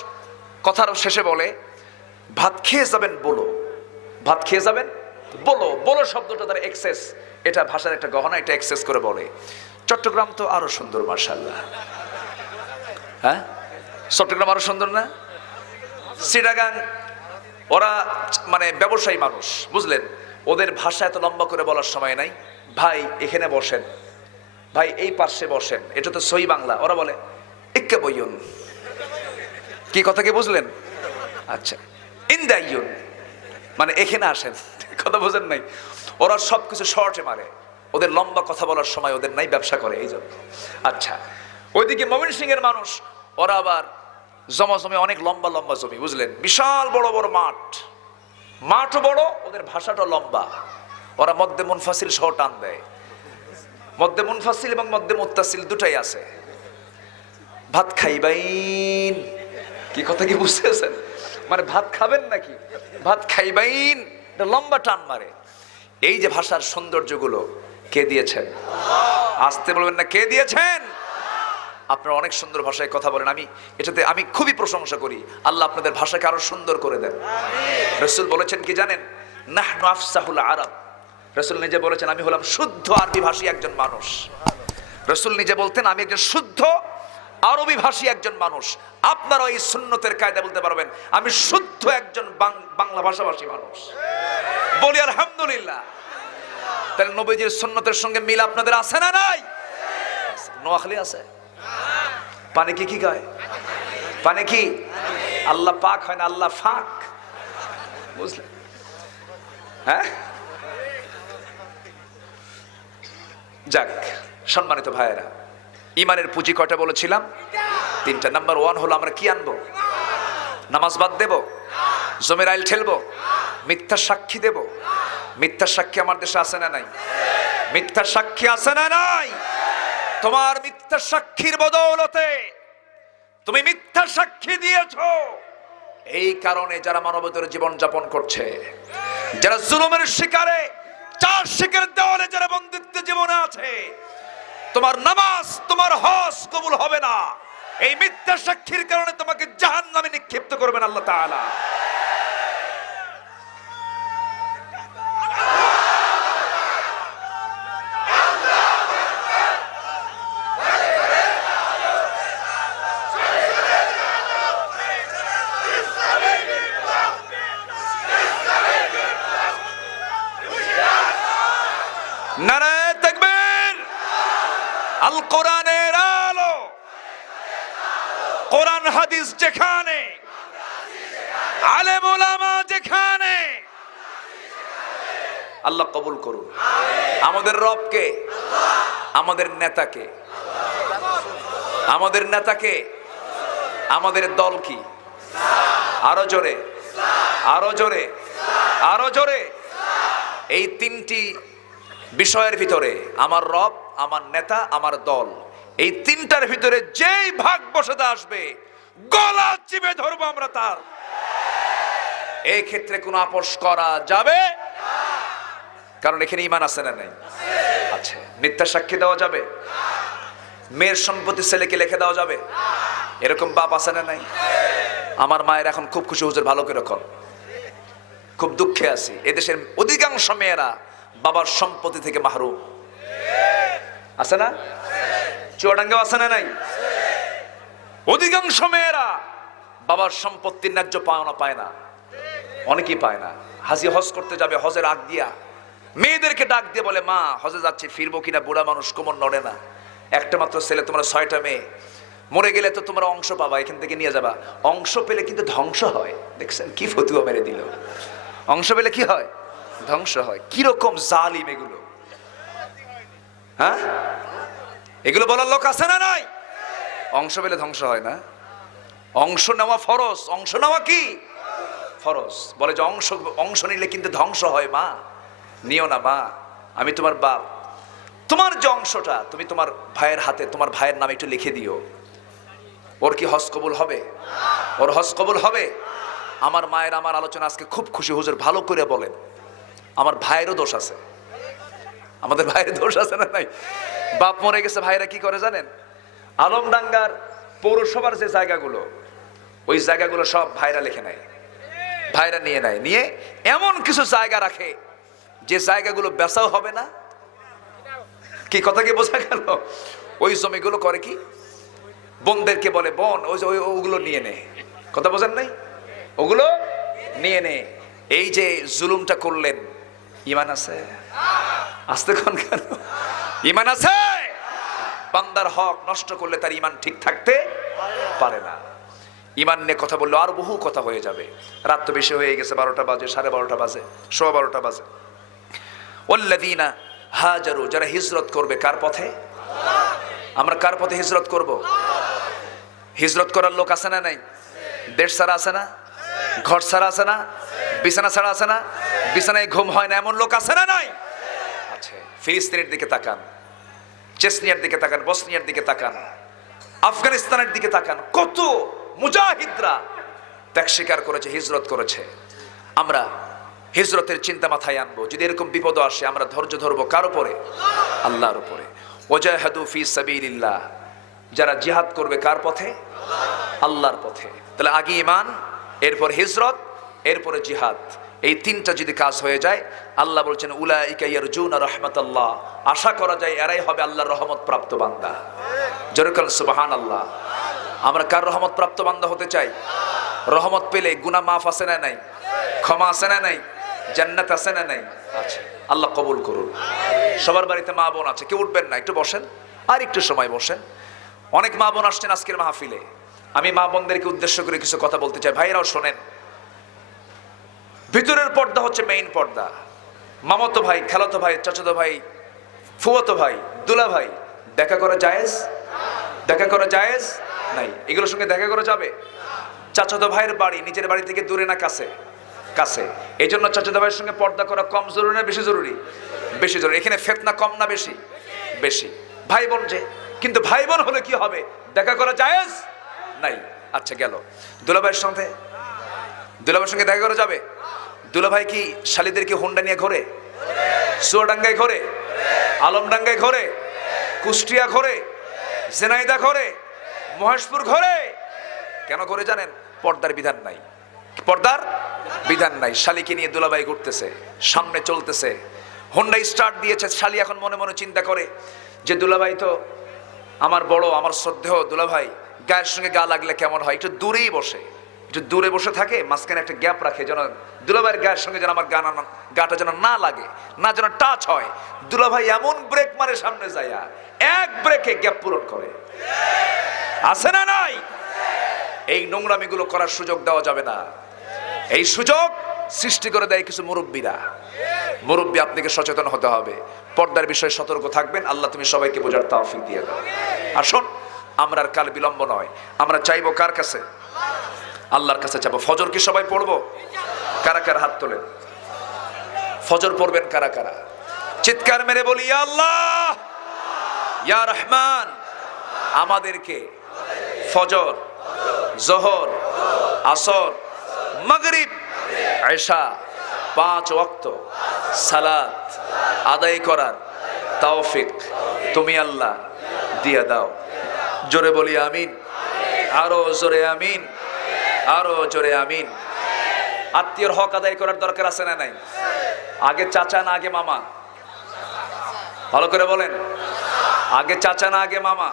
কথার শেষে বলে ভাত খেয়ে যাবেন বলো, ভাত খেয়ে যাবেন বলো। বলো শব্দটা তার এক্সেস, এটা ভাষার একটা গহনা, এটা এক্সেস করে বলে। চট্টগ্রাম তো আরো সুন্দর মাশাআল্লাহ। হ্যাঁ, চট্টগ্রাম আরো সুন্দর না? চিটাগাং, ওরা মানে ব্যবসায়ী মানুষ, বুঝলেন? ওদের ভাষা এত লম্বা করে বলার সময় নাই। ভাই এখানে বসেন, ভাই এই পাশে বসেন, এটা তো সই বাংলা। ওরা বলে ইক্কে বইয়ুন। কি কথা কি বুঝলেন? আচ্ছা, ইন্দাইয়ুন মানে এখানে আসেন। কথা বোঝেন নাই? ওরা সবকিছু শর্টে মারে। ওদের লম্বা কথা বলার সময় ওদের নাই, ব্যবসা করে এই জন্য। আচ্ছা, ওইদিকে ময়মনসিংহের মানুষ, ওরা আবার জমি অনেক লম্বা লম্বা জমি, বুঝলেন? বিশাল বড় বড় মাঠও বড়, ওদের ভাষাটা লম্বা। ওরা মধ্যে মুনফাসিল সহ টান দেয়। মধ্যে মুনফাসিল এবং মধ্যে মুত্তাসিল দুটাই আছে। ভাত খাইবাইন। কি কথা কি বুঝতেছেন? মানে ভাত খাবেন নাকি? ভাত খাইবাইন, এটা লম্বা টান মারে। এই যে ভাষার সৌন্দর্যগুলো কে দিয়েছেন? আসতে বলবেন না, কে দিয়েছেন? আপনারা অনেক সুন্দর ভাষায় কথা বলেন। এটাতে আমি খুবই প্রশংসা করি। আল্লাহ আপনাদের ভাষাকে আরো সুন্দর করে দেন। রাসূল বলেছেন কি জানেন? নাহনু আফসাহুল আরব। রাসূল নিজে বলেছেন আমি হলাম শুদ্ধ আরবি ভাষী একজন মানুষ। রাসূল নিজে বলতেন আমি একজন শুদ্ধ আরবি ভাষী একজন মানুষ। আপনারা এই সুন্নতের কায়দা বলতে পারবেন আমি শুদ্ধ একজন বাংলা ভাষাভাষী মানুষ। বলি আলহামদুলিল্লাহ। তাহলে নবীজির সুন্নতের সঙ্গে মিল আপনাদের আছে না নাই? নোয়াখালী আছে। পানি কি গায়? পানি কি? আল্লাহ পাক হয় না, আল্লাহ ফাক, বুঝলেন? হ্যাঁ, যাক সম্মানিত ভাইয়েরা, ইমানের পুঁজি কয়টা বলেছিলাম? তিনটা। নাম্বার 1 হলো আমরা কি আনবো? নামাজ বাদ দেব? জমির আইল ঠেলবো? মিথ্যা সাক্ষী দেব? মিথ্যা সাক্ষী আমার দেশে আছে না নাই? মিথ্যা সাক্ষী আছে না নাই? তোমার মিথ্যা সাক্ষীর বদৌলতে তুমি মিথ্যা সাক্ষী দিয়েছো, এই কারণে যারা মানবতার জীবন যাপন করছে, যারা জুলুমের শিকারে, চার শিকারের দেওয়ালে যারা বন্দিত্ব জীবনে আছে, তোমার নামাজ তোমার হজ কবুল হবে না। এই মিথ্যা সাক্ষীর কারণে তোমাকে জাহান্নামে নিক্ষিপ্ত করবেন আল্লাহ তাআলা। নারায়ে তাকবীর। আল কোরআনের আলো, কোরআন হাদিস যেখানে, আলেম ওলামা যেখানে, আল্লাহ কবুল করুন। আমাদের রবকে, আমাদের নেতাকে, আমাদের নেতাকে, আমাদের দল কি? আরো জোরে, আরো জোরে, আরো জোরে। এই তিনটি বিষয়ের ভিতরে আমার রব, আমার নেতা, আমার দল, এই তিনটার ভিতরে যেই ভাগ বসাতে আসবে গলা চিপে ধরবো আমরা তার। এই ক্ষেত্রে কোনো আপোষ করা যাবে, কারণ এখানে ঈমান আছে না নাই? আচ্ছা, মিথ্যা সাক্ষী দেওয়া যাবে? মেয়ের সম্পত্তি ছেলেকে লিখে দেওয়া যাবে? এরকম বাপ আছে না নাই? আমার মায়ের এখন খুব খুশি, হুজুর ভালো করে কর। খুব দুঃখে আছি, এদেশের অধিকাংশ মেয়েরা বাবার সম্পত্তি থেকে মাহরুম। আছে না? চুয়াডাঙ্গাও আছে না নাই? অধিকাংশ মেয়েরা বাবার সম্পত্তির ন্যায্য পাওনা পায় না, অনেকেই পায় না। হাজি হজ করতে যাবে, হজের আগ দিয়া মেয়েদেরকে ডাক দিয়ে বলে, মা হজে যাচ্ছে, ফিরবো কিনা? বুড়া মানুষ, কোমর নড়ে না। একটা মাত্র ছেলে, তোমরা 6টা মেয়ে, মরে গেলে তো তোমরা অংশ পাবা, এখান থেকে নিয়ে যাবা। অংশ পেলে কিন্তু ধ্বংস হয়। দেখছেন কি ফতুয়া মেরে দিল? অংশ পেলে কি হয়? ধ্বংস হয়। কিরকম জালিম এগুলো! হ্যাঁ, এগুলো বলার লোক আছে না নাই? অংশ পেলে ধ্বংস হয় না? অংশ নেওয়া ফরজ। অংশ নেওয়া কি ফরজ? বলে যে অংশ নিলে কিন্তু ধ্বংস হয়। মা নিও না মা, আমি তোমার বাপ, তোমার যে অংশটা তুমি তোমার ভাইয়ের হাতে, তোমার ভাইয়ের নামে একটু লিখে দিও। ওর কি হজ কবুল হবে? ওর হজ কবুল হবে? আমার মায়ের আমার আলোচনা আজকে খুব খুশি, হুজুর ভালো করে বলেন। আমার ভাইয়েরও দোষ আছে, আমাদের ভাইয়ের দোষ আছে না নাই? বাপ মরে গেছে, ভাইরা কি করে জানেন? আলমডাঙ্গার পৌরসভার যে জায়গাগুলো, ওই জায়গাগুলো সব ভাইরা লিখে নেয়, ভাইরা নিয়ে নেয়। নিয়ে এমন কিছু জায়গা রাখে যে জায়গাগুলো বেচাও হবে না। কি কথা কি বোঝা গেল? ওই জমিগুলো করে কি, বোনদেরকে বলে, বোন ওগুলো নিয়ে নে। কথা বোঝেন নাই? ওগুলো নিয়ে নে। এই যে জুলুমটা করলেন, ঈমান আছে? আসতে কোন কেন? ঈমান আছে? বান্দার হক নষ্ট করলে তার ঈমান ঠিক থাকতে পারে না। ঈমান নিয়ে কথা বললে আর বহু কথা হয়ে যাবে। রাত তো বেশি হয়ে গেছে, 12টা বাজে, 12:30 বাজে, 12:15 বাজে। ওয়াল্লাযীনা হাজারু, যারা হিজরত করবে কার পথে? আমরা কার পথে হিজরত করব? হিজরত করার লোক আছে না নাই? দেশ ছাড়া আছে না? ঘর ছাড়া আছে না? বিছানা ছাড়া আছে না? বিছানায় ঘুম হয় না এমন লোক আছে না নাই? আচ্ছা, ফিলিস্তিনের দিকে তাকান, চেচনিয়ার দিকে তাকান, বসনিয়ার দিকে তাকান, আফগানিস্তানের দিকে তাকান। কত মুজাহিদরা ত্যাগ স্বীকার করেছে, হিজরত করেছে। আমরা হিজরতের চিন্তা মাথায় আনবো। যদি এরকম বিপদ আসে, আমরা ধৈর্য ধরবো কার উপরে? আল্লাহর উপরে। ওয়াজাহাদু ফি সাবিলিল্লাহ, যারা জিহাদ করবে কার পথে? আল্লাহর পথে। তাহলে আগে ঈমান, এরপর হিজরত, এরপরে জিহাদ। এই তিনটা যদি কাজ হয়ে যায়, আল্লাহ বলছেন উলাইকা ইয়ারজুনা রাহমাতাল্লাহ, আশা করা যায় এরাই হবে আল্লাহর রহমত প্রাপ্ত বান্দা। জোরে বলেন সুবহানাল্লাহ। আমরা কার রহমত প্রাপ্ত বান্দা হতে চাই? রহমত পেলে গুনাহ মাফ আছে না নাই? ক্ষমা আছে না নাই? জান্নাত আছে না নাই? আচ্ছা, আল্লাহ কবুল করুন। সবার বাড়িতে মা বোন আছে, কেউ উঠবেন না, একটু বসেন, আর একটু সময় বসেন। অনেক মা বোন আসছেন আজকের মাহফিলে। আমি মা বোনদেরকে উদ্দেশ্য করে কিছু কথা বলতে চাই। ভাইরাও শোনেন। ভিতরের পর্দা হচ্ছে মেইন পর্দা। মামাতো ভাই, খালাতো ভাই, চাচাতো ভাই, ফুফাতো ভাই, দুলা ভাই দেখা করা জায়েজ? দেখা করা জায়েজ নাই। এগুলোর সঙ্গে দেখা করা যাবে? চাচাতো ভাইয়ের বাড়ি নিজের বাড়ি থেকে দূরে না কাছে? কাছে। এই জন্য চাচাতো ভাইয়ের সঙ্গে পর্দা করা কম জরুরি না বেশি জরুরি? বেশি জরুরি। এখানে ফিতনা কম না বেশি? বেশি। ভাই বোন যে, কিন্তু ভাই বোন হলে কি হবে? দেখা করা জায়েজ নাই। আচ্ছা, গেল। দুলাভাইয়ের সঙ্গে, দুলাভাইয়ের সঙ্গে দেখা করা যাবে? দুলাভাই কি শালীদেরকে হুন্ডা নিয়ে ঘোরে? চুয়াডাঙ্গায় ঘোরে, আলমডাঙ্গায় ঘোরে, কুষ্টিয়া ঘোরে, ঝিনাইদহ ঘোরে, মহেশপুর ঘোরে। কেন করে জানেন? পর্দার বিধান নাই। পর্দার বিধান নাই। শালীকে নিয়ে দুলাভাই ঘুরতেছে, সামনে চলতেছে, হুন্ডা স্টার্ট দিয়েছে। শালী এখন মনে মনে চিন্তা করে যে দুলাভাই তো আমার বড়, আমার শ্রদ্ধেয় দুলাভাই, গায়ের সঙ্গে গা লাগলে কেমন হয়? একটু দূরেই বসে, একটু দূরে বসে থাকে, মাঝখানে একটা গ্যাপ রাখে, যেন দুলাভাইয়ের গায়ের সঙ্গে যেন আমার গাটা যেন না লাগে, না যেন টাচ হয়। দুলাভাই এমন ব্রেক মারে সামনে যাইয়া, এক ব্রেকে গ্যাপ পূরণ করে। আছে না নাই? এই নোংরামিগুলো করার সুযোগ দেওয়া যাবে না। এই সুযোগ সৃষ্টি করে দেয় কিছু মুরব্বীরা। মুরব্বী, আপনাকে সচেতন হতে হবে, পর্দার বিষয়ে সতর্ক থাকবেন। আল্লাহ তুমি সবাইকে বোঝার তৌফিক দিয়ে দাও। আসুন আমরা আর কাল বিলম্ব নয়, আমরা চাইবো কার কাছে? আল্লাহর কাছে চাইবো। ফজর কি সবাই পড়বো? কারা কারা হাত তোলেন? ফজর পড়বেন কারা কারা? চিৎকার মেরে বলি ইয়া আল্লাহ, ইয়া রহমান, আমাদেরকে ফজর, জোহর, আসর, মাগরিব, এশা 5 ওয়াক্ত সালাত আদায় করার তৌফিক তুমি আল্লাহ দিয়ে দাও। জোরে বলি আমিন, আরো জোরে আমিন, আরো জোরে আমিন। আত্মীয়র হক আদায় করার দরকার আছে না নাই? আগে চাচা না আগে মামা? ভালো করে বলেন, আগে চাচা না আগে মামা?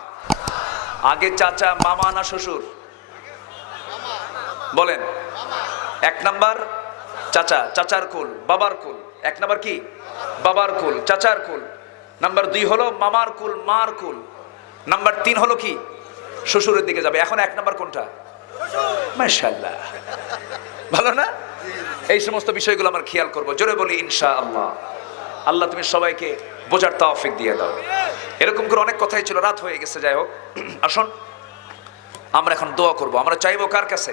আগে চাচা, মামা না শ্বশুর? বলেন। 1 নাম্বার চাচা, চাচার কুল, বাবার কুল। 1 নাম্বার কি? বাবার কুল, চাচার কুল। নাম্বার 2 হলো মামার কুল, মার কুল। নাম্বার 3 হলো কি? শ্বশুরের দিকে যাবে। এখন 1 নাম্বার কোনটা? মাশাআল্লাহ, ভালো না? এই সমস্ত বিষয়গুলো আমরা খেয়াল করব। জোরে বলি ইনশাআল্লাহ। আল্লাহ তুমি সবাইকে বোঝার তৌফিক দিয়ে দাও। এরকম করে অনেক কথাই ছিল, রাত হয়ে গেছে। যাই হোক, আসুন আমরা এখন দোয়া করব। আমরা চাইবো কার কাছে?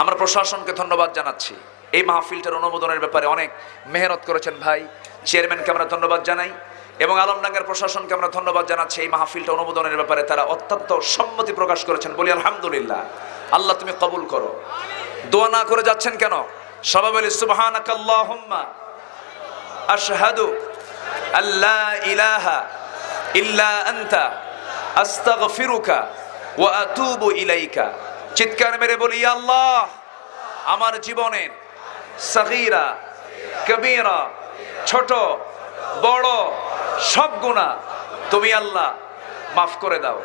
আমরা প্রশাসনকে ধন্যবাদ জানাচ্ছি, এই মাহফিলটার অনুমোদনের ব্যাপারে অনেক মেহনত করেছেন ভাই। চেয়ারম্যানকে আমরা ধন্যবাদ জানাই এবং আলমডাঙ্গার প্রশাসনকে আমরা ধন্যবাদ জানাচ্ছি। এই মাহফিলটা অনুমোদনের ব্যাপারে তারা অত্যন্ত সম্মতি প্রকাশ করেছেন। বলি আলহামদুলিল্লাহ। আল্লাহ তুমি কবুল করো। দোয়া না করে যাচ্ছেন কেন? সবাই বলি সুবহানাকাল্লাহুম্মা আশহাদু আল্লা ইলাহা ইল্লা আনতা আস্তাগফিরুকা ওয়া আতুবু ইলাইকা। চিৎকার মেরে বলি ইয়া আল্লাহ, আমার জীবনের সগীরা কবীরা, ছোট বড় সব গুনাহ তুমি আল্লাহ মাফ করে দাও,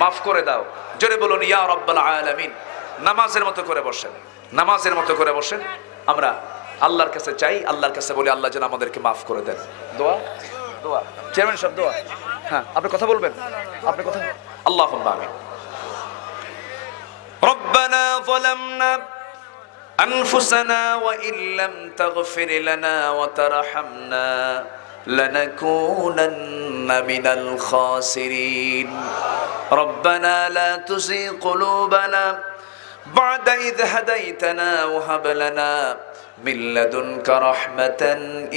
মাফ করে দাও। জোরে বলুন ইয়া রাব্বাল আলামিন। নামাজের মতো করে বসেন, নামাজের মতো করে বসেন। আমরা আল্লাহর কাছে চাই, আল্লাহর কাছে বলি আল্লাহ যেন আমাদেরকে মাফ করে দেন। দোয়া, দোয়া। চেয়ারম্যান সাহেব দোয়া। হ্যাঁ, আপনি কথা বলবেন, আপনি কথা। আল্লাহুম্মা আমিন। রব্বানা যালামনা আনফুসানা ওয়া ইল্লাম তাগফির লানা ওয়া তারহামনা লানাকুনান্না মিনাল খাসিরিন। রব্বানা লা তুযিগ কুলুবানা بعد إذ هديتنا وهب لنا من لدنك رحمة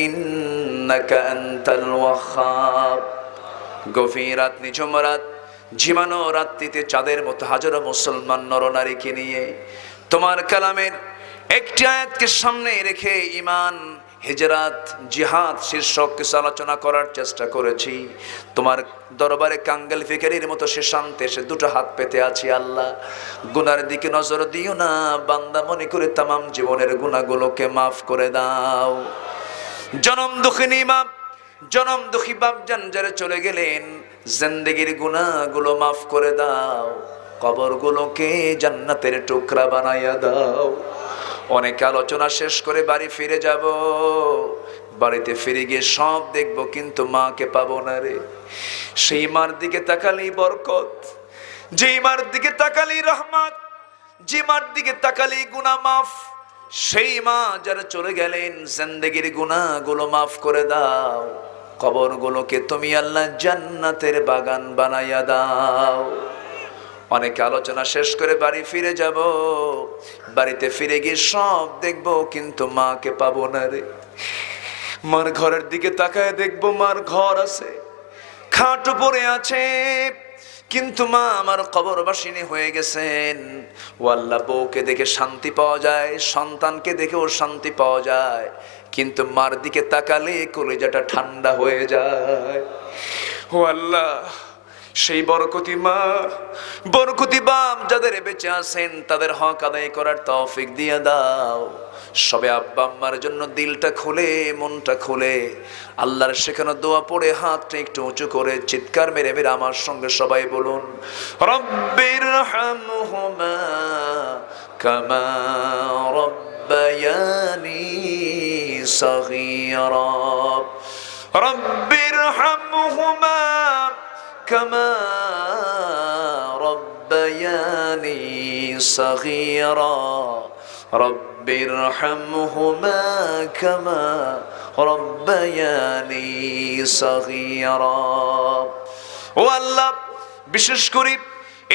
إنك أنت الوهاب। গভীর রাত, নিঝুম রাত, ঝিমানো রাত্রিতে চাঁদের মতো হাজারো মুসলমান নরনারীকে নিয়ে তোমার কালামের একটি আয়াতকে সামনে রেখে ঈমান, হিজরাত, জিহাদ শীর্ষক কিছু আলোচনা করার চেষ্টা করেছি। তোমার দরবারে কাঙ্গাল ফিকারির মতো সে শান্তে এসে 2টা হাত পেতে আছি। আল্লাহ, গুনার দিকে নজর দিও না, বান্দা মনে করে তামাম জীবনের গুনাহগুলোকে মাফ করে দাও। জনম দুঃখিনী মা, জনম দুঃখী বাপ জান যারা চলে গেলেন, জিন্দেগির গুনাহগুলো মাফ করে দাও, কবরগুলোকে জান্নাতের টুকরা বানাইয়া দাও। অনেক আলোচনা শেষ করে বাড়ি ফিরে যাব, বাড়িতে ফিরে গিয়ে সব দেখবো কিন্তু মাকে পাবো না রে। সেই মার দিকে তাকালেই বরকত, যেই মার দিকে তাকালেই রহমত, যে মার দিকে তাকালেই গুনাহ মাফ। সেই মা যারা চলে গেলেন, জিন্দেগির গুনাহগুলো মাফ করে দাও, কবরগুলোকে তুমি আল্লাহ জান্নাতের বাগান বানাইয়া দাও। অনেক আলোচনা শেষ করে বাড়ি ফিরে যাব, বাড়িতে ফিরে গিয়ে সব দেখবো কিন্তু মাকে পাবো না রে। মার ঘরের দিকে তাকায় দেখবো মার ঘর আছে, খাট পড়ে আছে, কিন্তু মা আমার কবরবাসিনী হয়ে গেছেন। ও আল্লাহ, বউকে দেখে শান্তি পাওয়া যায়, সন্তানকে দেখেও শান্তি পাওয়া যায়, কিন্তু মার দিকে তাকালে কলিজাটা ঠান্ডা হয়ে যায়। ও আল্লাহ, সেই বরকতি মা, বরকতি বাপ যাদের বেঁচে আছেন তাদের হক আদায় করার তৌফিক দিয়ে দাও। সবে আব্বা আম্মার জন্য দিলটা খুলে, মনটা খুলে আল্লাহর শেখানো দোয়া পড়ে হাতটা একটু উঁচু করে চিৎকার মেরে মেরে আমার সঙ্গে সবাই বলুন, রব্বিরহামহুমা কামা রব্বায়ানি সগীরা। রব্বিরহামহুমা কামা রব্বায়ানি সগীরা। রব্বিরহামহুমা কামা রব্বায়ানি সগীরা। ও আল্লাহ, বিশেষ করে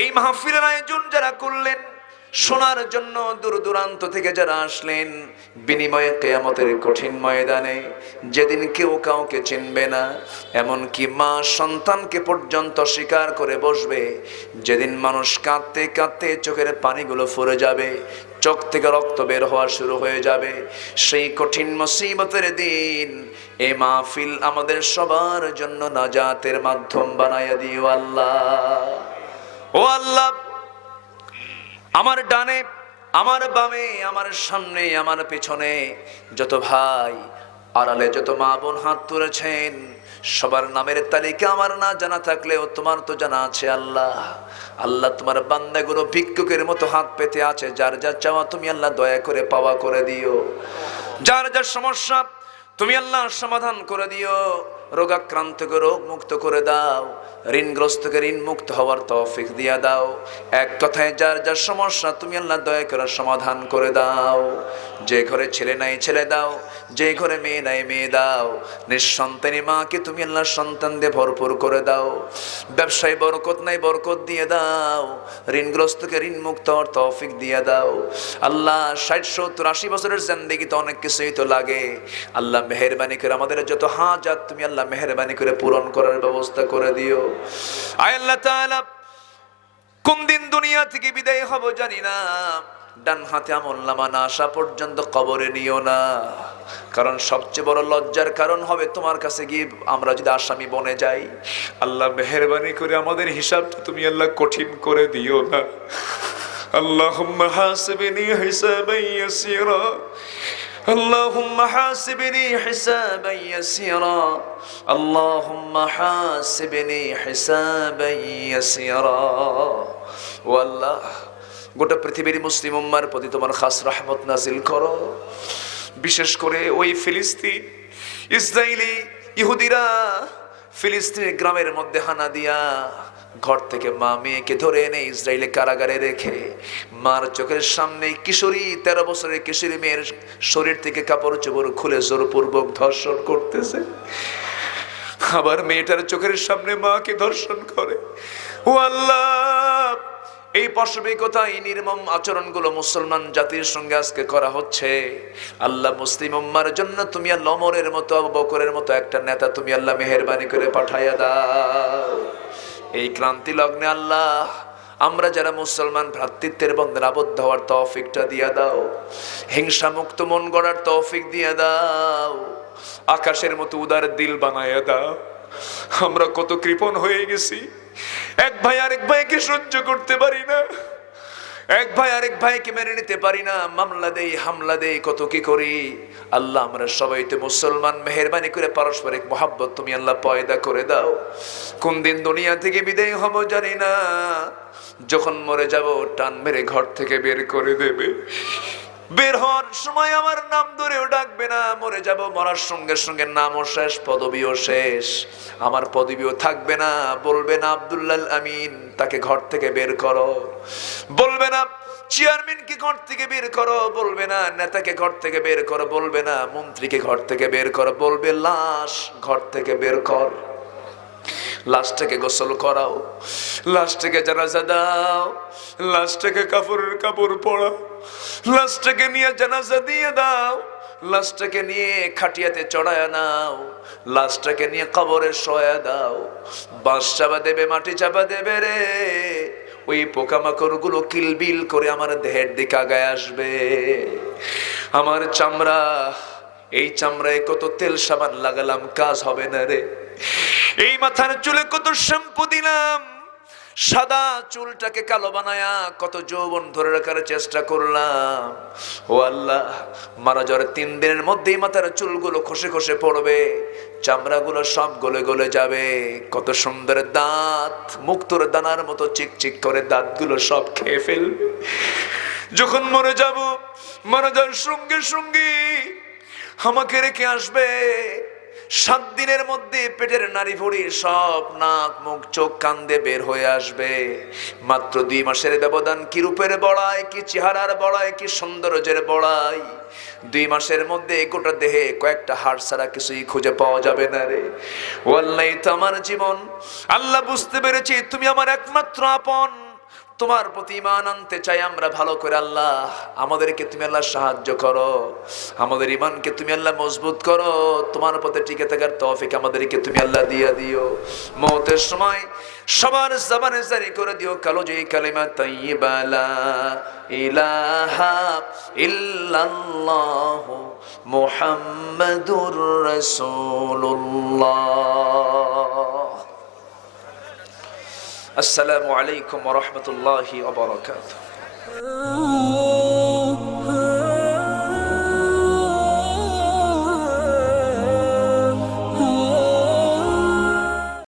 এই মাহফিলের আয়োজন যারা করলেন, শোনার জন্য দূর দূরান্ত থেকে যারা আসলেন, বিনিময়ে কিয়ামতের কঠিন ময়দানে যেদিন কেউ কাউকে চিনবে না, এমনকি মা সন্তানকে পর্যন্ত স্বীকার করে বসবে, যেদিন মানুষ কাঁদতে কাঁদতে চোখের পানিগুলো ফুরে যাবে, চোখ থেকে রক্ত বের হওয়া শুরু হয়ে যাবে, সেই কঠিন মুসিবতের দিন এই মাহফিল আমাদের সবার জন্য নাজাতের মাধ্যম বানায়া দিও আল্লাহ। ও আল্লাহ, আমার ডানে, আমার বামে, আমার সামনে, আমার পেছনে যত ভাই, আড়ালে যত মা বোন হাত তুলেছেন, সবার নামের তালিকা আমার না জানা থাকলেও তোমার তো জানা আছে আল্লাহ। আল্লাহ, তোমার বান্দাগুলো ভিক্ষুকের মতো হাত পেতে আছে, যার যার চাওয়া তুমি আল্লাহ দয়া করে পাওয়া করে দিও, যার যার সমস্যা তুমি আল্লাহ সমাধান করে দিও, রোগাক্রান্তকে রোগ মুক্ত করে দাও, ঋণগ্রস্তকে ঋণ মুক্ত হওয়ার তৌফিক দিয়া দাও। এক কথায় যার যার সমস্যা তুমি আল্লাহ দয়া করে সমাধান করে দাও। যে ঘরে ছেলে নাই ছেলে দাও, যে ঘরে মেয়ে নাই মেয়ে দাও, নিঃসন্তানী মাকে তুমি আল্লাহ সন্তান দিয়ে ভরপুর করে দাও। ব্যবসায় বরকত নাই, বরকত দিয়ে দাও। ঋণগ্রস্তকে ঋণ মুক্ত হওয়ার তৌফিক দিয়ে দাও আল্লাহ। 60, 70, 80 বছরের জিন্দেগিতে অনেক কিছুই তো লাগে আল্লাহ, মেহেরবানি করে আমাদের যত হাজাত তুমি আল্লাহ মেহেরবানি করে পূরণ করার ব্যবস্থা করে দিও। আয় আল্লাহ তাআলা, কোন দিন দুনিয়া থেকে বিদায় হব জানি না, ডান হাতে আমলনামা না আসা পর্যন্ত কবরে নিও না, কারণ সবচেয়ে বড় লজ্জার কারণ হবে তোমার কাছে গিয়ে আমরা যদি আসামি বনে যাই। আল্লাহ মেহেরবানি করে আমাদের হিসাবটা তুমি আল্লাহ কঠিন করে দিও না। আল্লাহুম্মা হাসিবনি হিসাবান ইয়াসিরা, আল্লাহুম্মা হাসিবনি হিসাবান ইয়াসিরা, আল্লাহুম্মা হাসিবনি হিসাবান ইয়াসিরা। ও আল্লাহ, গোটা পৃথিবীর মুসলিম উম্মার প্রতি তোমার খাস রহমত নাজিল করো। বিশেষ করে ওই ফিলিস্তিন, ইসরায়েলি ইহুদিরা ফিলিস্তিনের গ্রামের মধ্যে হানা দিয়া ঘর থেকে মা মেয়েকে ধরে এনে ইসরায়েলে কারাগারে রেখে, মার চোখের সামনে কিশোরী, 13 বছরের কিশোরী মেয়ের শরীর থেকে কাপড় চোপড় খুলে জোরপূর্বক ধর্ষণ করতেছে। আবার মেয়েটার চোখের সামনে মাকে ধর্ষণ করে। ও আল্লাহ, এই পাশবিকতা, এই নির্মম আচরণগুলো মুসলমান জাতির সঙ্গে আজকে করা হচ্ছে। আল্লাহ, মুসলিম উম্মার জন্য তুমি আল্লাহ ওমরের মতো, আবু বকরের মতো একটা নেতা তুমি আল্লাহ মেহেরবানি করে পাঠাইয়া দাও। এই ক্রান্তি লগ্নে আল্লাহ, আমরা যারা মুসলমান ভ্রাতৃত্বের বন্ধনে আবদ্ধ হওয়ার তৌফিকটা দিয়া দাও, হিংসা মুক্ত মন গড়ার তৌফিক দিয়া দাও, আকাশের মতো উদার দিল বানাইয়া দাও। আমরা কত কৃপণ হয়ে গেছি, এক ভাই আরেক ভাইকে সহ্য করতে পারি না, এক ভাই আরেক ভাইকে মেনে নিতে পারি না, মামলা দেই, হামলা দেই, কত কি করি। আল্লাহ, আমরা সবাই তো মুসলমান, মেহেরবানি করে পারস্পরিক মহাব্বত তুমি আল্লাহ পয়দা করে দাও। কোন দিন দুনিয়া থেকে বিদায় হব জানি না, যখন মরে যাব টান মেরে ঘর থেকে বের করে দেবে। বের হওয়ার সময় আমার নাম ধরেও ডাকবে না, মরে যাব, মরার সঙ্গে সঙ্গে নামও শেষ, পদবিও শেষ, আমার পদবিও থাকবে না। বলবে না আব্দুল্লাহ আমিন, তাকে ঘর থেকে বের করো। বলবে না চেয়ারম্যানকে ঘর থেকে বের করো। বলবে না নেতাকে ঘর থেকে বের করো। বলবে না মন্ত্রীকে ঘর থেকে বের করো। বলবে লাশ ঘর থেকে বের কর, লাশটাকে গোসল করাও, লাশটাকে জানাজা দাও, লাশটাকে কাপড়ের কাপড় পরাও, লাশটাকে নিয়ে জানাজা দিয়ে দাও, লাশটাকে নিয়ে খাটিয়াতে চড়ায় নাও, লাশটাকে নিয়ে কবরে শোয়া দাও। বাঁশ চাপা দেবে, মাটি চাপা দেবে রে, ওই পোকামাকড় গুলো কিলবিল করে আমার দেহের দিকে আগায় আসবে। আমার চামড়া, এই চামড়ায় কত তেল সাবান লাগালাম, কাজ হবে না রে। এই মাথার চুলে কত শ্যাম্পু দিলাম, সাদা চুলটাকে কালো বানায়া কত যৌবন ধরে রাখার চেষ্টা করলাম। ও আল্লাহ, মারা যাওয়ার 3 দিনের মধ্যেই মাথার চুলগুলো খসে খসে পড়বে, চামড়াগুলো সব গলে গলে যাবে। কত সুন্দর দাঁত, মুক্তোর দানার মতো চিকচিক করে দাঁতগুলো সব খেয়ে ফেলবে। যখন মরে যাব, মারা যাওয়ার সঙ্গে সঙ্গে আমাকে রেখে আসবে। 7 দিনের মধ্যে পেটের নাড়ি ভুঁড়ি সব নাক মুখ চোখ কান দিয়ে বের হয়ে আসবে। মাত্র 2 মাসের ব্যবধান, কি রূপের বড়াই, কি চেহারার বড়াই, কি সৌন্দর্যের বড়াই। 2 মাসের মধ্যে গোটা দেহে কয়েকটা হাড় ছাড়া কিছুই খুঁজে পাওয়া যাবে না রে। ওয়াল্লাহি তো আমার জীবন। আল্লাহ, বুঝতে পেরেছি তুমি আমার একমাত্র আপন, তোমার প্রতি ঈমান আনতে চাই আমরা ভালো করে। আল্লাহ আমাদেরকে তুমি আল্লাহ সাহায্য করো, আমাদের ঈমানকে তুমি আল্লাহ মজবুত করো, তোমার পথে টিকে থাকার তৌফিক আমাদেরকে তুমি আল্লাহ দিয়ে দিও। মওতের সময় সবার জবানে জারি করে দিও কালো যে কালিমা তাইয়্যিবা লা ইলাহা ইল্লাল্লাহ মুহাম্মাদুর রাসূলুল্লাহ। আসসালামু আলাইকুম ওয়া রাহমাতুল্লাহি ওয়া বারাকাতুহু।